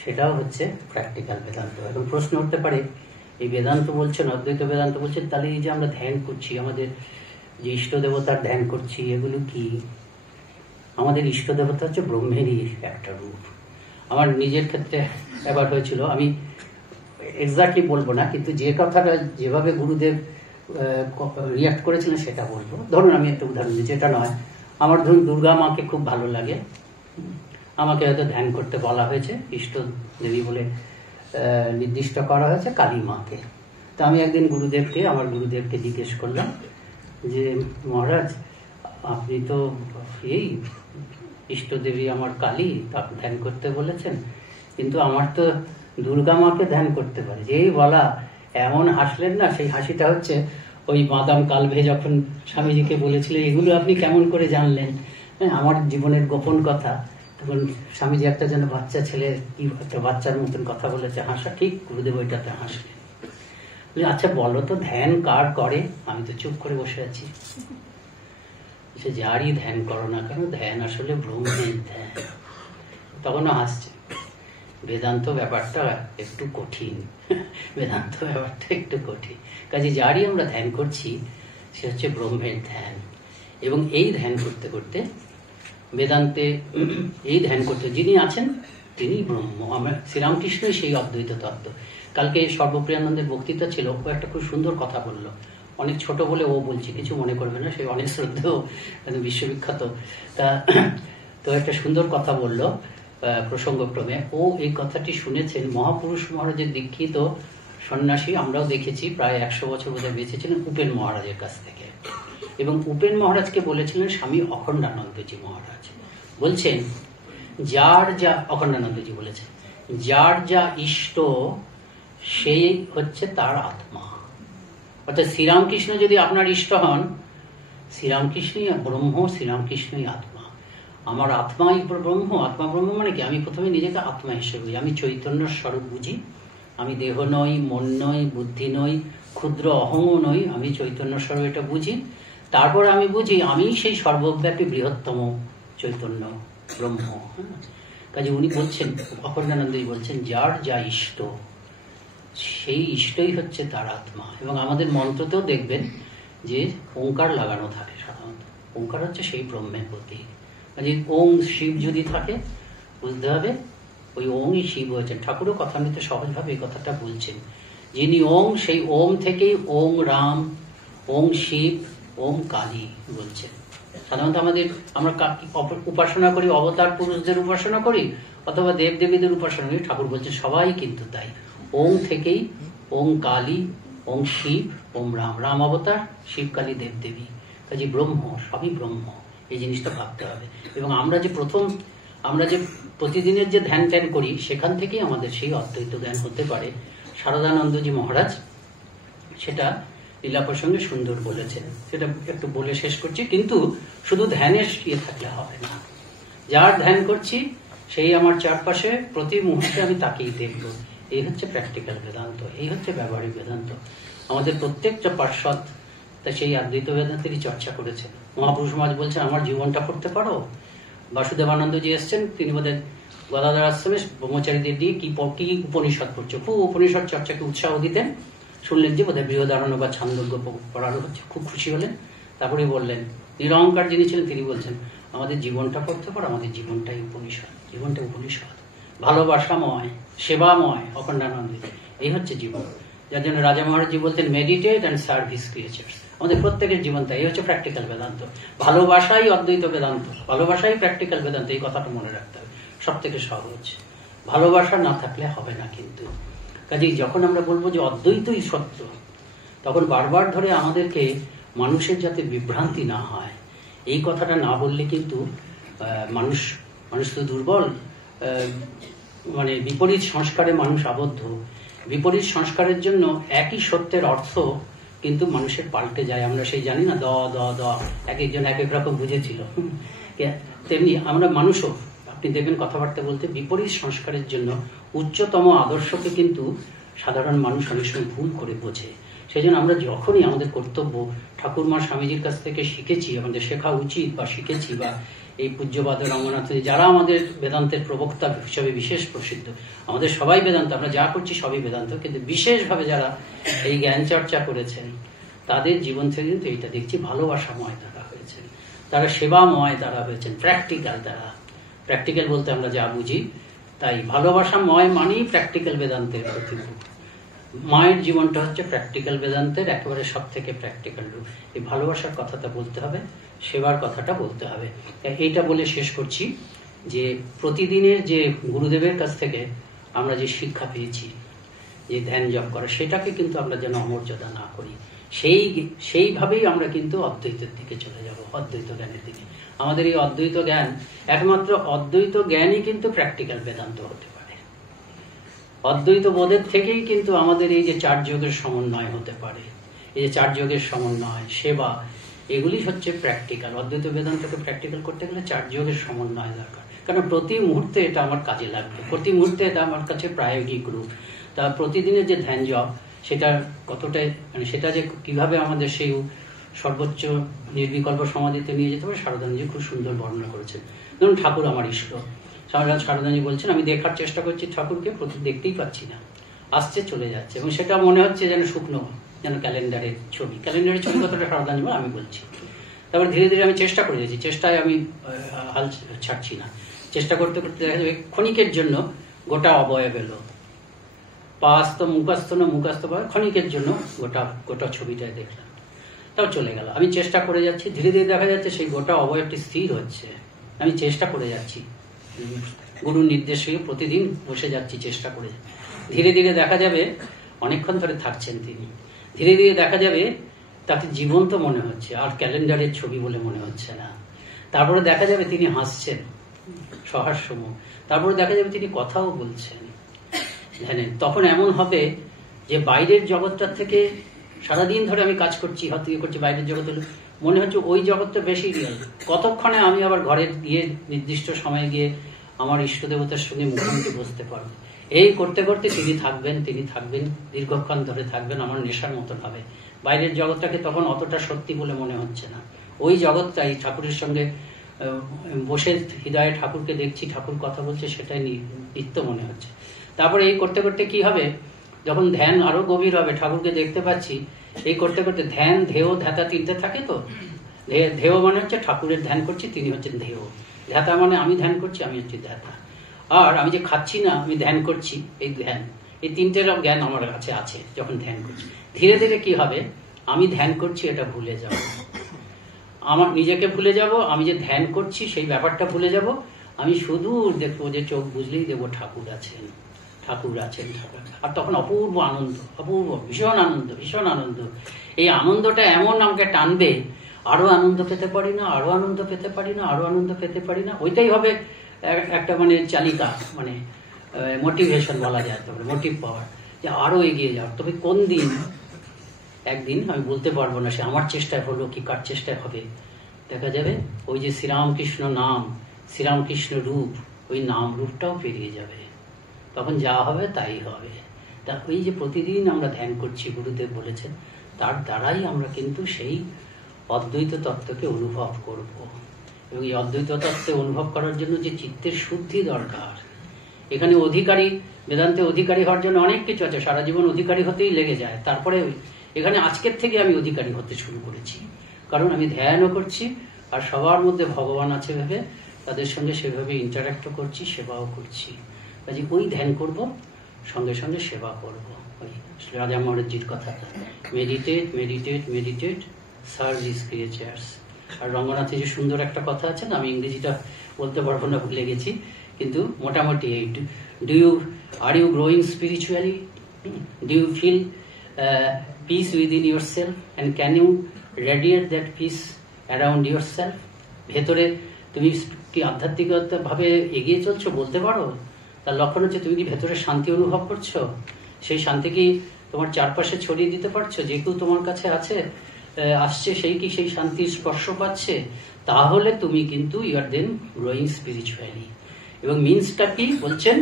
সেটাও হচ্ছে প্র্যাকটিক্যাল বেদান্ত। এখন প্রশ্ন উঠতে পারে, এই বেদান্ত বলছেন, অদ্বৈত বেদান্ত বলছেন, তাহলে এই যে আমরা ধ্যান করছি, আমাদের যে ইষ্ট দেবতার ধ্যান করছি, এগুলো কি? আমাদের ইষ্ট দেবতা হচ্ছে ব্রহ্মেরই একটা রূপ। আমার নিজের ক্ষেত্রে এবার হয়েছিল, আমি এক্স্যাক্টলি বলবো না, কিন্তু যে কথাটা যেভাবে গুরুদেব রিয়াক্ট করেছিলেন সেটা বলবো। ধরুন আমি একটা উদাহরণ দিচ্ছি, যেটা নয়, আমার ধরুন দুর্গা মাকে খুব ভালো লাগে, আমাকে হয়তো ধ্যান করতে বলা হয়েছে, ইষ্ট দেবী বলে নির্দিষ্ট করা হয়েছে কালী মাকে। তো আমি একদিন আমার গুরুদেবকে জিজ্ঞেস করলাম যে মহারাজ, আপনি তো এই ইষ্টদেবী আমার কালী, তাকে ধ্যান করতে বলেছেন, কিন্তু আমার তো দুর্গা মাকে ধ্যান করতে পারে। যেই বলা এমন হাসলেন না, সেই হাসিটা হচ্ছে ওই মাদাম কালভে যখন স্বামীজিকে বলেছিলেন এগুলো আপনি কেমন করে জানলেন, হ্যাঁ, আমার জীবনের গোপন কথা। তখন স্বামীজি একটা যেন বাচ্চা ছেলে, কি একটা বাচ্চার মতন কথা বলেছে, হাসা ঠিক, গুরুদেব ওইটাতে হাসলেন। আচ্ছা বলো তো ধ্যান কার করে? আমি তো চুপ করে বসে আছি। যারই ধ্যান করো না কেন, ধ্যান আসলে ব্রহ্মের ধ্যান। তখনও হাসছে। বেদান্ত ব্যাপারটা একটু কঠিন, বেদান্ত ব্যাপারটা একটু কঠিন। কাজে যারই আমরা ধ্যান করছি সে হচ্ছে ব্রহ্মের ধ্যান। এবং এই ধ্যান করতে করতে বেদান্তে, এই ধ্যান করতে যিনি আছেন তিনি ব্রহ্ম। আমরা শ্রীরামকৃষ্ণই সেই অদ্বৈত তত্ত্ব। কালকে সর্বপ্রিয়ানন্দের বক্তৃতা ছিল, ও একটা খুব সুন্দর কথা বললো, অনেক ছোট বলে ও বলছি, কিছু মনে করবে না, সে অনেক শ্রদ্ধেয়, বিশ্ববিখ্যাত। তো একটা সুন্দর কথা বললো প্রসঙ্গক্রমে। ও এই কথাটি শুনেছেন মহাপুরুষ মহারাজের দীক্ষিত সন্ন্যাসী, আমরাও দেখেছি, প্রায় 100 বছর বোধহয় বেঁচেছিলেন, উপেন মহারাজের কাছ থেকে। এবং উপেন মহারাজকে বলেছিলেন স্বামী অখণ্ডানন্দজি মহারাজ। বলছেন যার যা, অখণ্ডানন্দজি বলেছেন, যার যা ইষ্ট সেই হচ্ছে তার আত্মা। অর্থাৎ শ্রীরামকৃষ্ণ যদি আপনার ইষ্ট হন, শ্রীরামকৃষ্ণই ব্রহ্ম, শ্রীরামকৃষ্ণই আত্মা। আমার আত্মাই ব্রহ্ম। আত্মা ব্রহ্ম মানে কি? আমি প্রথমে নিজেকে আত্মা হিসেবে বুঝি, আমি চৈতন্য স্বরূপ বুঝি, আমি দেহ নই, মন নই, বুদ্ধি নই, ক্ষুদ্র অহংও নই, আমি চৈতন্য স্বরূপ, এটা বুঝি। তারপর আমি বুঝি আমি সেই সর্বব্যাপী বৃহত্তম চৈতন্য ব্রহ্ম। কাজে উনি বলছেন, অখণ্ডানন্দই বলছেন, যার যা ইষ্ট সেই ইষ্টই হচ্ছে তার আত্মা। এবং আমাদের মন্ত্রতেও দেখবেন যে ওঙ্কার লাগানো থাকে সাধারণত। ওঙ্কার হচ্ছে সেই ব্রহ্মের প্রতীক। কাজে ওং শিব যদি থাকে, বুঝতে হবে ওই ওংই শিব হয়েছেন। ঠাকুরও কথামৃতে সহজভাবে এই কথাটা বলছেন, যিনি ওং, সেই ওম থেকেই ওং রাম, ওং শিব, ওম কালী বলছেন। সাধারণত আমরা উপাসনা করি, অবতার পুরুষদের উপাসনা করি অথবা দেবদেবীদের উপাসনা করি, ঠাকুর বলছেন সবাই কিন্তু তাই। ওং থেকেই ওং কালী, ওং শিব, ওম রাম, রাম অবতার, শিব কালী দেবদেবী। কাজে ব্রহ্ম, সবই ব্রহ্ম, এই জিনিসটা ভাবতে হবে। এবং আমরা যে প্রতিদিনের যে ধ্যান ধ্যান করি, সেখান থেকেই আমাদের সেই অদ্বৈত জ্ঞান হতে পারে। শারদানন্দজি মহারাজ সেটা লীলা প্রসঙ্গে সুন্দর বলেছেন, সেটা একটু বলে শেষ করছি। কিন্তু শুধু ধ্যানের ইয়ে থাকলে হবে না, যার ধ্যান করছি সেই আমার চারপাশে প্রতি মুহূর্তে আমি তাকেই দেখব। এই হচ্ছে প্র্যাকটিক্যাল বেদান্ত, এই হচ্ছে ব্যবহারিক বেদান্ত। আমাদের প্রত্যেকটা পার্শ্বদ তা সেই অদ্বৈত বেদান্তেরই চর্চা করেছেন। মহাপুরুষ মহারাজ বলছেন, আমার জীবনটা পড়তে পারো। বাসুদেবানন্দজি এসছেন, তিনি বোধ গদাধর আশ্রমে ব্রহ্মচারীদের দিয়ে কি উপনিষদ পড়ছে, খুব উপনিষদ চর্চাকে উৎসাহ দিতেন। শুনলেন যে বোধহয় বৃহদারণ্য বা ছান্দোগ্য পড়ানো হচ্ছে, খুব খুশি হলেন। তারপরে বললেন, নিরহংকার যিনি ছিলেন তিনি বলছেন, আমাদের জীবনটা পড়তে পারো, আমাদের জীবনটাই উপনিষদ, জীবনটা উপনিষদ, ভালোবাসাময়, সেবাময়, অখণ্ডানন্দ, এই হচ্ছে জীবন। যার জন্য রাজা মহারাজজি বলতেন, মেডিটেট অ্যান্ড সার্ভিস ক্রিয়েচার্স। আমাদের প্রত্যেকের জীবনটা এই হচ্ছে প্র্যাকটিক্যাল বেদান্ত। ভালোবাসাই অদ্বৈত বেদান্ত, ভালোবাসাই প্র্যাকটিক্যাল বেদান্ত, এই কথাটা মনে রাখতে হবে। সব থেকে সহজ, ভালোবাসা না থাকলে হবে না। কিন্তু কাজেই যখন আমরা বলবো যে অদ্বৈতই সত্য, তখন বারবার ধরে আমাদেরকে মানুষের যাতে বিভ্রান্তি না হয়, এই কথাটা না বললে কিন্তু মানুষ তো দুর্বল, মানে বিপরীত সংস্কারে মানুষ আবদ্ধ। বিপরীত সংস্কারের জন্য একই সত্যের অর্থ কিন্তু মানুষের পাল্টে যায়। আমরা সেই জানি না, দ দ দ এক একজন এক এক রকম বুঝেছিল। তেমনি আমরা মানুষও, আপনি দেখবেন কথাবার্তা বলতে বিপরীত সংস্কারের জন্য উচ্চতম আদর্শকে কিন্তু সাধারণ মানুষ অনেক সময় ভুল করে বোঝে। সেই জন্য আমরা যখনই আমাদের কর্তব্য ঠাকুরমা স্বামীজির কাছ থেকে শিখেছি, আমাদের শেখা উচিত বা শিখেছি, বা এই পূজ্যপাদ রঙ্গনাথ যারা আমাদের বেদান্তের প্রবক্তা হিসাবে বিশেষ প্রসিদ্ধ, আমাদের সবাই বেদান্ত, আমরা যা করছি সবই বেদান্ত, কিন্তু বিশেষভাবে যারা এই জ্ঞান চর্চা করেছেন তাদের জীবন থেকে কিন্তু এইটা দেখছি ভালোবাসাময় তারা হয়েছেন, তারা সেবাময় তারা হয়েছেন, প্র্যাকটিক্যাল তারা। প্র্যাকটিক্যাল বলতে আমরা যা বুঝি তাই, ভালোবাসাময় মানেই প্র্যাকটিক্যাল বেদান্তের প্রতিরূপ। মায়ের জীবনটা হচ্ছে প্র্যাকটিক্যাল বেদান্তের একেবারে সব থেকে প্র্যাকটিক্যাল রূপ। এই ভালোবাসার কথাটা বলতে হবে, সেবার কথাটা বলতে হবে। এইটা বলে শেষ করছি যে প্রতিদিনের যে গুরুদেবের কাছ থেকে আমরা যে শিক্ষা পেয়েছি, যে ধ্যান জপ করা, সেটাকে কিন্তু আমরা যেন অমর্যাদা না করি। সেইভাবেই আমরা কিন্তু অদ্বৈতের দিকে চলে যাব, অদ্বৈত জ্ঞানের দিকে। আমাদের এই অদ্বৈত জ্ঞান, একমাত্র অদ্বৈত জ্ঞানই কিন্তু প্র্যাকটিক্যাল বেদান্ত হতে পারে। অদ্বৈত বোধের থেকেই কিন্তু আমাদের এই যে চার যোগের সমন্বয় হতে পারে। এই যে চার যোগের সমন্বয়, সেবা, এগুলি হচ্ছে প্র্যাকটিক্যাল। অদ্বৈত বেদান্তকে প্র্যাকটিক্যাল করতে গেলে চার যোগের সমন্বয় দরকার, কারণ প্রতি মুহূর্তে এটা আমার কাজে লাগবে, প্রতি মুহূর্তে এটা আমার কাছে প্রায়োগিক রূপ। তা প্রতিদিনের যে ধ্যান জপ, সেটা কতটাই, মানে সেটা যে কিভাবে আমাদের সেই সর্বোচ্চ নির্বিকল্প সমাধিতে নিয়ে যেতে হবে, শারদানজি খুব সুন্দর বর্ণনা করেছেন। ধরুন ঠাকুর আমার ইষ্ট, শারদানজি বলছেন আমি দেখার চেষ্টা করছি ঠাকুরকে, দেখতেই পাচ্ছি না, আসছে চলে যাচ্ছে, এবং সেটা মনে হচ্ছে যেন শুকনো, যেন ক্যালেন্ডারের ছবি। ক্যালেন্ডারের ছবি কথাটা শারদানজি আমি বলছি। তারপর ধীরে ধীরে আমি চেষ্টা করে যাচ্ছি, চেষ্টায় আমি হাল ছাড়ছি না। চেষ্টা করতে করতে দেখা যাবে ক্ষণিকের জন্য গোটা অবয়ব এলো, পাস্ত মুখাস্ত না মুখাস্ত, ক্ষণিকের জন্য গোটা ছবিটায় দেখলাম, তাও চলে গেল। আমি চেষ্টা করে যাচ্ছি, ধীরে ধীরে দেখা যাচ্ছে সেই গোটা অবয়বটি স্থির হচ্ছে। আমি চেষ্টা করে যাচ্ছি, গুরুর নির্দেশে প্রতিদিন বসে যাচ্ছি, চেষ্টা করে। ধীরে ধীরে দেখা যাবে অনেকক্ষণ ধরে থাকছেন তিনি, ধীরে ধীরে দেখা যাবে তাকে জীবন্ত মনে হচ্ছে, আর ক্যালেন্ডারের ছবি বলে মনে হচ্ছে না। তারপরে দেখা যাবে তিনি হাসছেন সহাস্যমুখ, তারপরে দেখা যাবে তিনি কথাও বলছেন ধ্যানে। তখন এমন হবে যে বাইরের জগৎটার থেকে সারাদিন ধরে আমি কাজ করছি, হাত দিয়ে করছি, বাইরের জগৎ হলো মনে হচ্ছে ওই জগৎটা বেশি রিয়াল। কতক্ষণে আমি আবার ঘরে গিয়ে নির্দিষ্ট সময়ে গিয়ে আমার ইষ্ট দেবতার সঙ্গে মুখোমুখি বসতে পারবো। এই করতে করতে তিনি থাকবেন দীর্ঘক্ষণ ধরে থাকবেন, আমার নেশার মতন হবে। বাইরের জগৎটাকে তখন অতটা সত্যি বলে মনে হচ্ছে না, ওই জগৎটাই ঠাকুরের সঙ্গে বসে হৃদয়ে ঠাকুরকে দেখছি, ঠাকুর কথা বলছে, সেটাই নিত্য মনে হচ্ছে। তারপরে এই করতে করতে কি হবে, যখন ধ্যান আরো গভীর হবে, ঠাকুরকে দেখতে পাচ্ছি, এই করতে করতে ধ্যান, ধেয়, ধ্যাতা তিনটে থাকে। তো ধেয় মানে হচ্ছে ঠাকুরের ধ্যান করছি, তিনি হচ্ছেন ধেয়। ধ্যাতা মানে আমি ধ্যান করছি, আমি হচ্ছি ধ্যাতা। আর আমি যে খাচ্ছি না, আমি ধ্যান করছি, এই ধ্যান, এই তিনটের জ্ঞান আমার কাছে আছে যখন ধ্যান করছি। ধীরে ধীরে কি হবে, আমি ধ্যান করছি এটা ভুলে যাব, আমার নিজেকে ভুলে যাব, আমি যে ধ্যান করছি সেই ব্যাপারটা ভুলে যাব। আমি শুধু দেখবো যে চোখ বুঝলেই দেবো ঠাকুর আছেন, ঠাকুর আছেন, ঠাকুর। আর তখন অপূর্ব আনন্দ, অপূর্ব, ভীষণ আনন্দ, ভীষণ আনন্দ। এই আনন্দটা এমন আমাকে টানবে, আরো আনন্দ পেতে পারি না, আরো আনন্দ পেতে পারি না, আরো আনন্দ পেতে পারি না। ওইটাই হবে একটা মানে চালিকা, মানে মোটিভেশন বলা যায়, তারপরে মোটিভ পাওয়ার, যে আরো এগিয়ে যাওয়ার। তবে কোন দিন, একদিন আমি বলতে পারবো না সে আমার চেষ্টায় হলো কি কার চেষ্টায় হবে, দেখা যাবে ওই যে শ্রীরামকৃষ্ণ নাম, শ্রীরামকৃষ্ণ রূপ, ওই নাম রূপটাও পেরিয়ে যাবে। তখন যা হবে তাই হবে। তা ওই যে প্রতিদিন আমরা ধ্যান করছি, গুরুদেব বলেছেন, তার দ্বারাই আমরা কিন্তু সেই অদ্বৈত তত্ত্বকে অনুভব করব। এবং এই অদ্বৈত তত্ত্বে অনুভব করার জন্য যে চিত্তের শুদ্ধি দরকার, এখানে অধিকারী, বেদান্তে অধিকারী হওয়ার জন্য অনেক কিছু আছে, সারা জীবন অধিকারী হতেই লেগে যায়। তারপরে এখানে আজকের থেকে আমি অধিকারী হতে শুরু করেছি, কারণ আমি ধ্যানও করছি, আর সবার মধ্যে ভগবান আছে ভেবে তাদের সঙ্গে সেভাবে ইন্টারাক্টও করছি, সেবাও করছি। কাজে ওই ধ্যান করব, সঙ্গে সঙ্গে সেবা করব। ওই রাজা মহারাজজির কথাটা, meditate meditate meditate, serve this creatures. আর রঙ্গনাথে যে সুন্দর একটা কথা আছে না, আমি ইংরেজিটা বলতে পারবো না, ভুলে গেছি, কিন্তু মোটামুটি এই are you growing spiritually, do you feel peace within yourself and can you radiate that peace around yourself? ভেতরে তুমি কি আধ্যাত্মিকতা ভাবে এগিয়ে চলছো, বলতে পারো? তার লক্ষণ হচ্ছে তুমি কি ভেতরে শান্তি অনুভব করছো, সেই শান্তি কি তোমার চারপাশে ছড়িয়ে দিতে পারছো? যে কেউ তোমার কাছে আসছে সেই কি সেই শান্তির স্পর্শ পাচ্ছে? তাহলে তুমি কিন্তু you are then growing spiritually. এবং মিনসটা কি বলছেন?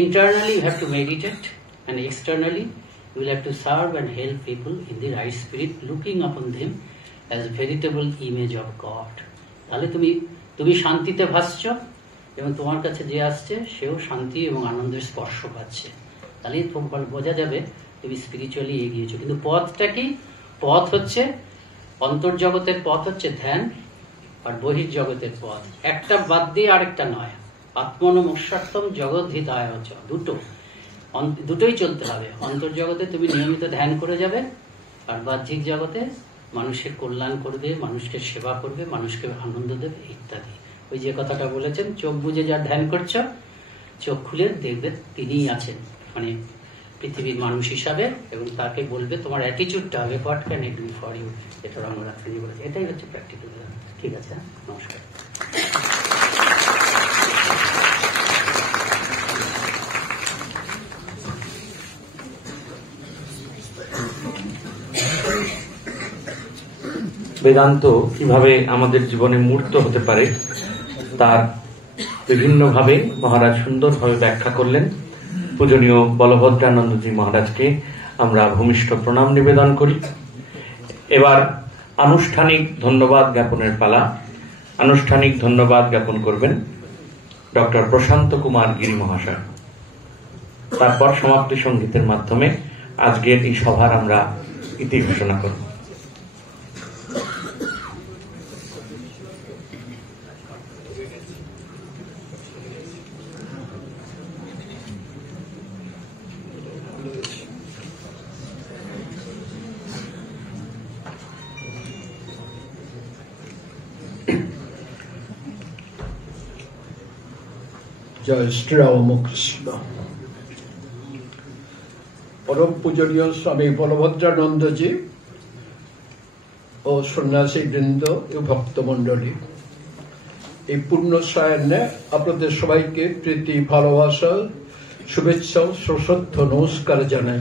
Internally you have to meditate and externally you will have to serve and help people in the right spirit, looking upon them as veritable image of God. তাহলে তুমি শান্তিতে ভাসছ এবং তোমার কাছে যে আসছে সেও শান্তি এবং আনন্দের স্পর্শ পাচ্ছে। তাহলে তোমার বোঝা যাবে তুমি স্পিরিচুয়ালি এগিয়েছো। কিন্তু পথটা কি? পথ হচ্ছে অন্তর্জগতের পথ হচ্ছে ধ্যান, আর বহির্জগতের পথ একটা বাদ দিয়ে আরেকটা নয়। আত্মনমস্যার্থম জগদ্ধিতায় হচ্ছে দুটোই চলতে হবে। অন্তর্জগতে তুমি নিয়মিত ধ্যান করে যাবে, আর বাহ্যিক জগতে মানুষের কল্যাণ করবে, মানুষকে সেবা করবে, মানুষকে আনন্দ দেবে ইত্যাদি। ওই যে কথাটা বলেছেন, চোখ বুজে যা ধ্যান করছো, চোখ খুলে দেখবে তিনিই আছেন মানে পৃথিবীর মানুষ হিসাবে, এবং তাকে বলবে তোমার অ্যাটিচিউডটা হবে what can I do for you. এটা রঙ্গনাথজি বলেছে, এটাই হচ্ছে প্র্যাকটিক্যাল। ঠিক আছে, নমস্কার। বেদান্ত কিভাবে আমাদের জীবনে মূর্ত হতে পারে তার বিভিন্নভাবে মহারাজ সুন্দরভাবে ব্যাখ্যা করলেন। পূজনীয় বলভদ্রানন্দজি মহারাজকে আমরা ভূমিষ্ঠ প্রণাম নিবেদন করি। এবার আনুষ্ঠানিক ধন্যবাদ জ্ঞাপনের পালা। আনুষ্ঠানিক ধন্যবাদ জ্ঞাপন করবেন ডক্টর প্রশান্ত কুমার গিরি মহাশয়। তারপর সমাপ্তি সঙ্গীতের মাধ্যমে আজকের এই সভার আমরা ইতি ঘোষণা করব। জয় শ্রীরামকৃষ্ণ। পরম পূজনীয় স্বামী বলভদ্রানন্দজি ও সন্ন্যাসী বৃন্দ ও ভক্তমন্ডলী, এই পূর্ণ সায়ান্নে আপনাদের সবাইকে প্রীতি, ভালোবাসা, শুভেচ্ছা, সশ্রদ্ধ নমস্কার জানাই।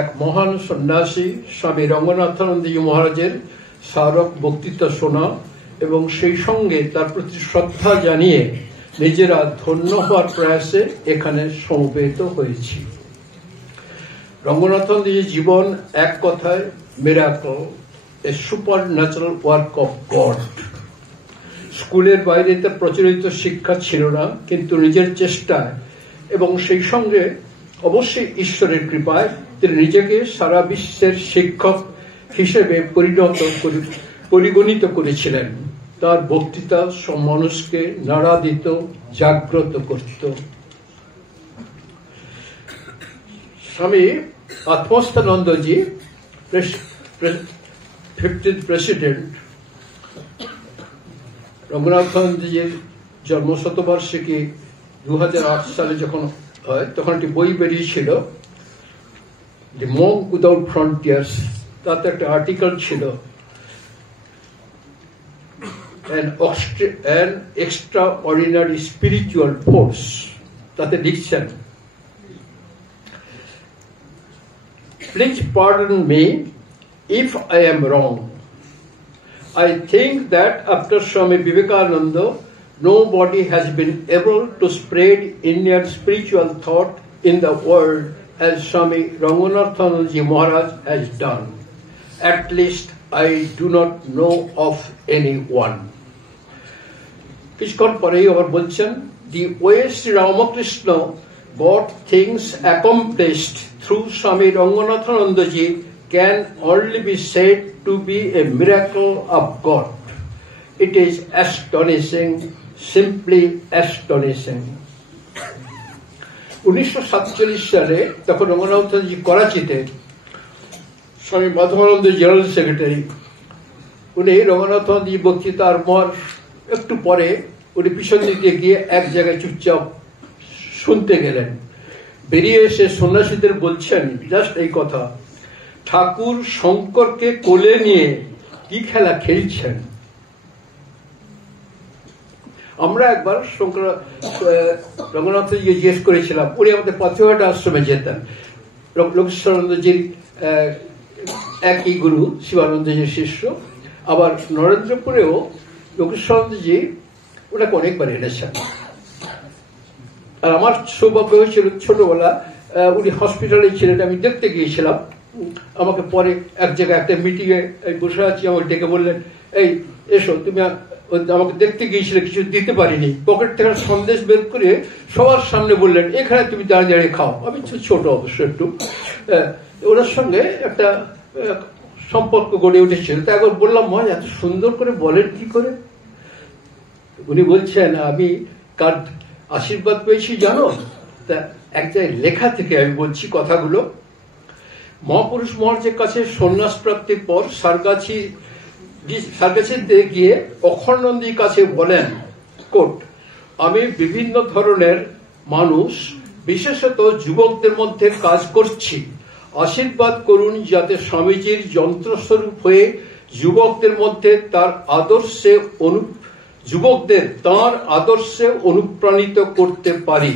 এক মহান সন্ন্যাসী স্বামী রঙ্গনাথানন্দজি মহারাজের স্মারক বক্তৃতা শোনা এবং সেই সঙ্গে তার প্রতি শ্রদ্ধা জানিয়ে নিজেরা ধন্য হওয়ার প্রয়াসে এখানে সমবেত হয়েছি। রঙ্গনাথানন্দজির জীবন এক কথায় miracle, A super natural work of god. স্কুলের বাইরে তার প্রচলিত শিক্ষা ছিল না, কিন্তু নিজের চেষ্টায় এবং সেই সঙ্গে অবশ্যই ঈশ্বরের কৃপায় তিনি নিজেকে সারা বিশ্বের শিক্ষক হিসেবে পরিগণিত করেছিলেন। তার বক্তৃতা সব মানুষকে নাড়া দিত, জাগ্রত করত। স্বামী আত্মস্থানন্দজি 50th প্রেসিডেন্ট, রঙ্গনাথানন্দজির জন্মশতবার্ষিকী 2008 সালে যখন হয়, তখন একটি বই বেরিয়েছিল দি মঙ্ক উইদাউট ফ্রন্টিয়ার্স। তাতে একটা আর্টিকেল ছিল an extraordinary spiritual force. তাতে লিখছেন, please pardon me if I am wrong. I think that after Swami Vivekananda, nobody has been able to spread Indian spiritual thought in the world as Swami Ranganathanandaji Maharaj has done. At least I do not know of anyone. কিছুক্ষণ পরেই আবার বলছেন, the way Sri Ramakrishna got things accomplished through Swami Ranganathanandaji can only be said to be a miracle of God. It is astonishing, simply astonishing. 1947 সালে তখন রঙ্গনাথানজি করাচিতে স্বামী Madhavananda general secretary, উনি রঙ্গনাথানজি বক্তৃতার একটু পরে উনি পিছন দিকে গিয়ে এক জায়গায় চুপচাপ শুনতে গেলেন। বেরিয়ে এসে সন্ন্যাসীদের বলছেন জাস্ট এই কথা, ঠাকুর শঙ্করকে কোলে নিয়ে কি খেলা খেলছেন। আমরা একবার রঙ্গনাথকে জিজ্ঞেস করেছিলাম, উনি আমাদের পাথুয়াটা আশ্রমে যেতেন, লোকেশ্বরানন্দজির একই গুরু, শিবানন্দজির শিষ্য। আবার নরেন্দ্রপুরেও লোকেশ্বরানন্দজি ওনাকে অনেকবার এনেছেন। আর আমার সৌভাগ্য হয়েছিল ছোটবেলা, উনি হসপিটালে ছিলেন, আমি দেখতে গিয়েছিলাম। আমাকে পরে এক জায়গায় একটা মিটিংয়ে বসে আছি, আমাকে ডেকে বললেন, এই এসো, তুমি আমাকে দেখতে গিয়েছিলে, কিছু দিতে পারিনি। পকেট থেকে সন্দেশ বের করে সবার সামনে বললেন, এখানে তুমি দাঁড়িয়ে দাঁড়িয়ে খাও। আমি ছোট অবশ্য একটু, ওনার সঙ্গে একটা সম্পর্ক গড়ে উঠেছিল। তা একবার বললাম, মা এত সুন্দর করে বলেন কি করে? উনি বলছেন, আমি কার আশীর্বাদ পেয়েছি জানো? তা এক জায়গায় লেখা থেকে আমি বলছি কথাগুলো। মহাপুরুষ মহারাজের কাছে সন্ন্যাস প্রাপ্তির পর সারগাছিতে গিয়ে অক্ষরানন্দজির কাছে বলেন, কোট, আমি বিভিন্ন ধরনের মানুষ, বিশেষত যুবকদের মধ্যে কাজ করছি। আশীর্বাদ করুন যাতে স্বামীজির যন্ত্রস্বরূপ হয়ে যুবকদের মধ্যে যুবকদের তাঁর আদর্শে অনুপ্রাণিত করতে পারি,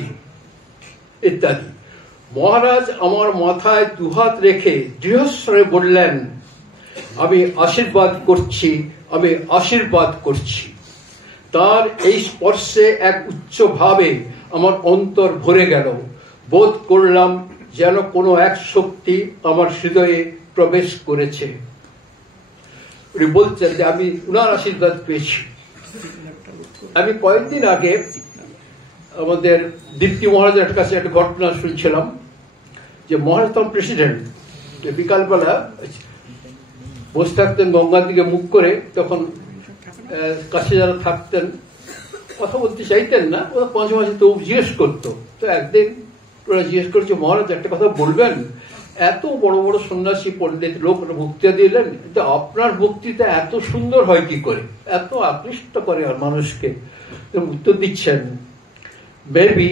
ইত্যাদি। মহারাজ আমার মাথায় দুহাত রেখে দৃঢ়স্বরে বললেন, আমি আশীর্বাদ করছি, আমি আশীর্বাদ করছি। তার এই স্পর্শে এক উচ্চ ভাবে আমার অন্তর ভরে গেল। বোধ করলাম যেন কোনো এক শক্তি আমার হৃদয়ে প্রবেশ করেছে। উনি বলছেন যে আমি উনার আশীর্বাদ পেয়েছি। আমি কয়েকদিন আগে আমাদের দীপ্তি মহারাজের কাছে একটা ঘটনা শুনছিলাম, যে মহারাজ তখন প্রেসিডেন্ট, বিকালবেলা বসে থাকতেন গঙ্গার দিকে মুখ করে, তখন কাছে যারা থাকতেন কথা বলতে চাইতেন না, ওরা মাঝে মাঝে তো জিজ্ঞেস করতো। তো একদিন ওরা জিজ্ঞেস করছে, মহারাজ একটা কথা বলবেন? এত বড় বড় সন্ন্যাসী পণ্ডিত লোক বক্তৃতা দিলেন, কিন্তু আপনার বক্তৃতা এত সুন্দর হয় কি করে, এত আকৃষ্ট করে আর মানুষকে? উত্তর দিচ্ছেন, maybe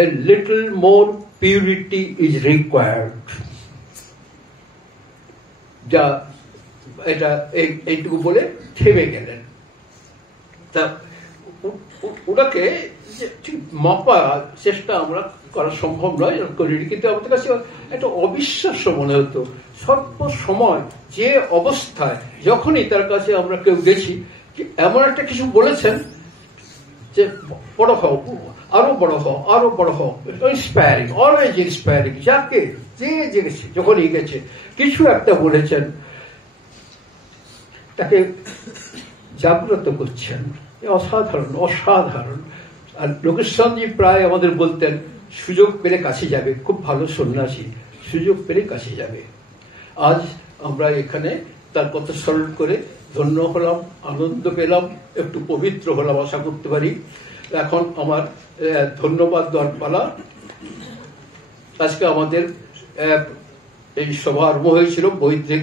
a little more purity is required. যা এটা এইটুকু বলে থেমে গেলেন। তা ওটাকে মাপা চেষ্টা আমরা করা সম্ভব নয়, করিনি, কিন্তু আমাদের কাছে একটা অবিশ্বাস্য মনে হতো। স্বল্প সময় যে অবস্থায় যখনই তার কাছে আমরা কেউ গেছি, এমন একটা কিছু বলেছেন যে বড় হও, আরো বড় হও, আরো বড় হও, ইন্সপায়ারিং, অলওয়েজ ইন্সপায়ারিং। যাকে যে গেছে, যখনই গেছে কিছু একটা বলেছেন, তাকে জাগ্রত করছেন। অসাধারণ, অসাধারণ। আর লোকেশ্বরজি প্রায় আমাদের বলতেন, সুযোগ পেলে কাছে যাবে, খুব ভালো সন্ন্যাসী, সুযোগ পেলে কাছে যাবে। আজ আমরা এখানে তার কথা স্মরণ করে ধন্য হলাম, আনন্দ পেলাম, একটু পবিত্র হলাম, আশা করতে পারি। এখন আমার ধন্যবাদ দেওয়ার পালা। আজকে আমাদের এই সভা আরম্ভ হয়েছিল বৈদিক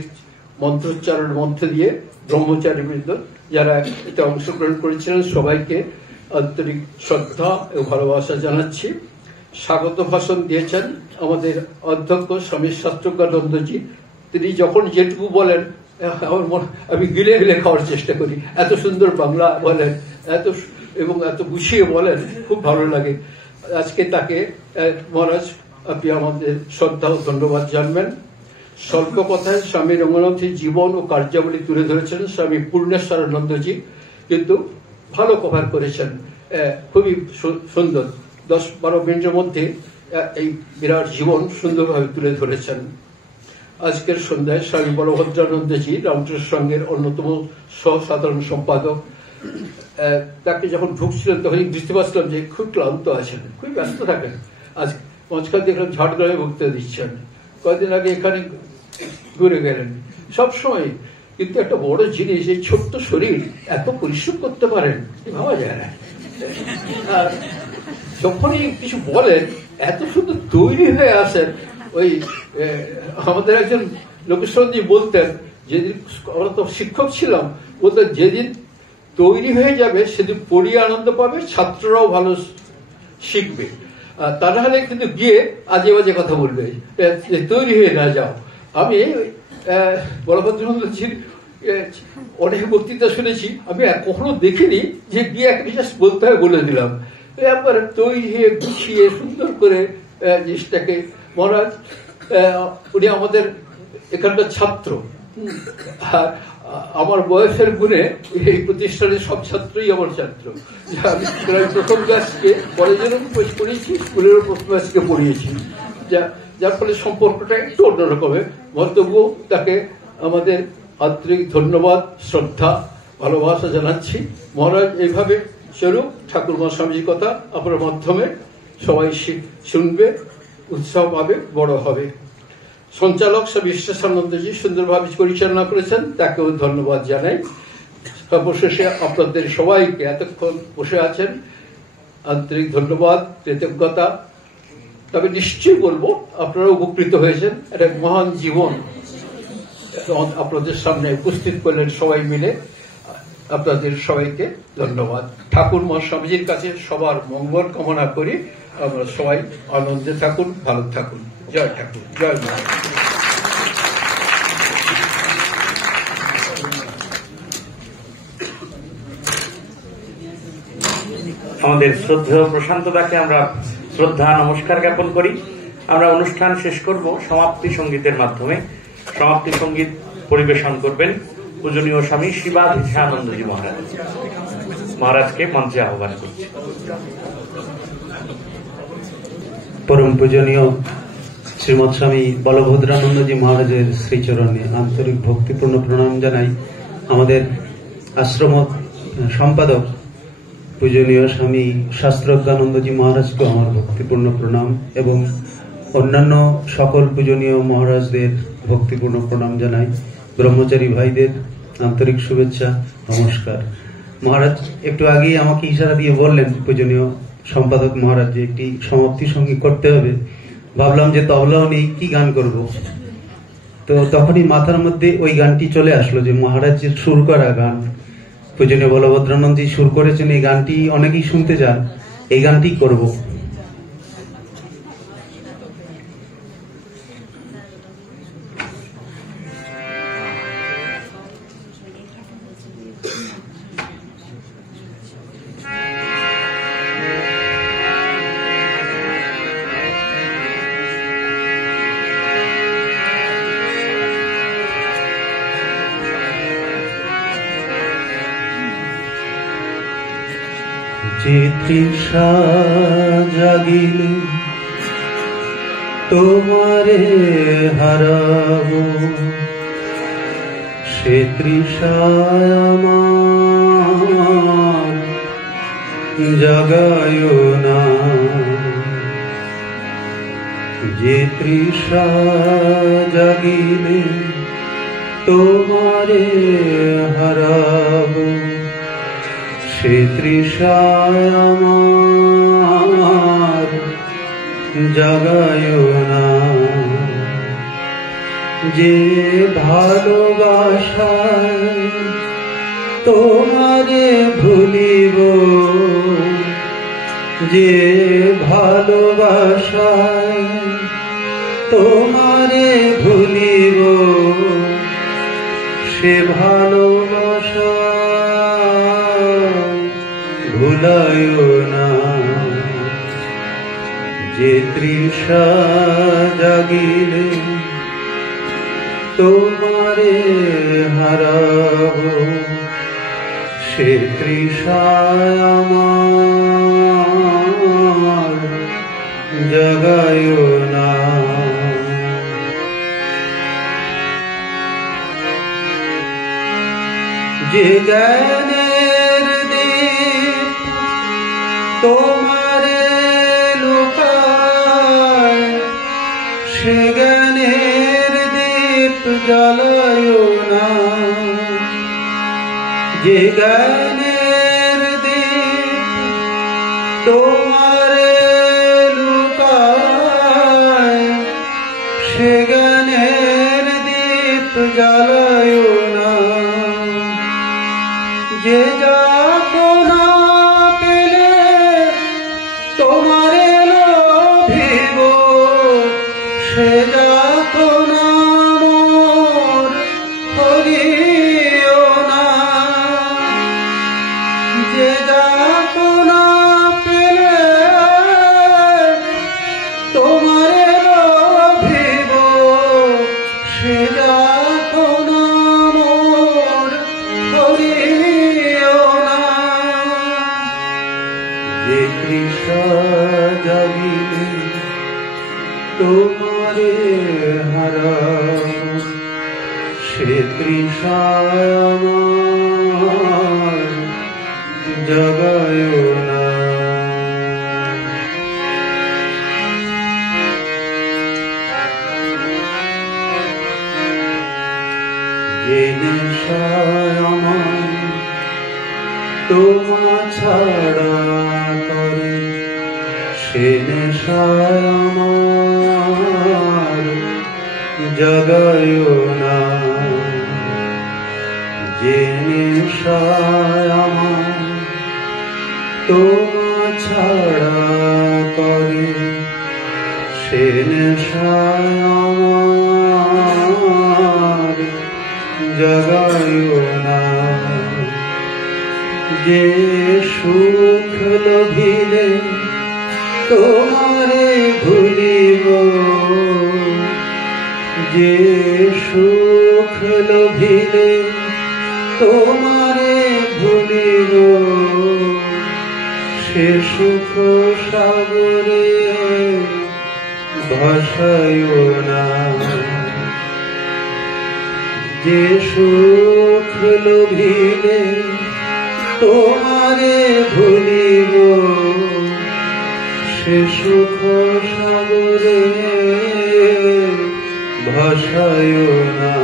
মন্ত্রোচ্চারণের মধ্যে দিয়ে। ব্রহ্মচারীবৃন্দ যারা এতে অংশগ্রহণ করেছিলেন সবাইকে আন্তরিক শ্রদ্ধা ও ভালোবাসা জানাচ্ছি। স্বাগত ভাষণ দিয়েছেন আমাদের অধ্যক্ষ স্বামী শাস্ত্রজ্ঞানন্দজি। তিনি যখন যেটুকু বলেন আমি গিলে গিলে খাওয়ার চেষ্টা করি। এত সুন্দর বাংলা বলেন, এবং এত গুছিয়ে বলেন, খুব ভালো লাগে। আজকে তাকে মহারাজ আপনি আমাদের শ্রদ্ধা ও ধন্যবাদ জানবেন। স্বল্প কথায় স্বামী রঙ্গনাথের জীবন ও কার্যাবলী তুলে ধরেছেন স্বামী পূর্ণেশ্বরানন্দজি, কিন্তু ভালো কভার করেছেন, খুবই সুন্দর। 10-12 মিনিটের মধ্যে এই বিরাট জীবন সুন্দরভাবে তুলে ধরেছেন। আজকের সন্ধ্যায় স্বামী বলভদ্রানন্দজি রামকৃষ্ণ সংঘের অন্যতম সহ-সাধারণ সম্পাদক, তাকে যখন ঢুকছিলেন তখন বুঝতে পারছিলাম যে খুব ক্লান্ত আছেন, খুবই ব্যস্ত থাকেন। আজ মাঝখান দেখলাম ঝাড়গ্রামে বক্তৃতা দিচ্ছেন, কয়েকদিন আগে এখানে ঘুরে গেলেন। সবসময় কিন্তু একটা বড় জিনিস, এই ছোট্ট শরীর এত পরিশ্রম করতে পারেন ভাবা যায় না। আর যখনই কিছু বলেন এত সুন্দর তৈরি হয়ে আসেন। ওই আমাদের একজন লোকেশ্বরজি বলতেন, যেদিন আমরা তো শিক্ষক ছিলাম, বলতেন যেদিন তৈরি হয়ে যাবে সেদিন পড়িয়ে আনন্দ পাবে, ছাত্ররাও ভালো শিখবে। তা নাহলে কিন্তু গিয়ে আজে বাজে কথা বলবে, তৈরি হয়ে না যাও। আমি বলভদ্রানন্দজির অনেক বক্তৃতা শুনেছি, আমি কখনো দেখিনি যে গিয়ে একটা জাস্ট বলতে হয় বলে দিলাম। একবার তৈরি হয়ে গুছিয়ে সুন্দর করে জিনিসটাকে মহারাজ উনি আমাদের এখানকার ছাত্র। আর আমার বয়সের গুণে এই প্রতিষ্ঠানের সব ছাত্রই আমার ছাত্র। আমি প্রথম ক্লাসকে কলেজেরও পড়িয়েছি, স্কুলেরও প্রথম ক্লাসকে পড়িয়েছি, যার ফলে সম্পর্কটা একটু অন্যরকমের। মন্তব্য তাকে আমাদের আন্তরিক ধন্যবাদ, শ্রদ্ধা, ভালোবাসা জানাচ্ছি। মহারাজ এইভাবে স্বরূপ ঠাকুরমা স্বামীজির কথা আপনার মাধ্যমে সবাই শুনবে, উৎসাহ পাবে, বড় হবে। সঞ্চালক স্বামী বিশ্বাসানন্দজি সুন্দরভাবে পরিচালনা করেছেন, তাকেও ধন্যবাদ জানাই। সর্বশেষে আপনাদের সবাইকে এতক্ষণ বসে আছেন আন্তরিক ধন্যবাদ, কৃতজ্ঞতা। তবে নিশ্চয়ই বলবো আপনারা উপকৃত হয়েছেন। একটা মহান জীবন আপনাদের সামনে উপস্থিত করলেন সবাই মিলে। আপনাদের সবাইকে ধন্যবাদ। ঠাকুরমা স্বামীজির কাছে সবার মঙ্গল কামনা করি। আমরা সবাই আনন্দে থাকুন, ভালো থাকুন। জয় ঠাকুর, জয় মা। আমাদের শ্রদ্ধেয় প্রশান্ত দাকে আমরা শ্রদ্ধা নমস্কার জ্ঞাপন করি। আমরা অনুষ্ঠান শেষ করব সমাপ্তি সঙ্গীতের মাধ্যমে। সমাপ্তি সঙ্গীত পরিবেশন করবেন পূজনীয় স্বামী শিবাধীশানন্দজি মহারাজ। মহারাজকে মঞ্চে আহ্বান করছি। পরম পূজনীয় শ্রীমৎ স্বামী বলভদ্রানন্দজি মহারাজের শ্রীচরণে আন্তরিক ভক্তিপূর্ণ প্রণাম জানাই। আমাদের আশ্রম সম্পাদক পূজনীয় স্বামী শাস্ত্রজ্ঞানন্দজি মহারাজকে আমার ভক্তিপূর্ণ প্রণাম এবং অন্যান্য সকল পূজনীয় মহারাজদের ভক্তিপূর্ণ প্রণাম জানাই। ব্রহ্মচারী ভাইদের আন্তরিক শুভেচ্ছা, নমস্কার। মহারাজ একটু আগেই আমাকে ইশারা দিয়ে বললেন পূজনীয় সম্পাদক মহারাজ যে একটি সমাপ্তি সঙ্গীত করতে হবে। ভাবলাম যে তবলাও নেই, কি গান করব। তো তখনই মাথার মধ্যে ওই গানটি চলে আসলো যে মহারাজের সুর করা গান, পূজনীয় বলভদ্রানন্দজি সুর করেছেন। এই গানটি অনেকেই শুনতে চান, এই গানটি করব। যে তৃষা জাগিলে তোমারে হারাবো, সে তৃষায় আমার জাগায় না। যে তৃষা জাগিলে তোমারে হারাবো, সে তৃষায় আমার জাগায় না। যে ভালোবাসায় তোমারে ভুলিব, যে ভালোবাসায় তোমারে ভুলিব, সে ভালোবাসা ভুলায় না। যে তৃষা জাগিলে তোমারে হারাবো, সে তৃষায় আমার জাগায় না। যে জ্ঞানের দীপ তোমারে লোকায়, সে জ্ঞানের দীপ জ্বালায় না। যে জ্ঞানের দীপ তোমারে লোকায়, সে জ্ঞানের দীপ জ্বালায় না। যে যাতনা পেলে তোমারে লোভিব, সে যাতনা মোর করিও না। যে যাতনা পেলে যে তৃষা জাগিলে তোমারে হারাবো, সে তৃষায় আমার জাগায় না। যে নেশায় আমার তোমা ছাড়া করে, সে নেশায় আমার জাগায় না। যে নেশায় আমার তোমা ছাড়া করে, সে নেশায় আমার জাগায় না। যে সুখ লোভিলে তোমারে ভুলিব, যে সুখ লোভিলে তোমারে ভুলিব, সে সুখ সাগরে ভাসায় না। যে সুখ লোভিলে তোমারে ভুলিব, সে সুখ সাগরে ভাসায় না।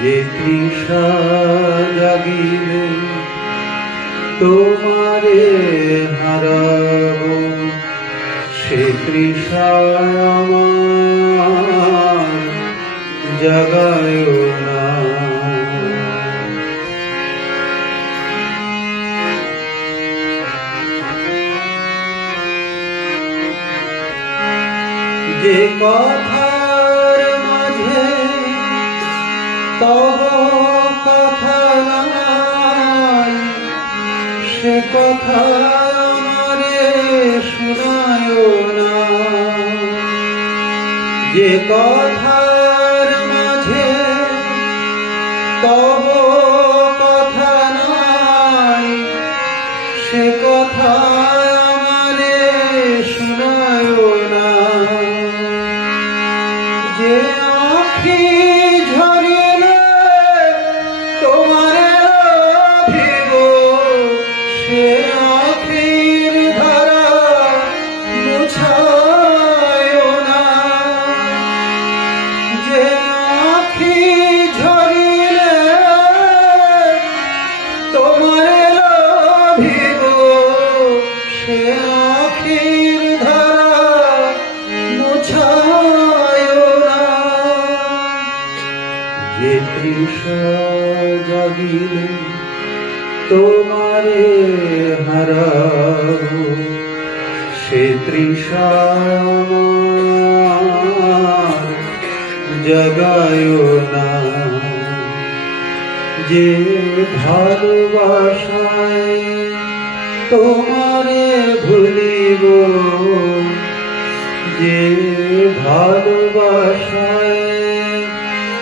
যে তৃষা জাগিলে তোমারে হারাবো, সে তৃষা আমার জাগায় না। যে কথার মাঝে তব কথা নাই, সে কথা আমারে শোনায় না। যে কথার মাঝে তব কথা নাই, সে কথা আমারে শোনায় না। যে আঁখি ঝরিলে তোমারে লোভিব, সে আঁখির ধারা মুছায় না। যে আঁখি ঝরিলে তোমারে লোভিব, সে আঁখির ধারা মুছায় না। যে তৃষা জাগিলে তোমারে হারাবো, সে তৃষা আমার জাগায় না। যে ভালোবাসায় তোমারে ভুলিব, যে ভালোবাসায়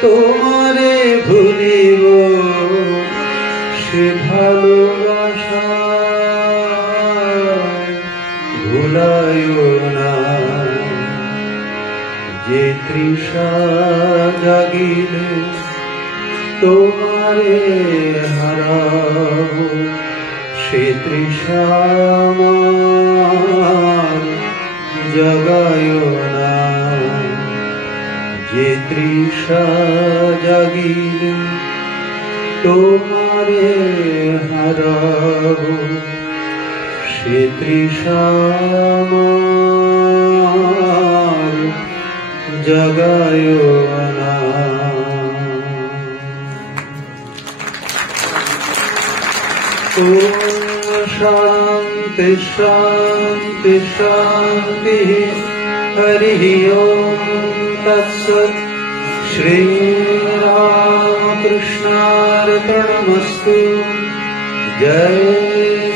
তোমারে ভুলিব, সে ভালোবাসা ভুলায় না। যে তৃষা জাগিলে তোমারে হারাবো, সে তৃষা আমার জাগায় না। যে তৃষা জাগিলে তোমারে হারাবো, সে তৃষা আমার জাগায় না। शांति शांति शांति हरि ओम तत्सत्। श्री रामकृष्णार्पणमस्तु। जय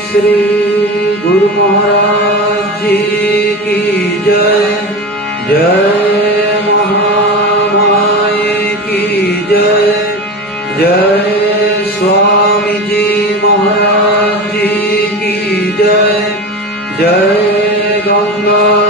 श्री गुरु महाराज जी की जय। जय महामाये की जय। जय स्वामी जी महाराज जी की जय। जय गंगा